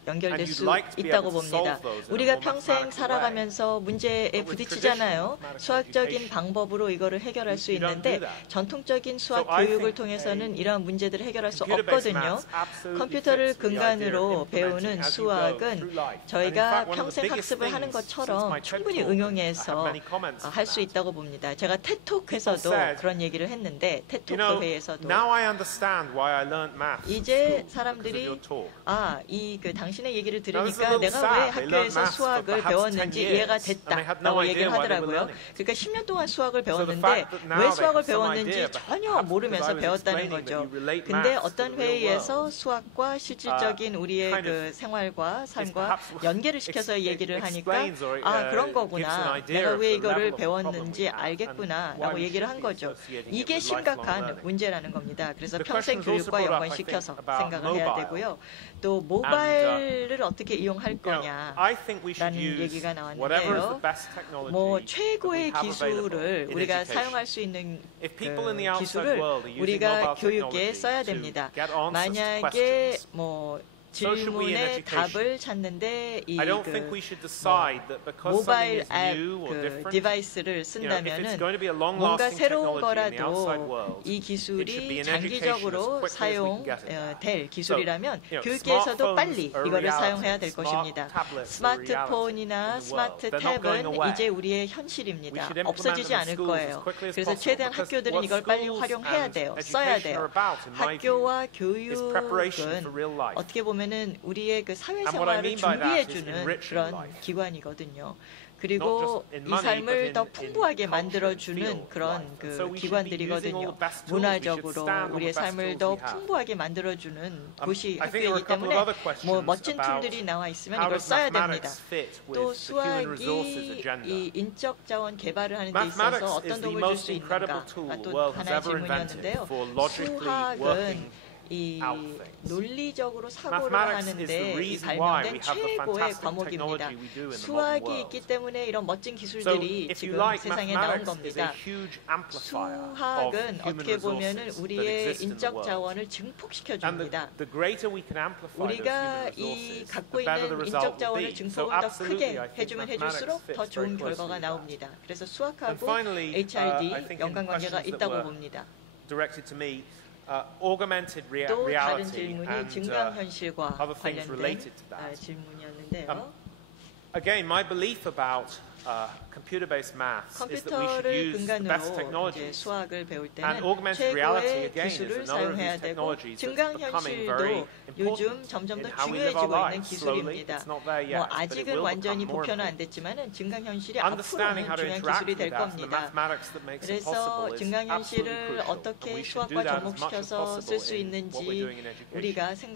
연결될 수 있다고 봅니다. 우리가 평생 살아가면서 문제에 부딪히잖아요. 수학적인 방법으로 이거를 해결할 수 있는데 전통적인 수학 교육을 통해서는 이러한 문제들을 해결할 수 없거든요. 컴퓨터를 근간으로 배우는 수학은 저희가 평생 학습을 하는 것처럼 충분히 응용해서 할 수 있다고 봅니다. 제가 테톡에서도 그런 얘기를 했는데 테톡 회에서도 이제 사람들이 당신의 얘기를 들으니까 내가 왜 학교에서 수학을 배웠는지 이해가 됐다라고 얘기를 하더라고요. 그러니까 10년 동안 수학을 배웠는데 왜 수학을 배웠는지 전혀 모르면서 배웠다는 거죠. 근데 어떤 회의에서 수학과 실질적인 우리의 그 생활과 삶과 연계를 시켜서 얘기를 하니까 그런 거구나. 내가 왜 이거를 배웠는지 알겠구나 라고 얘기를 한 거죠. 이게 심각한 문제라는 겁니다. 그래서 평생 교육과 연관시켜서 생각을 해야 되고요. 또 모바일 모바일을 어떻게 이용할 거냐라는 얘기가 나왔는데요. 뭐 최고의 기술을 우리가 사용할 수 있는 기술을 우리가 교육에 써야 됩니다. 만약에 뭐 질문에 답을 찾는데 이 모바일 앱 디바이스를 쓴다면은 뭔가 새로운 거라도 이 기술이 장기적으로 사용될 기술이라면 교육계에서도 빨리 이거를 사용해야 될 것입니다. 스마트폰이나 스마트 탭은 이제 우리의 현실입니다. 없어지지 않을 거예요. 그래서 최대한 학교들은 이걸 빨리 활용해야 돼요. 써야 돼요. 학교와 교육은 어떻게 보면은 우리의 그 사회생활을 준비해주는 그런 기관이거든요. 그리고 이 삶을 더 풍부하게 만들어주는 그런 그 기관들이거든요. 문화적으로 우리의 삶을 더 풍부하게 만들어주는 곳이 학교이기 때문에 뭐 멋진 툴들이 나와 있으면 이걸 써야 됩니다. 또 수학이 이 인적 자원 개발을 하는 데 있어서 어떤 도움을 줄 수 있는가? 또 하나의 질문이었는데요. 수학은 이 논리적으로 사고를 하는데 이 발명된 최고의 과목입니다. 수학이 있기 때문에 이런 멋진 기술들이 지금 세상에 나온 겁니다. 수학은 어떻게 보면은 우리의 인적 자원을 증폭시켜 줍니다. 우리가 이 갖고 있는 인적 자원을 증폭을 더 크게 해주면 해줄수록 더 좋은 결과가 나옵니다. 그래서 수학하고 HRD 연관관계가 있다고 봅니다. 또 다른 질문이 증강현실과 관련된 질문이었는데요. Again, my belief about computer-based maths is that we should use the best technologies. And augmented reality, again, is another of these technologies that's becoming very important in how we live our lives. Slowly, it's not there yet, but it will become more important. Understanding how to interact with that and the mathematics that makes it possible is absolutely crucial. And we should do that as much as possible in what we're doing in education.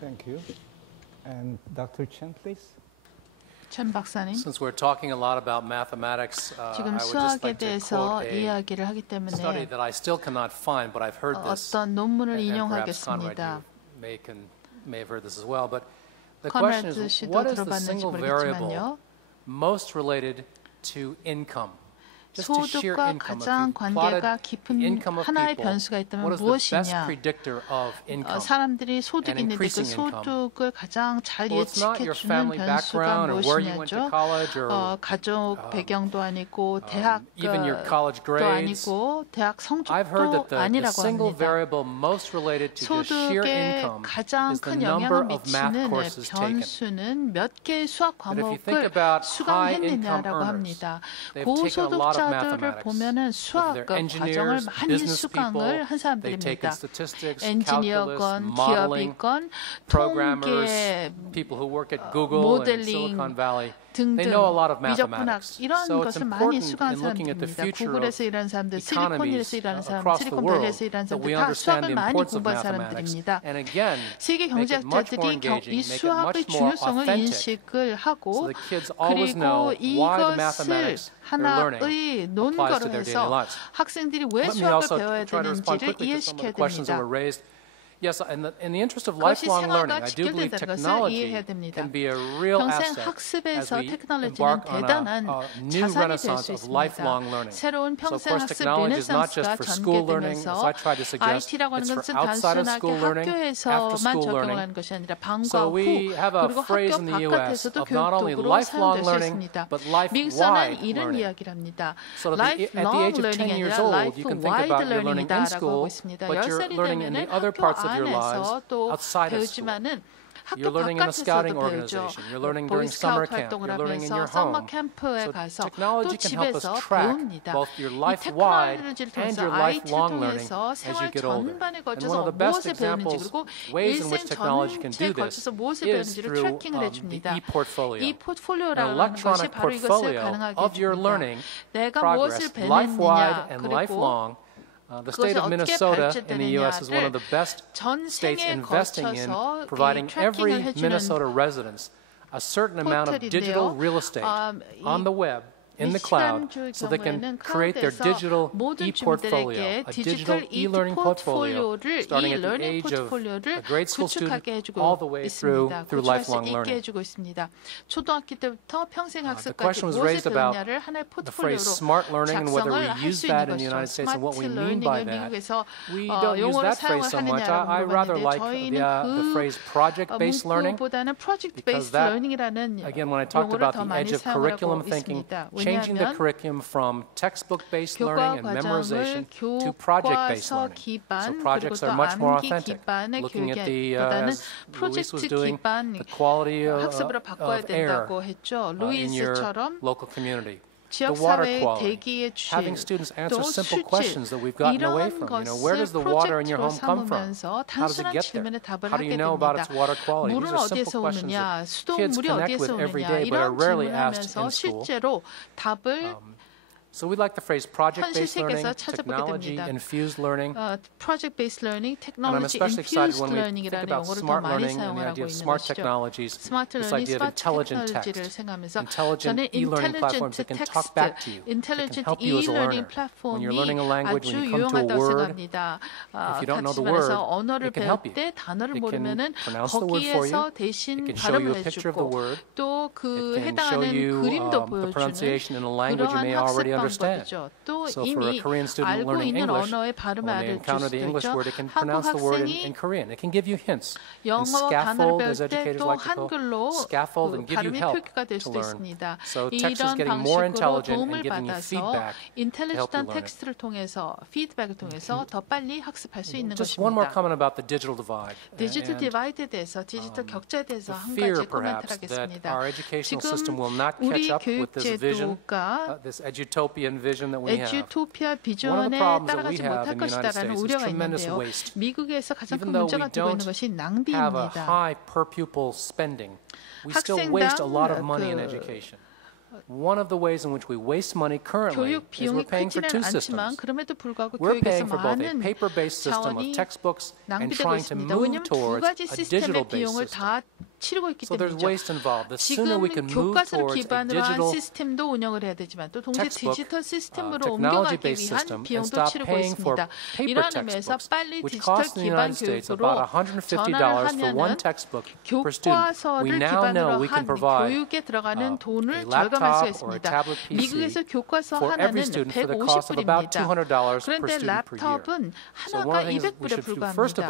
Thank you. And Dr. Chen, please. 천 박사님. Since we're talking a lot about mathematics, 지금 I would just 수학에 like to 대해서 quote a 이야기를 하기 때문에 study that I still cannot find, but I've heard this. 어떤 논문을 and perhaps Conrad, 인용하겠습니다. you may have heard this as well. But the question is, what is the single variable most related to income? 소득과 가장 관계가 깊은 하나의 변수가 있다면 무엇이냐? 사람들이 소득이 있는데 그 소득을 가장 잘 예측해주는 변수가 무엇이냐죠? 가족 배경도 아니고 대학도 아니고 대학 성적도 아니라고 합니다. 소득에 가장 큰 영향을 미치는 변수는 몇 개의 수학 과목을 수강했느냐라고 합니다. 고소득자 들을 보면은 수학 과정을 많이 수강을 한 사람들입니다. 엔지니어건, 기업이건, 통계, 모델링 등등 미적분학 이런 것을 많이 수강한 사람들입니다. 구글에서 일하는 사람들, 실리콘힐에서 일하는 사람들, 실리콘밸리에서 일하는 사람들 다 수학을 많이 공부한 사람들입니다. 세계 경제학자들이 이 수학의 중요성을 인식을 하고 그리고 이것을 하나의 논거로 해서 학생들이 왜 수학을 배워야 되는지를 이해시켜야 됩니다. Yes, in the interest of lifelong learning, I do believe technology can be a real asset as we embark on a new renaissance of lifelong learning. So, of course, technology is not just for school learning, as I try to suggest, it's for outside of school learning, after school learning. So we have a phrase in the U.S. of not only lifelong learning, but life-wide learning. So at the age of 10 years old, you can think about your learning in school, but you're learning in the other parts of your lives outside of school. You're learning in a scouting organization. You're learning during summer camp. You're learning in your home. So technology can help us track both your life-wide and your lifelong learning as you get older. And one of the best examples, ways in which technology can do this, is through the e-portfolio. An electronic portfolio of your learning progress, life-wide and lifelong. The state of Minnesota in the U.S. is one of the best states investing in providing every Minnesota resident a certain amount of digital real estate on the web in the cloud so they can create their digital e-portfolio, a digital e-learning portfolio starting at the age of a grade school student all the way through lifelong learning. 초등학교 때부터 평생 The question was raised about the phrase smart learning and whether we use that in the United States and what we mean by that. We don't use that phrase so much. I rather like the phrase project-based learning because that, again, when I talked about the edge of curriculum thinking, changing the curriculum from textbook-based learning and memorization to project-based learning. So projects are much more authentic. Looking at the, as Luis was doing, the quality of air in your local community. The water quality, having students answer simple questions that we've gotten away from. You know, where does the water in your home come from? How does it get there? How do you know about its water quality? These are simple questions that kids connect with every day but are rarely asked in school. So we like the phrase project-based learning, technology-infused learning. Project-based learning, and I'm especially excited when we think about smart learning and the idea of smart technologies, this idea of intelligent text, intelligent e-learning platforms that can talk back to you, that can help you as a learner. When you're learning a language, when you come to a word, if you don't know the word, it can help you. It can pronounce the word for you. It can show you a picture of the word. It can show you the pronunciation in a language you may already understand. So for a Korean student learning English, when they encounter the English word, it can pronounce the word in Korean. It can give you hints. And scaffold, as educators like to call scaffold, and give you help to learn. So text is getting more intelligent and giving you feedback to help you learn. Just one more comment about the digital divide. 디지털 디바이드에 대해서, 디지털 격차에 대해서 한 fear, 가지 perhaps, 코멘트를 하겠습니다. that our educational system will not catch up with this vision, this utopian vision that we have. 에듀토피아 비전에 따라가지 못할 것이다라는 우려가 있는데요. 미국에서 가장 큰 문제가 되고 있는 것이 낭비입니다. high per pupil spending. We still waste a lot of money in education. One of the ways in which we waste money currently is we're paying for two systems. We're paying for both a paper-based system of textbooks and trying to move towards a digital-based system. So there's waste involved. The sooner we can move towards a digital 시스템도 운영을 해야 되지만 또 동시에 디지털 시스템으로 옮겨가기 위한 비용도 치르고 있습니다. 이런 의미에서 빨리 디지털 기반 교육으로 전환을 하면은 교과서를 기반으로 한 교육에 들어가는 돈을 절감할 수 있습니다. 미국에서 교과서 하나는 150불입니다. 그런데 랩톱은 하나가 200불에 불과합니다.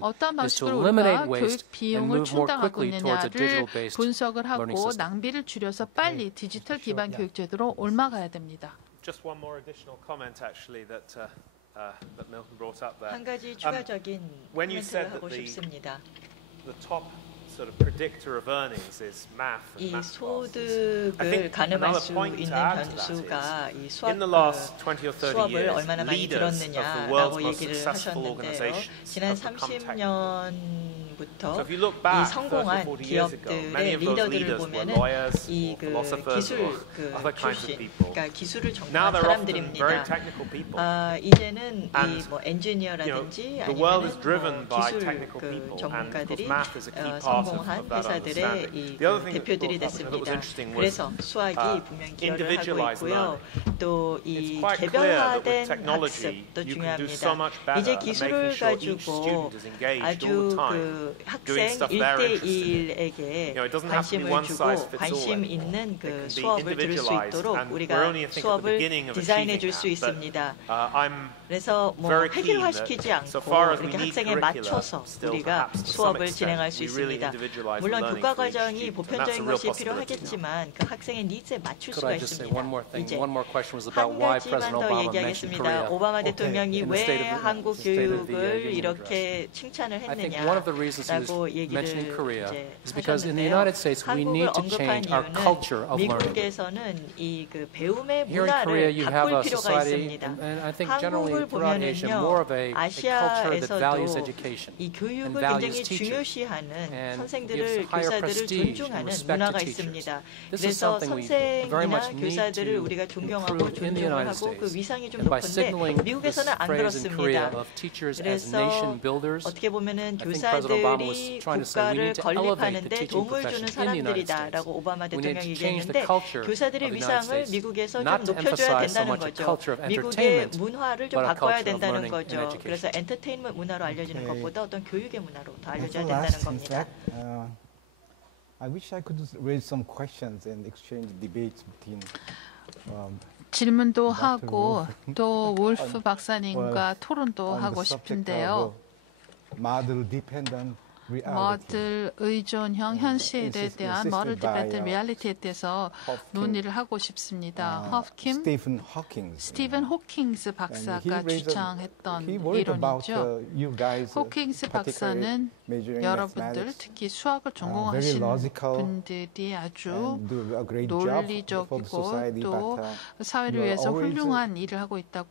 어떤 방식으로 우리가 교육 비용을 충당하고 있느냐를 분석을 하고 낭비를 줄여서 빨리 디지털 기반 교육 제도로 옮아가야 됩니다. Just one more additional comment actually that Milton brought up there. 한 가지 추가적인 코멘트를 하고 싶습니다. The top sort of predictor of earnings is math and math classes. I think another point to add to that is, in the last 20 or 30 years, leaders of the world's most successful organizations have become technical. 부터 이 성공한 기업들의 리더들을 보면은 이 기술 출신, 그러니까 기술을 전공한 사람들입니다. 이제는 이 뭐 엔지니어라든지 아니면 기술 전문가들이 성공한 회사들의 이 대표들이 됐습니다. 그래서 수학이 분명 기여를 하고 있고요. 또 이 개별화된 학습도 중요합니다. 이제 기술을 가지고 아주 학생 1대1에게 관심을 주고 관심 있는 그 수업을 들을 수 있도록 우리가 수업을 디자인해 줄 수 있습니다. 그래서 뭐 획일화시키지 않고 이렇게 학생에 맞춰서 우리가 수업을 진행할 수 있습니다. 물론 교과과정이 보편적인 것이 필요하겠지만 그 학생의 니즈에 맞출 수가 있습니다. 이제 한 가지만 더 얘기하겠습니다. 오바마 대통령이 왜 한국 교육을 이렇게 칭찬을 했느냐라고 얘기를 이제 하셨는데요. 한국을 언급한 이유는 미국에서는 이 그 배움의 문화를 바꿀 필요가 있습니다. 한국을 보면은요, 아시아에서도 이 교육을 굉장히 중요시하는 학생들을 교사들을 존중하는 문화가 있습니다. 그래서 선생이나 교사들을 우리가 존경하고 존중하고 그 위상이 좀 높은데 미국에서는 안 그렇습니다. 그래서 어떻게 보면은 교사들이 국가를 건립하는데 도움을 주는 사람들이다라고 오바마 대통령이 얘기했는데 교사들의 위상을 미국에서 좀 높여줘야 된다는 거죠. 미국의 문화를 좀 바꿔야 된다는 거죠. 그래서 엔터테인먼트 문화로 알려지는 것보다 어떤 교육의 문화로 더 알려져야 된다는 겁니다. I wish I could raise some questions and exchange debates between 질문도 하고 또 wolf 박사님과 토론도 하고 싶은데요. 모델 의존형 현실에 대한 모델 디펜던트 리얼리티에 대해서 논의를 하고 싶습니다. 스티븐 호킹스 박사가 주장했던 이론이죠. 호킹스 박사는 여러분들, 특히 수학을 전공하신 분들이 아주 논리적이고 또 사회를 위해서 훌륭한 일을 하고 있다고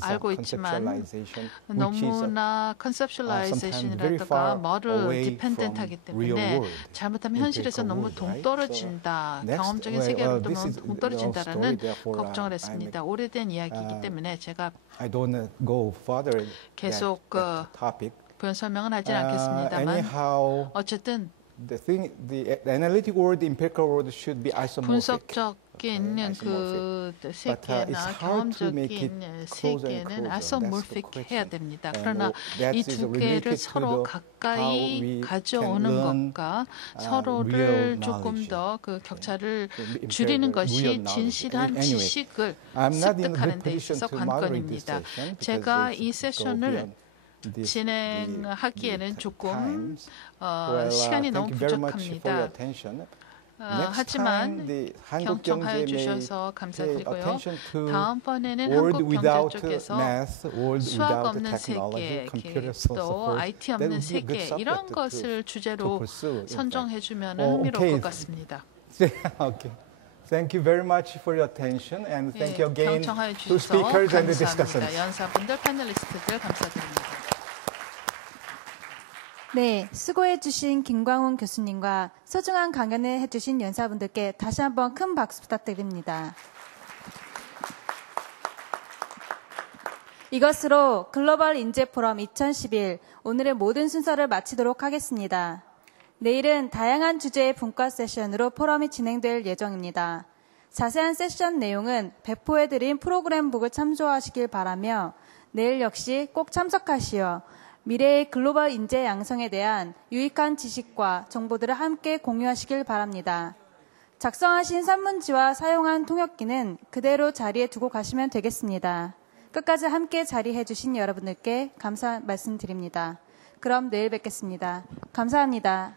알고 있지만 너무나 컨셉슈얼라이제이션이라든가 모델 디펜던트하기 때문에 잘못하면 현실에서 너무 동떨어진다, 경험적인 세계로 너무 동떨어진다라는 걱정을 했습니다. 오래된 이야기이기 때문에 제가 계속 부연 설명은 하진 않겠습니다만 어쨌든 분석적인 그 세계나 경험적인 세계는 아이소모픽 해야 됩니다. 그러나 이 두 개를 서로 가까이 가져오는 것과 서로를 조금 더 그 격차를 줄이는 것이 진실한 지식을 습득하는 데 있어서 관건입니다. 제가 이 세션을 진행하기에는 조금 시간이 너무 부족합니다. 하지만 경청하여 주셔서 감사드리고요. 다음번에는 한국경제 쪽에서 수학 없는 세계, 또 IT 없는 세계 이런 것을 주제로 선정해 주면 흥미로울 것 같습니다. Thank you very much for your attention and thank you again 경청하여 to 주셔서 speakers and the 감사합니다. discussants. 연사분들, 패널리스트들 감사드립니다. 네, 수고해주신 김광훈 교수님과 소중한 강연을 해주신 연사분들께 다시 한번 큰 박수 부탁드립니다. 이것으로 글로벌 인재 포럼 2011 오늘의 모든 순서를 마치도록 하겠습니다. 내일은 다양한 주제의 분과 세션으로 포럼이 진행될 예정입니다. 자세한 세션 내용은 배포해드린 프로그램북을 참조하시길 바라며 내일 역시 꼭 참석하시어 미래의 글로벌 인재 양성에 대한 유익한 지식과 정보들을 함께 공유하시길 바랍니다. 작성하신 산문지와 사용한 통역기는 그대로 자리에 두고 가시면 되겠습니다. 끝까지 함께 자리해 주신 여러분들께 감사 말씀드립니다. 그럼 내일 뵙겠습니다. 감사합니다.